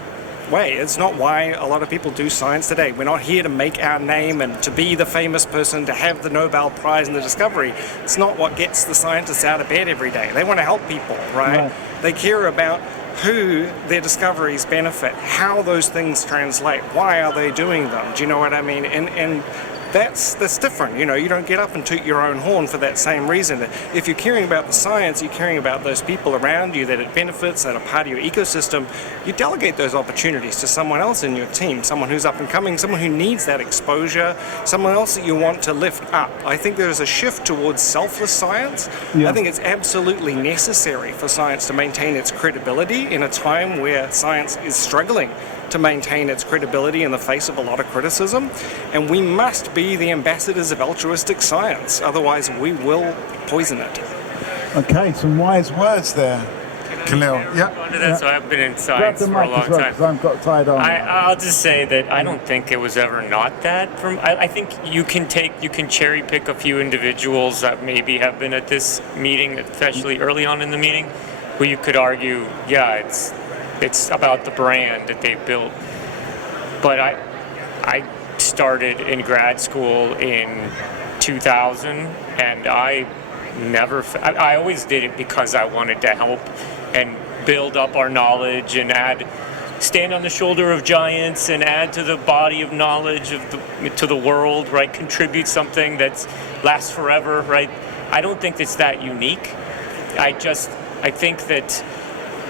way. It's not why a lot of people do science today. We're not here to make our name and to be the famous person, to have the Nobel Prize in the discovery. It's not what gets the scientists out of bed every day. They want to help people, right? They care about who their discoveries benefit, how those things translate, why are they doing them? Do you know what I mean? And that's different. You don't get up and toot your own horn for that same reason. If you're caring about the science, you're caring about those people around you that it benefits, that are part of your ecosystem, you delegate those opportunities to someone else in your team, someone who's up and coming, someone who needs that exposure, someone else that you want to lift up. I think there's a shift towards selfless science. I think it's absolutely necessary for science to maintain its credibility in a time where science is struggling to maintain its credibility in the face of a lot of criticism, and we must be the ambassadors of altruistic science, otherwise we will poison it. Okay, some wise words there, Khalil. That's why I've been in science for a long time. I've got tied on. I'll just say that I don't think it was ever not that. I think you can cherry pick a few individuals that maybe have been at this meeting, especially early on in the meeting, who you could argue, it's about the brand that they built. But I started in grad school in 2000, and I always did it because I wanted to help and build up our knowledge and stand on the shoulder of giants and add to the body of knowledge to the world, right? Contribute something that lasts forever, right? I don't think it's that unique. I think that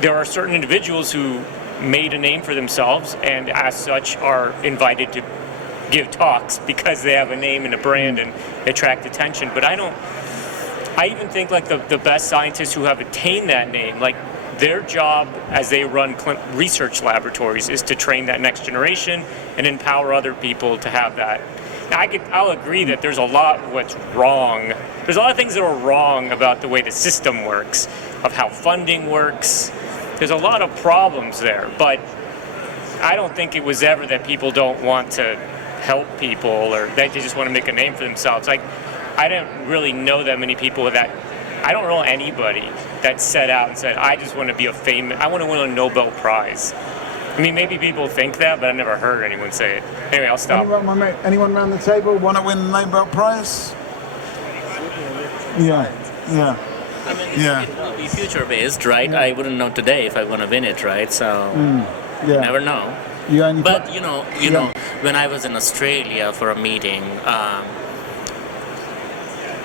there are certain individuals who made a name for themselves and as such are invited to give talks because they have a name and a brand and attract attention. But I even think like the best scientists who have attained that name, like their job as they run research laboratories is to train that next generation and empower other people to have that. Now, I'll agree that there's a lot of what's wrong. There's a lot of things that are wrong about the way the system works, of how funding works. There's a lot of problems there, but I don't think it was ever that people don't want to help people or that they just want to make a name for themselves. Like, I don't really know that many people I don't know anybody that set out and said, I just want to be I want to win a Nobel Prize. I mean, maybe people think that, but I've never heard anyone say it. Anyway, I'll stop. Anyone around the table want to win the Nobel Prize? Yeah. I mean, it will be future-based, right? Yeah. I wouldn't know today if I want to win it, right? So you never know. But you know, when I was in Australia for a meeting,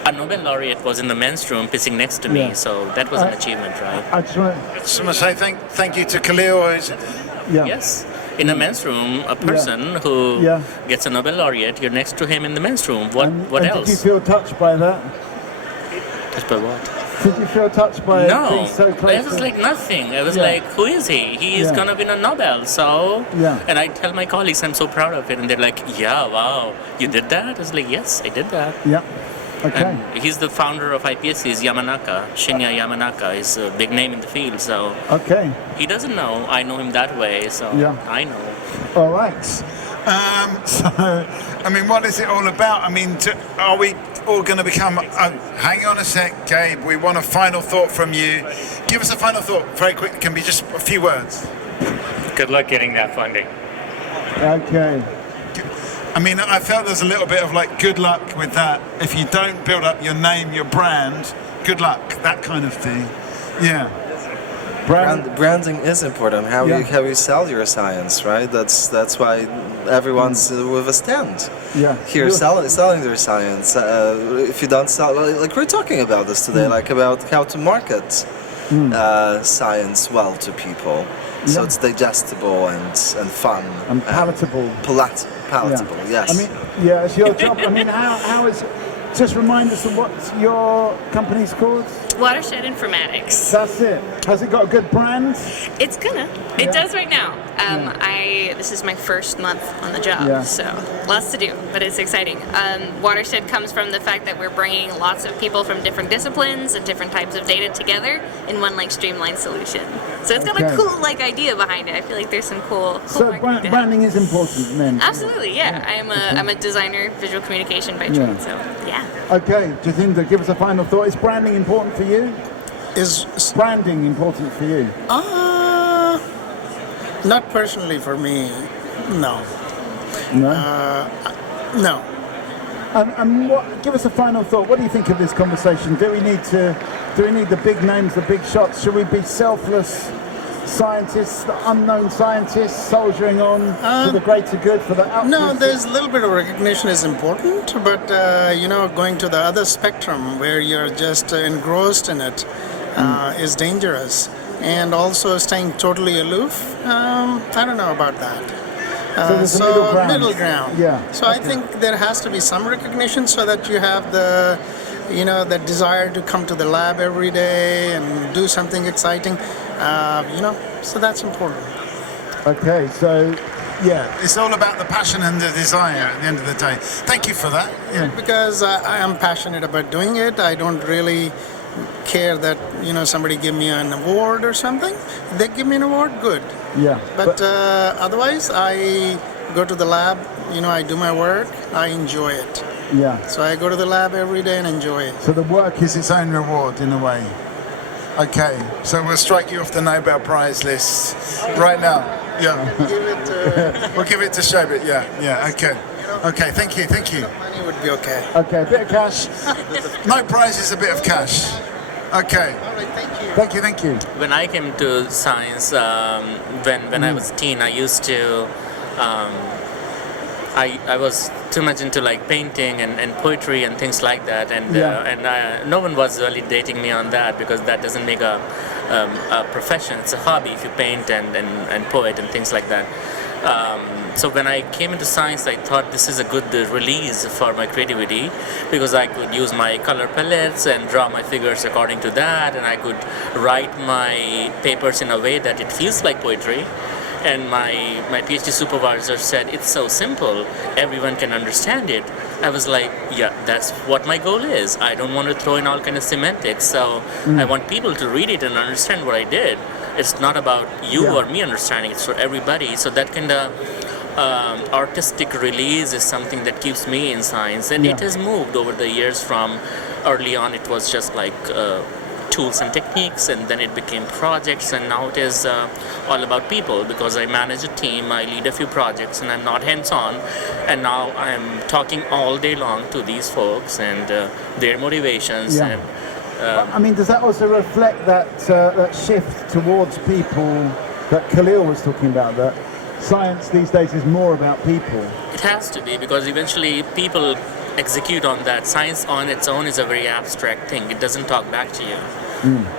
a Nobel laureate was in the men's room pissing next to me, so that was an achievement, right? I just want to say thank you to Khalil. Yes. In a men's room, a person who gets a Nobel laureate, you're next to him in the men's room. What else? Did you feel touched by that? Touched by what? Did you feel touched by being so close? I was like nothing. I was like, who is he? He is gonna win a Nobel. So and I tell my colleagues I'm so proud of it, and they're like, wow, you did that? I was like, yes, I did that. Okay. And he's the founder of IPSC, Yamanaka. Shinya Yamanaka is a big name in the field, so he doesn't know. I know him that way, so I know. All right. So, I mean, what is it all about? I mean, are we all going to become... hang on a sec, Gabe. We want a final thought from you. Give us a final thought, very quick. It can be just a few words. Good luck getting that funding. Okay. I mean, I felt there's a little bit of like good luck with that. If you don't build up your name, your brand, good luck, that kind of thing. Yeah. Branding is important. How you sell your science, right? That's why everyone's with a stand. Yeah. Here selling their science. If you don't sell, like we're talking about this today, like about how to market science well to people, so it's digestible and fun and palatable. Palatable, yes. I mean, yeah, it's your job. I mean, how is... Just remind us of what your company's called? Watershed Informatics. That's it. Has it got a good brand? It's gonna. It does right now. This is my first month on the job, so lots to do, but it's exciting. Watershed comes from the fact that we're bringing lots of people from different disciplines and different types of data together in one like streamlined solution. So it's got a cool like idea behind it. I feel like there's some cool. So branding is important then. Absolutely, yeah. I'm a designer, visual communication by trade, so yeah. Okay, Jathinder, give us a final thought. Is branding important for you? Is branding important for you? Not personally for me, no. No? No. And give us a final thought. What do you think of this conversation? Do we need the big names, the big shots? Should we be selfless scientists, the unknown scientists, soldiering on to the greater good for the outputs? No, there's a little bit of recognition is important, but going to the other spectrum where you're just engrossed in it is dangerous. And also staying totally aloof, I don't know about that. So middle ground. Yeah. So I think there has to be some recognition so that you have the, that desire to come to the lab every day and do something exciting. So that's important. Okay, so yeah, it's all about the passion and the desire at the end of the day. Thank you for that. Yeah. Because I am passionate about doing it. I don't really care that somebody give me an award or something. They give me an award, good. Yeah. But otherwise, I go to the lab. I do my work. I enjoy it. Yeah. So I go to the lab every day and enjoy it. So the work is its own reward in a way. Okay, so we'll strike you off the Nobel Prize list right now. Yeah. We'll give it to Shobit. Yeah. Okay. Okay. Thank you. Money would be okay. Okay, a bit of cash. No prize is a bit of cash. Okay. All right, thank you. When I came to science, when I was a teen, I used to, I was too much into like painting and poetry and things like that, and no one was really dating me on that because that doesn't make a profession. It's a hobby if you paint and poet and things like that. So when I came into science, I thought this is a good release for my creativity because I could use my color palettes and draw my figures according to that, and I could write my papers in a way that it feels like poetry. And my PhD supervisor said, it's so simple, everyone can understand it. I was like, yeah, that's what my goal is. I don't want to throw in all kind of semantics, so I want people to read it and understand what I did. It's not about you or me understanding, it's for everybody. So that kind of artistic release is something that keeps me in science, and it has moved over the years. From early on it was just like tools and techniques, and then it became projects, and now it is all about people because I manage a team, I lead a few projects, and I'm not hands-on, and now I'm talking all day long to these folks and their motivations. And I mean, does that also reflect that shift towards people that Khalil was talking about, that science these days is more about people? It has to be, because eventually people execute on that. Science on its own is a very abstract thing. It doesn't talk back to you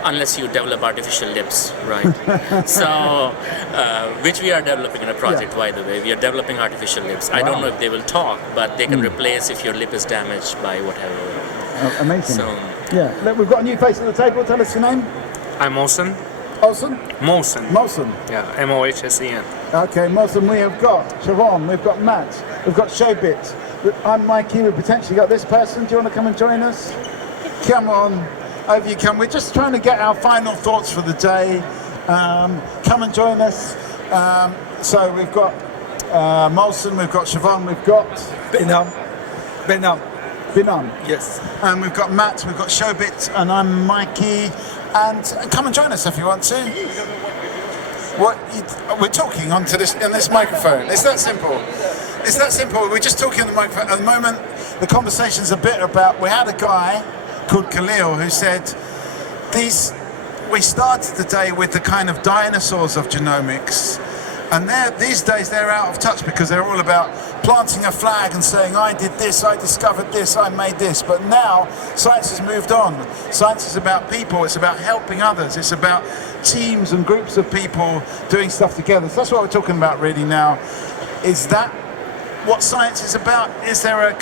unless you develop artificial lips, right? So, which we are developing in a project, by the way. We are developing artificial lips. I don't know if they will talk, but they can replace if your lip is damaged by whatever. Amazing. So, yeah, look, we've got a new face at the table. Tell us your name. I'm Mohsen. Olsen? Mohsen. Mohsen. Yeah, Mohsen. Okay, Mohsen, we have got Sharon, we've got Matt, we've got Shobit. I'm Mikey, we've potentially got this person. Do you want to come and join us? Come on, over you come. We're just trying to get our final thoughts for the day. Come and join us. So we've got Molson, we've got Siobhan, we've got Binam. Yes. And we've got Matt, we've got Showbit, and I'm Mikey. And come and join us if you want to. We're talking onto this microphone. It's that simple. It's that simple. We're just talking on the microphone. At the moment, the conversation's a bit about. We had a guy called Khalil who said, we started the day with the kind of dinosaurs of genomics, and these days they're out of touch because they're all about planting a flag and saying, I did this, I discovered this, I made this. But now science has moved on. Science is about people, it's about helping others, it's about teams and groups of people doing stuff together. So that's what we're talking about really now. Is that what science is about? Is there a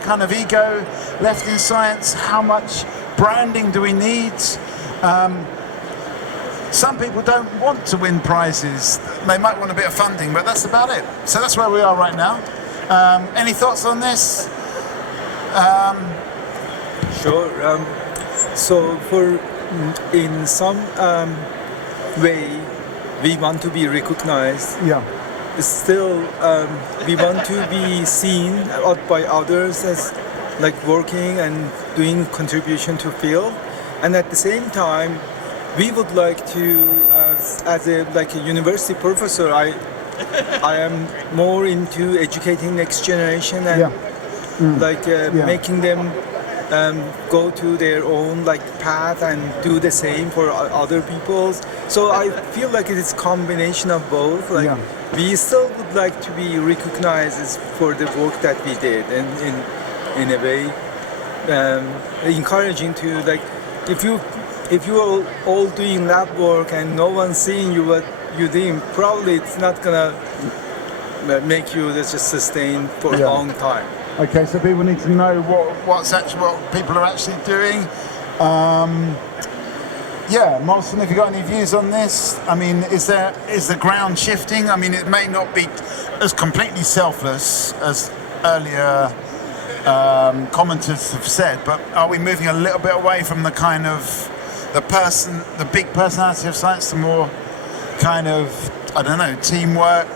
kind of ego left in science? How much branding do we need? Some people don't want to win prizes. They might want a bit of funding, but that's about it. So that's where we are right now. Any thoughts on this? Sure. So in some way, we want to be recognized. Yeah. Still, we want to be seen by others as like working and doing contribution to field, and at the same time, we would like to, as a university professor, I am more into educating next generation and making them go to their own path and do the same for other people. So I feel like it is a combination of both. We still would like to be recognized for the work that we did, and in a way, encouraging to if you are all doing lab work and no one's seeing you what you did, probably it's not gonna make you just sustain for a long time. Okay, so people need to know what people are actually doing. Molson, have you got any views on this? I mean, is the ground shifting? I mean, it may not be as completely selfless as earlier commenters have said, but are we moving a little bit away from the kind of the big personality of science to more kind of, I don't know, teamwork?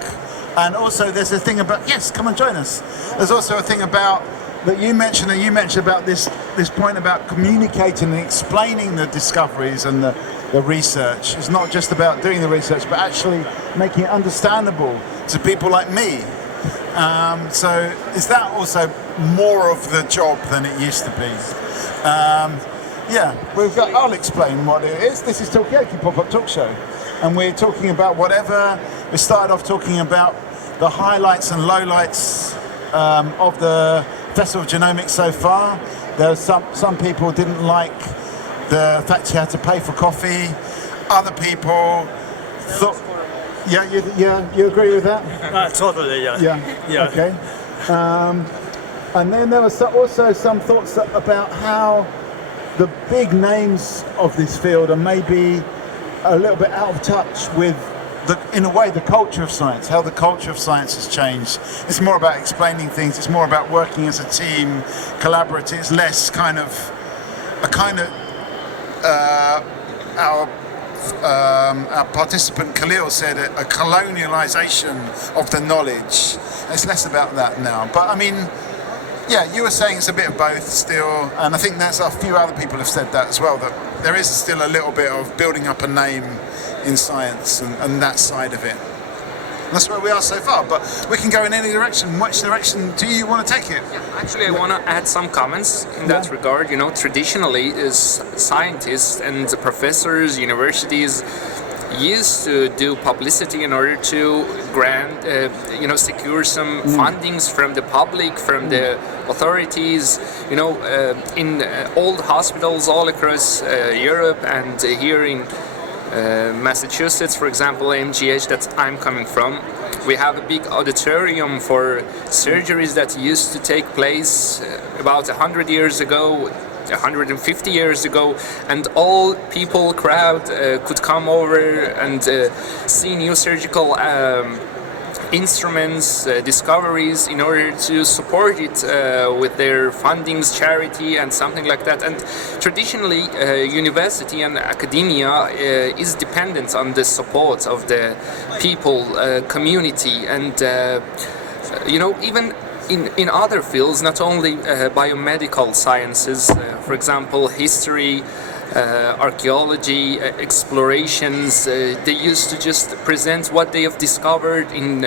And also there's a thing about, yes, come and join us. There's also a thing about that you mentioned about this point about communicating and explaining the discoveries and the research. It's not just about doing the research, but actually making it understandable to people like me. So is that also more of the job than it used to be? I'll explain what it is. This is Tokyoki Pop-Up Talk Show, and we're talking about whatever. We started off talking about the highlights and lowlights of the Festival of Genomics so far. There were some people didn't like the fact you had to pay for coffee. Other people thought, you agree with that? Totally, Yeah. Okay. And then there was also some thoughts about how the big names of this field are maybe a little bit out of touch with in a way, the culture of science, how the culture of science has changed. It's more about explaining things, it's more about working as a team, collaborative. It's less our participant Khalil said a colonialization of the knowledge. It's less about that now. But I mean, you were saying it's a bit of both still, and I think that's a few other people have said that as well, that there is still a little bit of building up a name in science and that side of it. That's where we are so far, but we can go in any direction. Which direction do you want to take it? Actually, I want to add some comments in that regard. traditionally, is scientists and the professors, universities used to do publicity in order to grant, secure some fundings from the public, from the authorities, in old hospitals all across Europe and here in Massachusetts, for example, MGH that I'm coming from, we have a big auditorium for surgeries that used to take place about 100 years ago, 150 years ago, and all crowd could come over and see new surgical instruments, discoveries in order to support it with their fundings, charity, and something like that. And traditionally, university and academia is dependent on the support of the people, community, and even in other fields, not only biomedical sciences, for example, history, archaeology, explorations. They used to just present what they have discovered in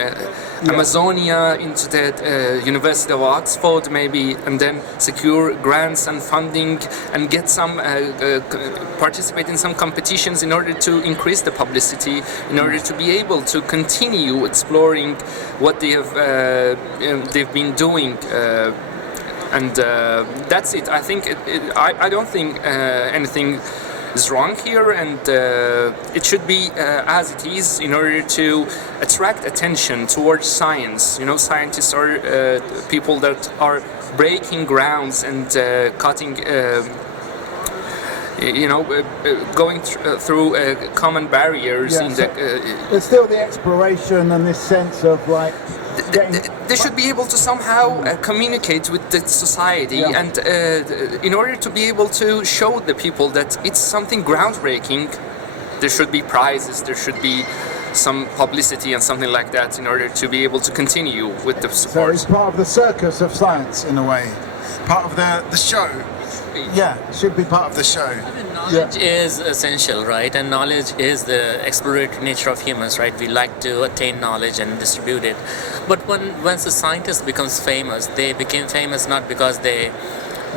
Amazonia into the University of Oxford, maybe, and then secure grants and funding and get some participate in some competitions in order to increase the publicity, in order to be able to continue exploring what they have they've been doing. And that's it. I think I don't think anything is wrong here, and it should be as it is in order to attract attention towards science. Scientists are people that are breaking grounds and cutting. Going through common barriers in the. There's still the exploration and this sense of like. They should be able to somehow communicate with the society, and in order to be able to show the people that it's something groundbreaking, there should be prizes, there should be some publicity and something like that in order to be able to continue with the support. So it's part of the circus of science in a way, part of the show. Yeah, it should be part of the show. Knowledge is essential, right? And knowledge is the exploratory nature of humans, right? We like to attain knowledge and distribute it. But once a scientist becomes famous, they became famous not because they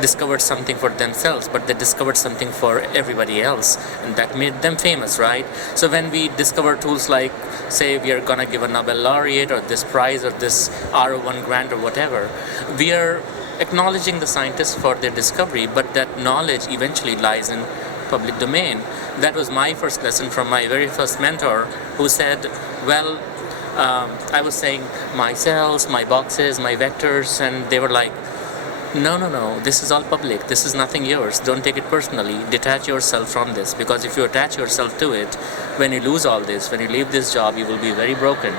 discovered something for themselves, but they discovered something for everybody else, and that made them famous, right? So when we discover tools like, say, we are gonna give a Nobel laureate or this prize or this R01 grant or whatever, we are acknowledging the scientists for their discovery, but that knowledge eventually lies in public domain. That was my first lesson from my very first mentor, who said, well, I was saying my cells, my boxes, my vectors, and they were like, no, this is all public, this is nothing yours, don't take it personally, detach yourself from this, because if you attach yourself to it, when you lose all this, when you leave this job, you will be very broken.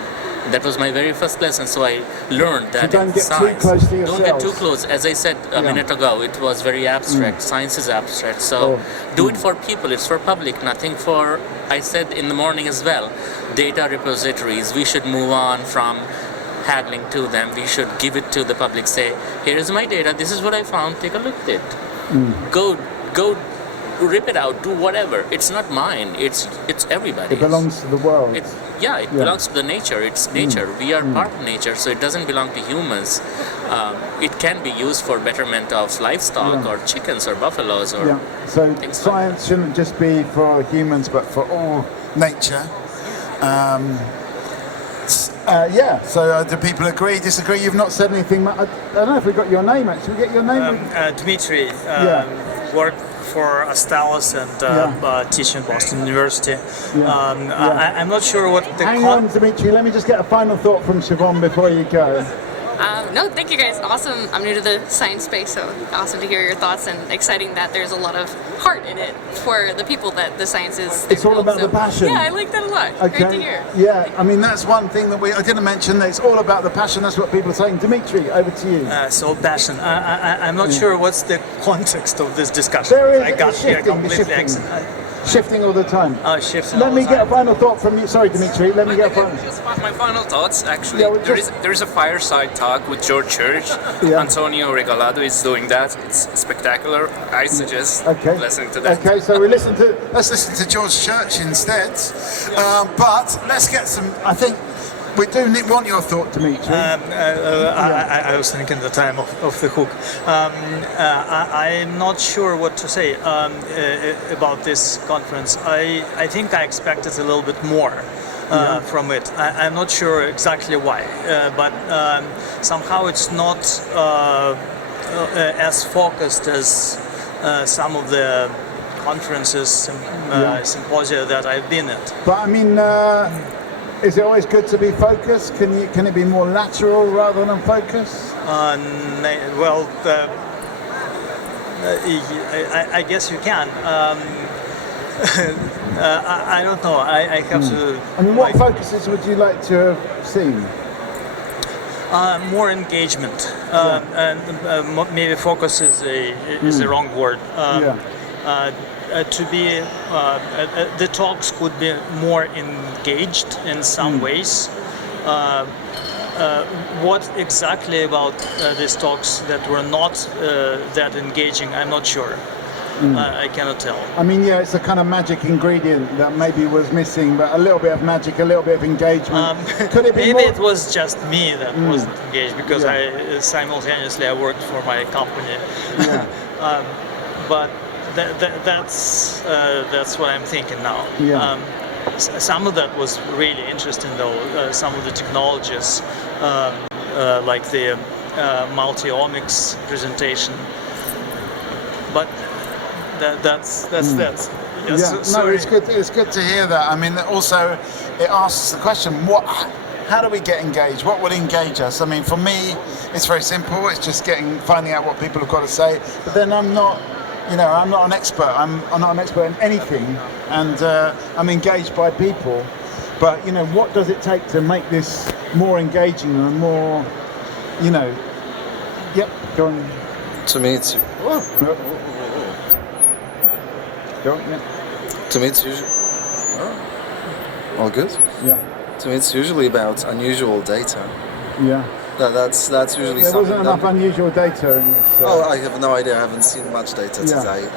That was my very first lesson, so I learned that so don't get too close to yourself. Don't get too close. As I said a minute ago, it was very abstract. Science is abstract, so do it for people, it's for public, nothing for, I said in the morning as well, data repositories. We should move on from haggling to them. We should give it to the public, say, here is my data, this is what I found, take a look at it. Go rip it out, do whatever. It's not mine, it's everybody's. It belongs to the world. It belongs to the nature, it's nature. We are part of nature, so it doesn't belong to humans. It can be used for betterment of livestock or chickens or buffaloes or So science shouldn't just be for humans but for all nature. So do people agree, disagree? You've not said anything. I don't know if we got your name actually. We get your name? Dmitry. Work for Astellas and teach in Boston University. I'm not sure what the Hang on, Dmitry, let me just get a final thought from Siobhan before you go. No, thank you guys. Awesome. I'm new to the science space, so awesome to hear your thoughts, and exciting that there's a lot of heart in it for the people that the science is. It's all about the passion. Yeah, I like that a lot. Okay. Great to hear. Yeah, I mean that's one thing that I didn't mention. That it's all about the passion. That's what people are saying. Dimitri, over to you. So passion. I'm not sure what's the context of this discussion. There is. I got completely shifting all the time. Shifting. Let me get a final thought from you. Sorry, Dimitri. Let me get a final. Just my final thoughts. Actually, there is a fireside talk with George Church. Antonio Regalado is doing that. It's spectacular. I suggest listening to that. Okay, so let's listen to George Church instead. But let's get some. I think we do want your thought, Dimitri. I was thinking the time of the hook. I'm not sure what to say about this conference. I think I expected a little bit more from it. I'm not sure exactly why, but somehow it's not as focused as some of the conferences, symposia that I've been at. But I mean, is it always good to be focused? Can it be more lateral rather than focused? Well, I guess you can. I don't know. I have to. I mean, what focuses would you like to have seen? More engagement, and maybe focus is the wrong word. To be the talks could be more engaged in some ways. What exactly about these talks that were not that engaging, I'm not sure. I cannot tell. I mean, yeah, it's a kind of magic ingredient that maybe was missing, but a little bit of magic, a little bit of engagement. Could it be maybe more? it was just me that wasn't engaged because I simultaneously I worked for my company. But that's what I'm thinking now. Some of that was really interesting though. Some of the technologies, like the multi-omics presentation. But that's that. Yes, No, it's good. It's good to hear that. I mean, also, it asks the question: how do we get engaged? What would engage us? I mean, for me, it's very simple. It's just finding out what people have got to say. But then I'm not an expert. I'm not an expert in anything, and I'm engaged by people. But what does it take to make this more engaging and more, Yep. Go on. To me, it's. To me, it's usually all good. Yeah. To me, it's usually about unusual data. Yeah. That's usually there something. Wasn't enough unusual data in this. I have no idea. I haven't seen much data today.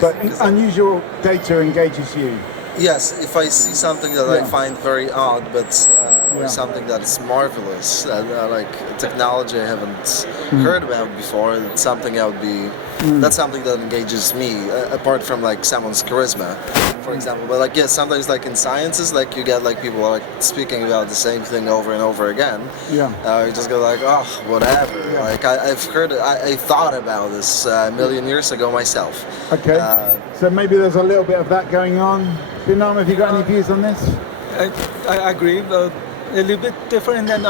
But unusual data engages you. Yes, if I see something that I find very odd, but or something that is marvelous, like technology I haven't heard about before, it's something I would be. That's something that engages me, apart from like someone's charisma, for example. But like sometimes like in sciences, like you get like people like speaking about the same thing over and over again. You just go like, oh, whatever. Like I've heard, I thought about this a million years ago myself. Okay. So maybe there's a little bit of that going on. Binam, have you got any views on this? I agree. A little bit different than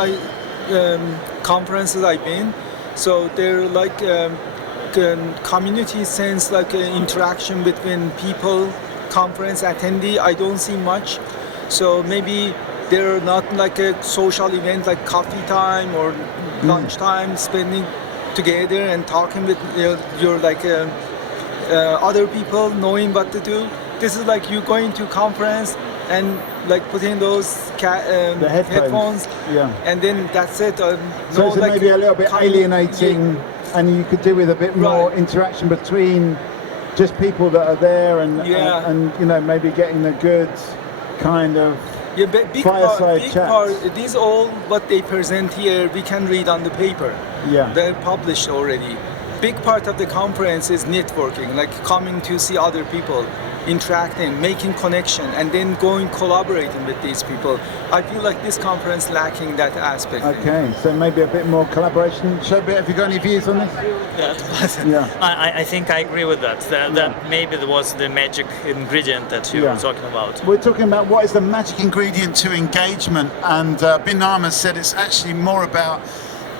conferences I've been. So they're like community sense, like interaction between people, conference attendee. I don't see much. So maybe they're not like a social event like coffee time or lunch time, spending together and talking with your like other people, knowing what to do. This is like you going to conference and like putting those the headphones, and then that's it. So it's like maybe a little bit alienating, and you could do with a bit more interaction between just people that are there and maybe getting the good kind of fireside chat. These all what they present here, we can read on the paper. They're published already. Big part of the conference is networking, like coming to see other people, interacting, making connection, and then going collaborating with these people. I feel like this conference lacking that aspect. Okay, so maybe a bit more collaboration. Shobit, have you got any views on this? I think I agree with that. That maybe there was the magic ingredient that you were talking about. We're talking about what is the magic ingredient to engagement, and Binam has said it's actually more about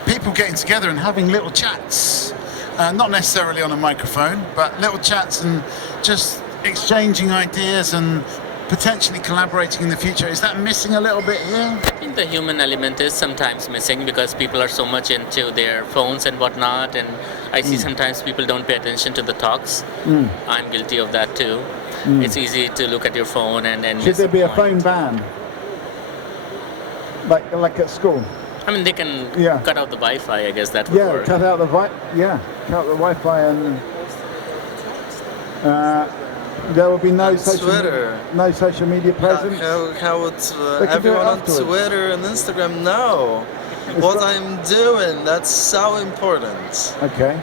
people getting together and having little chats. Not necessarily on a microphone, but little chats and just exchanging ideas and potentially collaborating in the future. Is that missing a little bit here? I think the human element is sometimes missing because people are so much into their phones and whatnot, and I see sometimes people don't pay attention to the talks. I'm guilty of that too. It's easy to look at your phone and should there be a phone ban? Like at school? I mean, they can cut out the Wi-Fi. I guess that would work. cut out the Wi-Fi, and there will be no social media presence. How would everyone on Twitter and Instagram know what I'm doing? That's so important. Okay.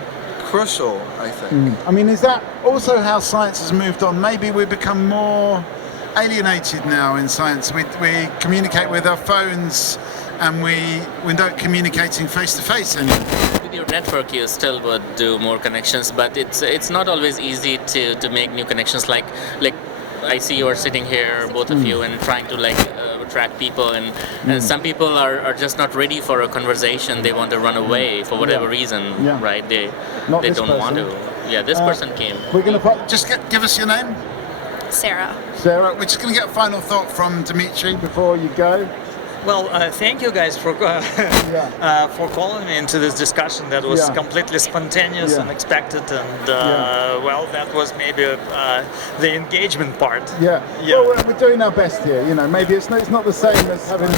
Crucial, I think. I mean, is that also how science has moved on? Maybe we become more alienated now in science. We communicate with our phones, and we're not communicating face to face anymore. With your network, you still would do more connections, but it's not always easy to make new connections. Like I see you are sitting here, both of you, and trying to attract people, and some people are just not ready for a conversation. They want to run away for whatever reason, right? They don't want to. Yeah, this person came. We're gonna just give us your name. Sarah. Sarah, we're just going to get a final thought from Dimitri before you go. Well, thank you guys for for calling me into this discussion. That was completely spontaneous, unexpected, and well, that was maybe the engagement part. Yeah. Well, we're doing our best here. You know, maybe it's not the same as having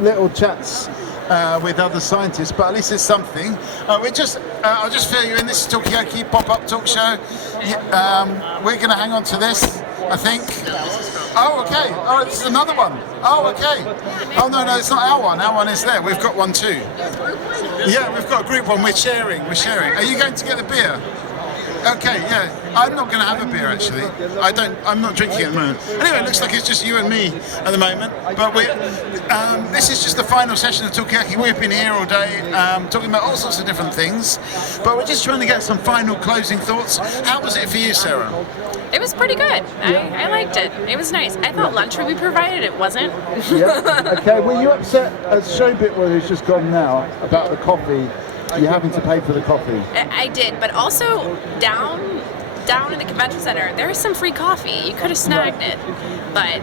little chats with other scientists, but at least it's something. I'll just fill you in. This is Tokiyoki Pop-Up Talk Show. We're going to hang on to this, I think. Oh, okay. Oh, this is another one. Oh, okay. Oh, no, it's not our one. Our one is there. We've got one too. Yeah, we've got a group one. We're sharing. Are you going to get the beer? Okay, yeah. I'm not going to have a beer actually. I'm not drinking at the moment. Anyway, it looks like it's just you and me at the moment. But this is just the final session of Tokiyoki. We've been here all day talking about all sorts of different things. But we're just trying to get some final closing thoughts. How was it for you, Sarah? It was pretty good. I liked it. It was nice. I thought lunch would be provided. It wasn't. Yeah. Okay. Were you upset as Showbit, who's just gone now, about the coffee? You're having to pay for the coffee. I did, but also down in the convention center, there is some free coffee. You could have snagged it, but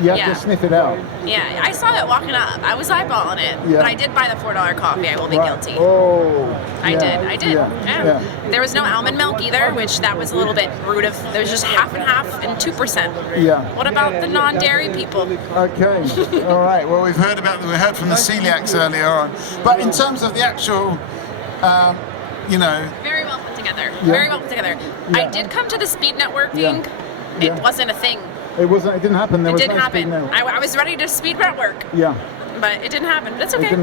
you have to sniff it out. Yeah, I saw it walking up. I was eyeballing it, but I did buy the $4 coffee. I will be guilty. Oh. I did. Yeah. There was no almond milk either, which that was a little bit rude of. There was just half and half and 2%. Yeah. What about the non-dairy people? Okay. All right. Well, we heard from the celiacs earlier on, but in terms of the actual, Very well put together. Very well put together. I did come to the speed networking. It wasn't a thing. It wasn't. It didn't happen. It didn't happen. I was ready to speed network. Yeah. But it didn't happen. That's okay.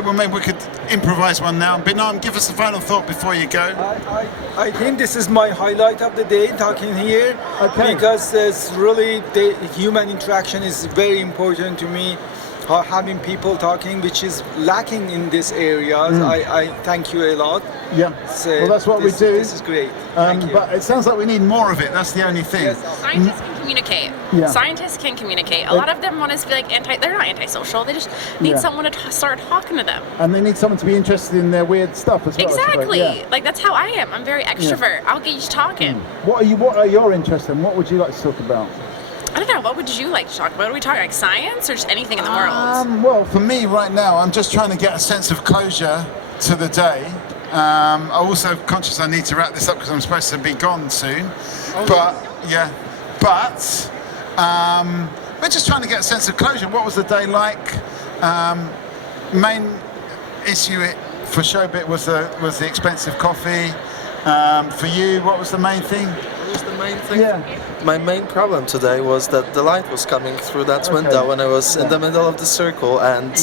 Well, maybe we could improvise one now. Binam, give us a final thought before you go. I think this is my highlight of the day, talking here, because it's really the human interaction is very important to me. Having people talking, which is lacking in this area. I thank you a lot. Yeah. So well, that's what we do. This is great. But it sounds like we need more of it. That's the only thing. Yes. Scientists can communicate. Yeah. Scientists can communicate. A lot of them want to be like they're not antisocial. They just need someone to start talking to them. And they need someone to be interested in their weird stuff as well. Exactly. Like that's how I am. I'm very extrovert. I'll get you talking. What are your interests in? What would you like to talk about? I don't know. What would you like to talk about? What are we talking like science or just anything in the world? Well, for me right now, I'm just trying to get a sense of closure to the day. I'm also conscious I need to wrap this up because I'm supposed to be gone soon. But we're just trying to get a sense of closure. What was the day like? Main issue for Showbit was the expensive coffee. For you, what was the main thing? What was the main thing? Yeah. My main problem today was that the light was coming through that window when I was in the middle of the circle, and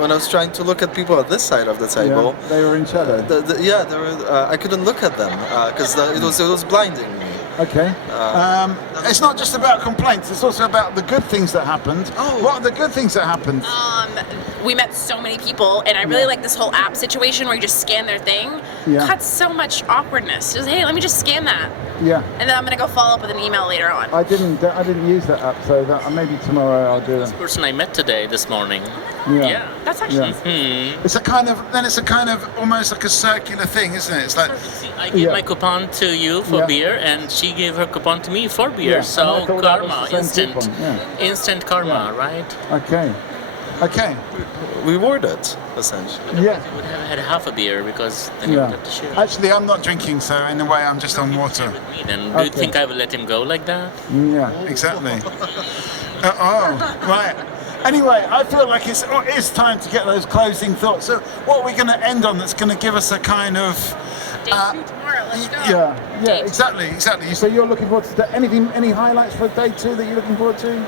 when I was trying to look at people at this side of the table, they were in shadow. They were. I couldn't look at them because it was blinding me. Okay. It's not just about complaints. It's also about the good things that happened. What are the good things that happened? We met so many people, and I really like this whole app situation where you just scan their thing. Cuts so much awkwardness. Just hey, let me just scan that. Yeah. And then I'm gonna go follow up with an email later on. I didn't use that app, so maybe tomorrow I'll do it. This person I met today, this morning. Yeah. That's actually. It's a kind of almost like a circular thing, isn't it? It's like I gave my coupon to you for beer, and she gave her coupon to me for beer. So karma, instant karma, right? Okay. Rewarded, essentially. Yeah. You would have had half a beer because then you would have to share. Actually, I'm not drinking, so in a way, I'm just on water. Then do you think I will let him go like that? Yeah, exactly. Right. Anyway, I feel like it's time to get those closing thoughts. So, what are we going to end on that's going to give us a kind of... Day 2 tomorrow, let's go. Yeah, exactly. So you're looking forward to any highlights for day 2 that you're looking forward to?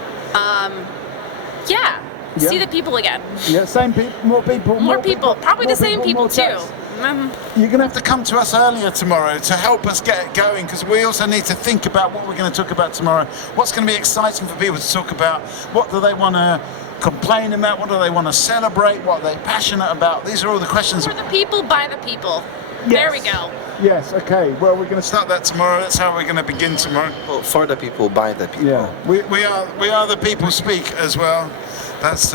Yeah. See the people again. Yeah, same people, more people. More people. Probably the same people too. You're going to have to come to us earlier tomorrow to help us get it going, because we also need to think about what we're going to talk about tomorrow. What's going to be exciting for people to talk about? What do they want to complain about? What do they want to celebrate? What are they passionate about? These are all the questions. For the people, by the people. Yes. There we go. Yes, okay. Well, we're going to start that tomorrow. That's how we're going to begin tomorrow. Well, for the people, by the people. Yeah. We are the people speak as well. That's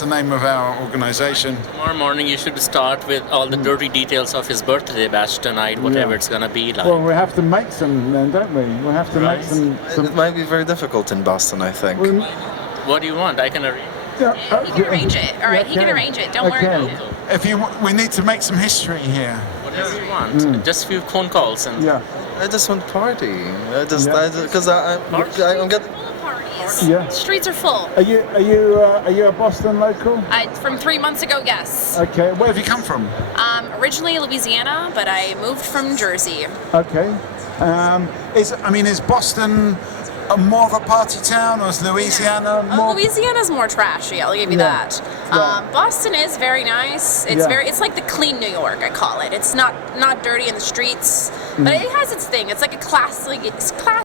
the name of our organisation. Tomorrow morning you should start with all the dirty details of his birthday bash tonight, whatever it's gonna be like. Well, we have to make some then, don't we? We have to make some... It might be very difficult in Boston, I think. What do you want? I can arrange. He can arrange it. All right, he can arrange it. Don't worry about it. We need to make some history here. Whatever you want. Just a few phone calls and. Yeah. I just want to party. Because I'm getting. Yeah. Streets are full. Are you a Boston local? From 3 months ago, yes. Okay. Where have you come from? Originally Louisiana, but I moved from Jersey. Okay. Is Boston more of a party town, or is Louisiana more? Louisiana's more trashy. I'll give you that. Boston is very nice. It's It's like the clean New York, I call it. It's not dirty in the streets, but it has its thing. It's like a class. It's class.